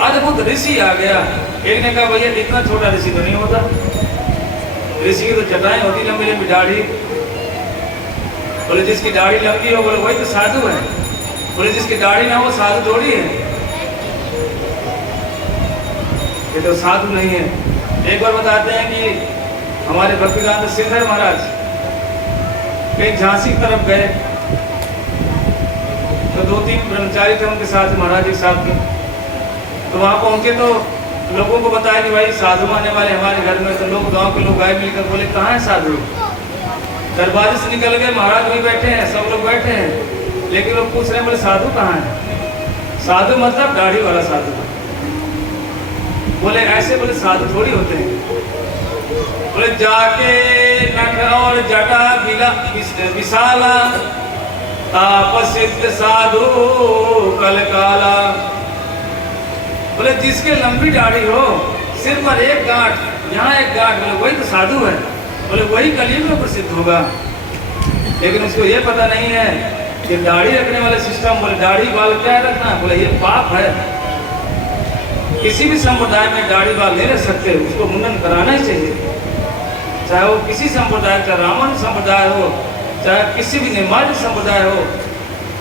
अद्भुत ऋषि आ गया। एक ने कहा भैया इतना छोटा ऋषि तो नहीं होता, ऋषि की तो जटाएं होती लंबी लंबी दाढ़ी। बोले जिसकी दाढ़ी लंबी हो, बोले वही तो साधु है। बोले जिसकी दाढ़ी ना हो साधु थोड़ी है, ये तो साधु नहीं है। एक बार बताते हैं कि हमारे भक्तिदान सिंधर महाराज कहीं झांसी की तरफ गए, तो 2-3 ब्रह्मचारी थे उनके साथ, महाराज के साथ में। तो वहाँ पहुँचे तो लोगों को बताया कि भाई साधु आने वाले हमारे घर में। तो लोग, गांव के लोग आए मिलकर, बोले कहाँ है साधु? दरवाजे से निकल गए, महाराज भी बैठे हैं, सब लोग बैठे हैं, लेकिन लोग पूछ रहे हैं, बोले साधु कहाँ है? साधु मतलब दाढ़ी वाला साधु। बोले ऐसे, बोले साधु थोड़ी होते हैं। बोले जाके नख और जटा विशाला, तापसिद्ध साधु कलकाला। बोले जिसके लंबी दाढ़ी हो, सिर पर एक गांठ, यहाँ एक गांठ, बोले वही तो साधु है। बोले वही कलयुग में प्रसिद्ध होगा। लेकिन उसको ये पता नहीं है कि दाढ़ी रखने वाला सिस्टम, बोले दाढ़ी बाल क्या रखना, बोले ये पाप है। किसी भी संप्रदाय में दाढ़ी बाल नहीं रख सकते, उसको मुंडन कराना ही चाहिए। चाहे वो किसी संप्रदाय, चाहे रामायण संप्रदाय हो, चाहे किसी भी निर्माण संप्रदाय हो,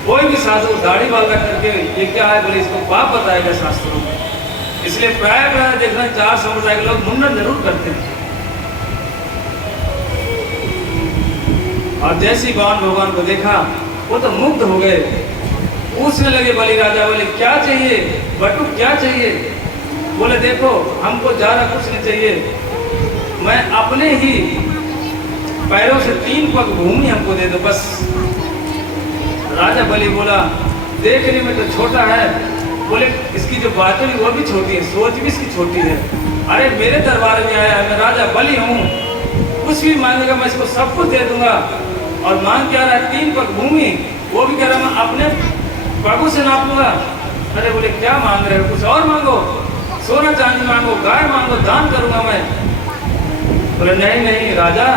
कोई भी साधु दाढ़ी बाल रख करके ये क्या है बोले इसको पाप बताएगा शास्त्रों में। इसलिए प्राय देखना 4 संप्रदाय के लोग मुंडन जरूर करते हैं। और जैसे भगवान को देखा वो तो मुग्ध हो गए, पूछने लगे बलि राजा, बोले क्या चाहिए बटू, क्या चाहिए? बोले देखो हमको ज़्यादा कुछ नहीं चाहिए, मैं अपने ही पैरों से 3 पग भूमि हमको दे दो बस। राजा बलि बोला देखने में तो छोटा है, बोले इसकी जो बातें भी वो भी छोटी है, सोच भी इसकी छोटी है। अरे मेरे दरबार में आया है, मैं राजा बलि हूँ, कुछ भी मांगेगा मैं इसको सब कुछ दे दूंगा। और मांग क्या रहा है 3 पग भूमि, वो भी कह रहा मैं अपने पगों से नापूंगा। अरे बोले क्या मांग रहे हो, कुछ और मांगो, सोना चांदी मांगो, गाय मांगो, दान करूंगा मैं। बोले नहीं नहीं राजा,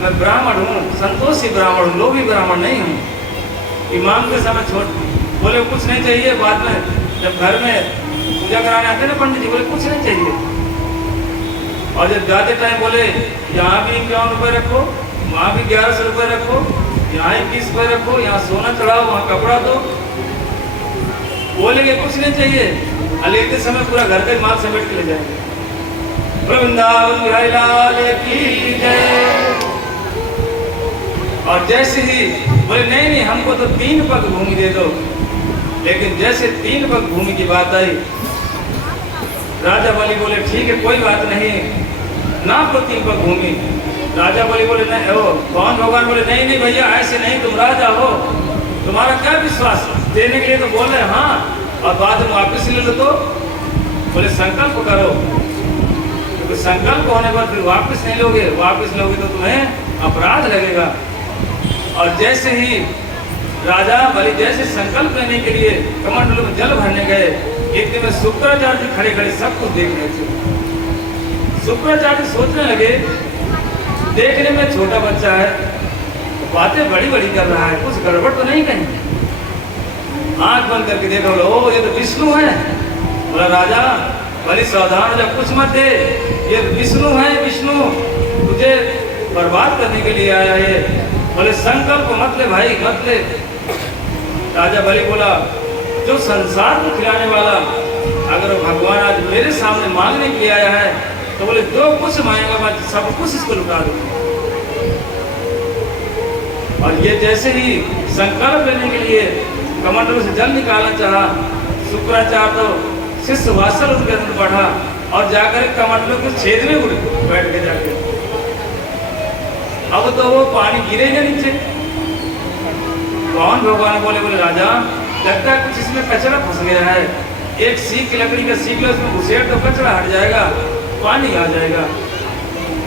मैं ब्राह्मण हूँ, संतोषी ब्राह्मण हूँ, लोभी ब्राह्मण नहीं हूँ। मांगते समय छोड़, बोले कुछ नहीं चाहिए। बाद में जब घर में पूजा कराने आते ना पंडित जी, बोले कुछ नहीं चाहिए। और जब जाते टाइम बोले यहाँ भी 51 रुपये रखो, वहाँ भी 1100 रुपये रखो, यहाँ 21 रुपये रखो, यहाँ सोना चढ़ाओ, वहाँ कपड़ा दो। बोलेंगे कुछ नहीं चाहिए, लेते समय पूरा घर का माल समेट के ले जाएंगे। वृंदावन बिहारी लाल की जय। और जैसे ही बोले नहीं नहीं हमको तो 3 पग भूमि दे दो। लेकिन जैसे 3 पग भूमि की बात आई, राजा बलि बोले ठीक है कोई बात नहीं, नाप लो 3 पग भूमि। राजा बलि बोले नहीं, ओ कौन भगवान बोले नहीं नहीं भैया ऐसे नहीं, तुम राजा हो, तुम्हारा क्या विश्वास, देने के लिए तो बोल रहे हाँ, और बाद में वापस ले लो। तो बोले संकल्प करो, क्योंकि संकल्प होने पर फिर वापस नहीं लोगे, वापस लोगे तो तुम्हें अपराध लगेगा। और जैसे ही राजा बलि जैसे संकल्प लेने के लिए कमंडलों में जल भरने गए, एक दिन में शुक्राचार्य जी खड़े खड़े सब कुछ देख रहे थे। शुक्राचार्य सोचने लगे देखने में छोटा बच्चा है, बातें बड़ी बड़ी कर रहा है, कुछ गड़बड़ तो नहीं कहीं। आंख बंद करके देखा, बोला ओ ये तो विष्णु है। बोला राजा बलि सावधान, जब कुछ मत दे, ये विष्णु है, विष्णु तुझे बर्बाद करने के लिए आया है। बोले संकल्प मत ले भाई मत ले। राजा बलि बोला जो संसार को खिलाने वाला अगर भगवान आज मेरे सामने मांगने के लिए आया है, तो बोले जो कुछ मांगेगा मैं सब कुछ इसको लुटा दूंगा। और ये जैसे ही संकल्प लेने के लिए कमंडलों से जल निकालना चाहा, शुक्राचार्य तो शिष्य वात्सल उनके अंदर बढ़ा और जाकर कमंडलों के छेद में बैठ के जाके, अब तो वो पानी गिरेगा नीचे। कौन भगवान बोले बोले राजा लगता है कुछ इसमें कचरा फंस गया है, एक सीख लकड़ी का सीख लो, उसमें घुसेड़ तो कचरा हट जाएगा, पानी आ जाएगा।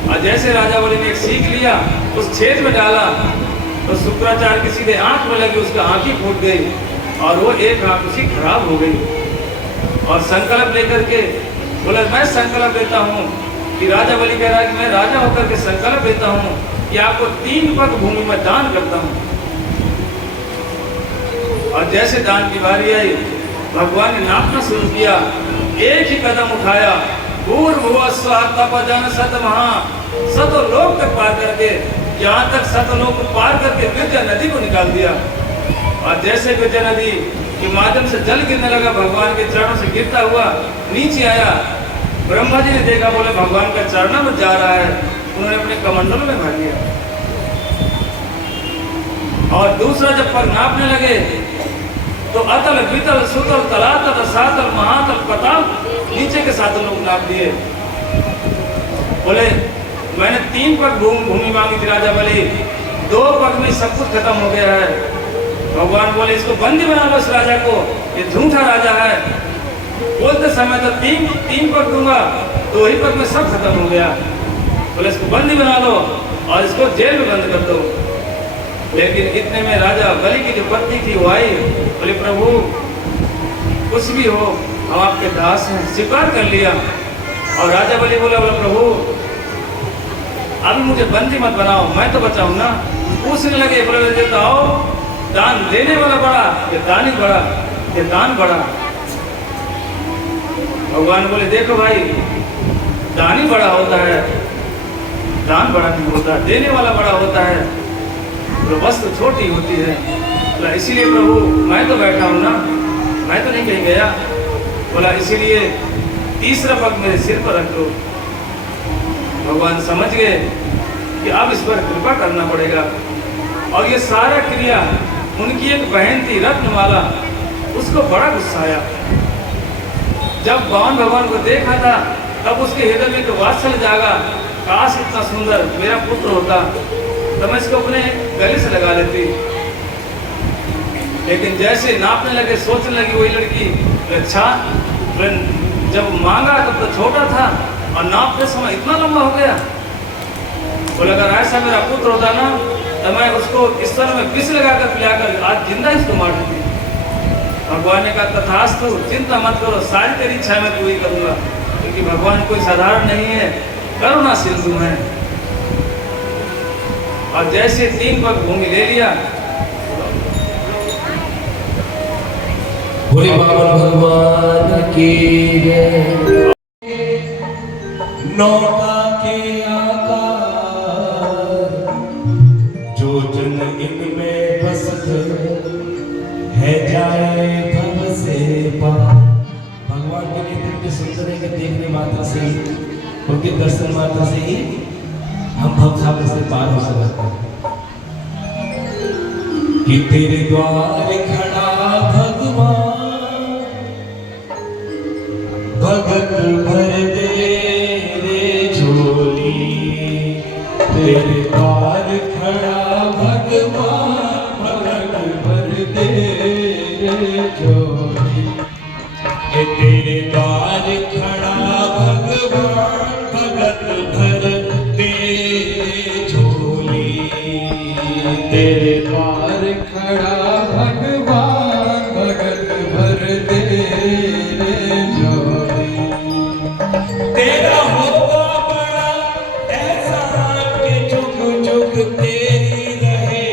और जैसे राजा बोले ने एक सीख लिया, उस छेद में डाला, तो शुक्राचार्य की सीधे आंख में लगी, उसका आंख ही फूट गई और वो एक आंख उसकी खराब हो गई। और संकल्प लेकर के बोला मैं संकल्प लेता हूँ कि राजा बलि कह रहा है कि मैं राजा होकर के संकल्प लेता हूँ कि आपको 3 पग भूमि में दान करता हूँ। और जैसे दान की बारी आई, भगवान ने नापना शुरू किया, एक ही कदम उठाया, भूर्भुवः स्वः तपः शतमहा, शतलोक तक पार करके, यहाँ तक शतलोक पार करके विद्या नदी को निकाल दिया। और जैसे विद्या नदी के माध्यम से जल गिरने लगा, भगवान के चरणों से गिरता हुआ नीचे आया। ब्रह्मा जी ने देखा, बोले भगवान का चरणों में जा रहा है, उन्होंने अपने कमंडलों में भर लिया। और दूसरा जब पग नापने लगे तो अतल वितल सुतल तलातल सातल महातल पताल नीचे के 7 लोग नाप दिए। बोले मैंने 3 पग भूमि मांगी थी राजा बलि, 2 पग में सब कुछ खत्म हो गया है। भगवान बोले इसको बंदी बना लो, इस राजा को, ये झूठा राजा है। बोलते समय तो 3 पग दूंगा, 2 ही पग में सब खत्म हो गया। बोले इसको बंदी बना लो और इसको जेल में बंद कर दो। लेकिन इतने में राजा बलि की जो पत्नी थी वो आई, बोले प्रभु कुछ भी हो हम आपके दास हैं, स्वीकार कर लिया। और राजा बलि बोला, बोला प्रभु अभी मुझे बंदी मत बनाओ, मैं तो बचाऊं ना। पूछने लगे बोले देता हो दान देने वाला बड़ा या दानी बड़ा या दान बड़ा? भगवान बोले देखो भाई, दानी बड़ा होता है, दान बड़ा नहीं होता, देने वाला बड़ा होता है, तो वस्तु छोटी होती है। बोला इसीलिए प्रभु मैं तो बैठा हूँ ना, मैं तो नहीं कहीं गया। बोला इसीलिए तीसरा पग मेरे सिर पर रख दो। भगवान समझ गए कि अब इस पर कृपा करना पड़ेगा। और ये सारा क्रिया उनकी एक बहन थी रत्नमाला, उसको बड़ा गुस्सा आया। जब बावन भगवान को देखा था तब उसके हृदय में तो वात्सल्य जागा, काश इतना सुंदर मेरा पुत्र होता तो मैं इसको अपने गले से लगा लेती। लेकिन जैसे नापने लगे, सोचने लगी वही लड़की, अच्छा जब मांगा तब तो छोटा था और नापते समय इतना लंबा हो गया। बोला अगर ऐसा मेरा पुत्र होता ना तो मैं उसको इस तरह में विष लगाकर पिलाकर आज जिंदा इसको मार देती। भगवान ने कहा तथास्तु, चिंता मत करो, सारी तेरी इच्छा मैं पूरी करूंगा, क्योंकि भगवान कोई साधारण नहीं है, करुणा सिंधु है। और जैसे 3 पग भूमि ले लिया, बोले बाबा भगवान की जय। नौका के आकार जो जन इनमें बसत है, जाए भव से पार। भगवान के नेत्र के सुंदर है कि देखने मात्र से ही, उनके दर्शन मात्र से ही हम भवसागर से पार हो सकते हैं। कि तेरे द्वार खड़ा भगवान, भगत भर दे रे झोली। तेरे द्वार खड़ा भगवान, भगत भर दे रे झोली। तेरे द्वार खड़ा भगवान, भगत भर दे रे झोली। तेरे द्वार खड़ा भगवान, भगत भर दे रे झोली। तेरा होगा बड़ा एहसान के जुग जुग तेरी रहे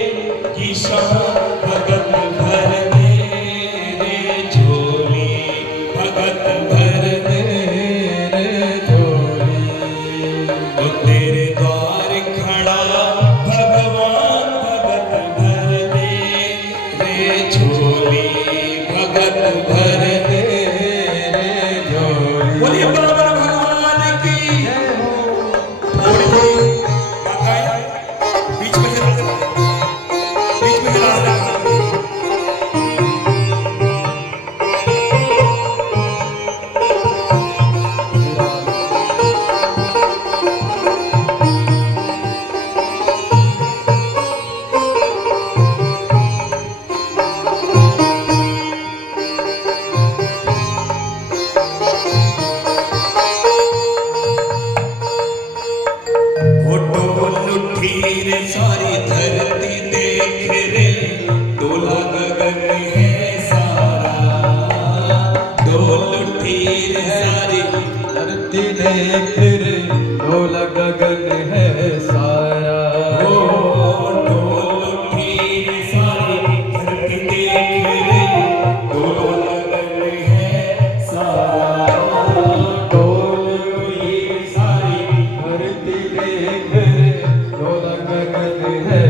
कि शान, भगत भर दे रे झोली। भगत भर दे रे झोली। तो तेरे द्वार खड़ा भगवान, भगत भर दे रे झोली। भगत भर दे रे झोली। बोलिए बाबा भगवान की जय हो। थोड़ी थोड़ी माताएं बीच में से बीच में रास्ता सारी धरती देख रे, डोला गगन है सारा। डोल उठी रे सारी धरती देख रे, डोला गगन है सारा। डोल उठी रे सारी धरती देख रे, डोला गगन है सारा। डोल उठी रे सारी धरती देख रे, डोला गगन है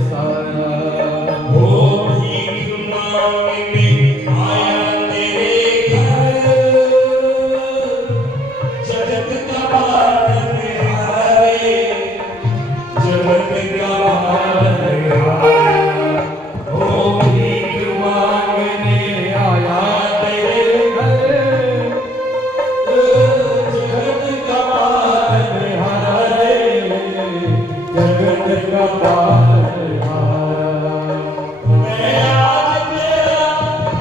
सारा। भीख मांगने आया तेरे घर, जगत का पालनहारे, जगत का पालनहारे। भीख मांगने आया तेरे घर, जगत का पालनहारे, जगत का पालनहारा। मैं आज तेरा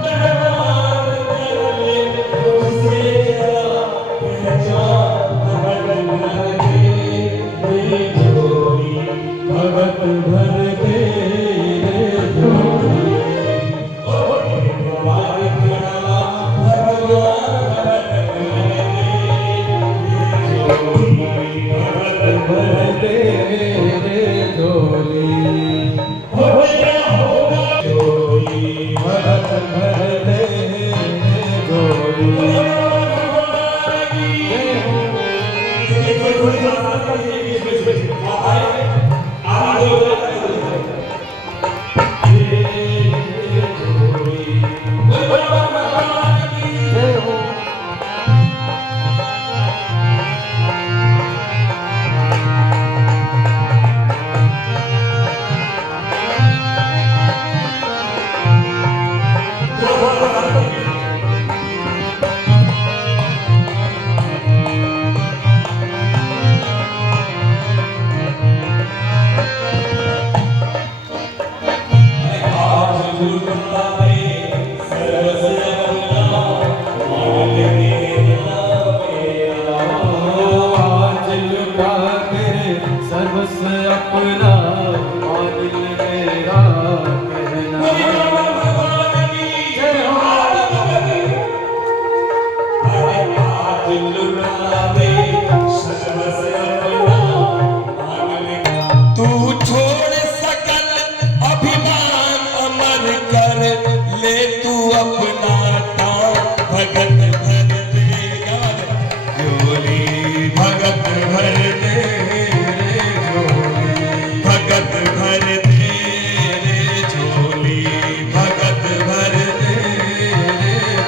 मेहमान कर ले, तुझसे जरा पहचान। भगत भर दे रे झोली। भगत भर दे रे झोली। द्वार खड़ा भगवान, भगत भर दे रे झोली। भगत भर दे सर्वस्व अपना और दिल मेरा कहना। जय हो। तू छोड़ सकल अभिमान अमर कर ले तू अपना तान भगत भर दे झोली भगत भर दे भगत भर दे झोली भगत भर दे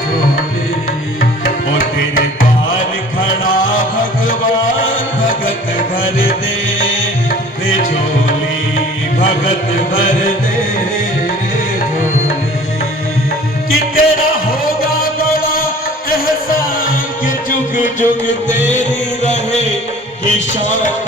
झोली ओ तेरे द्वार खड़ा भगवान भगत भर दे झोली भगत भर दे झोली कि तेरा होगा बड़ा एहसान कि जुग जुग तेरी रहे कि शान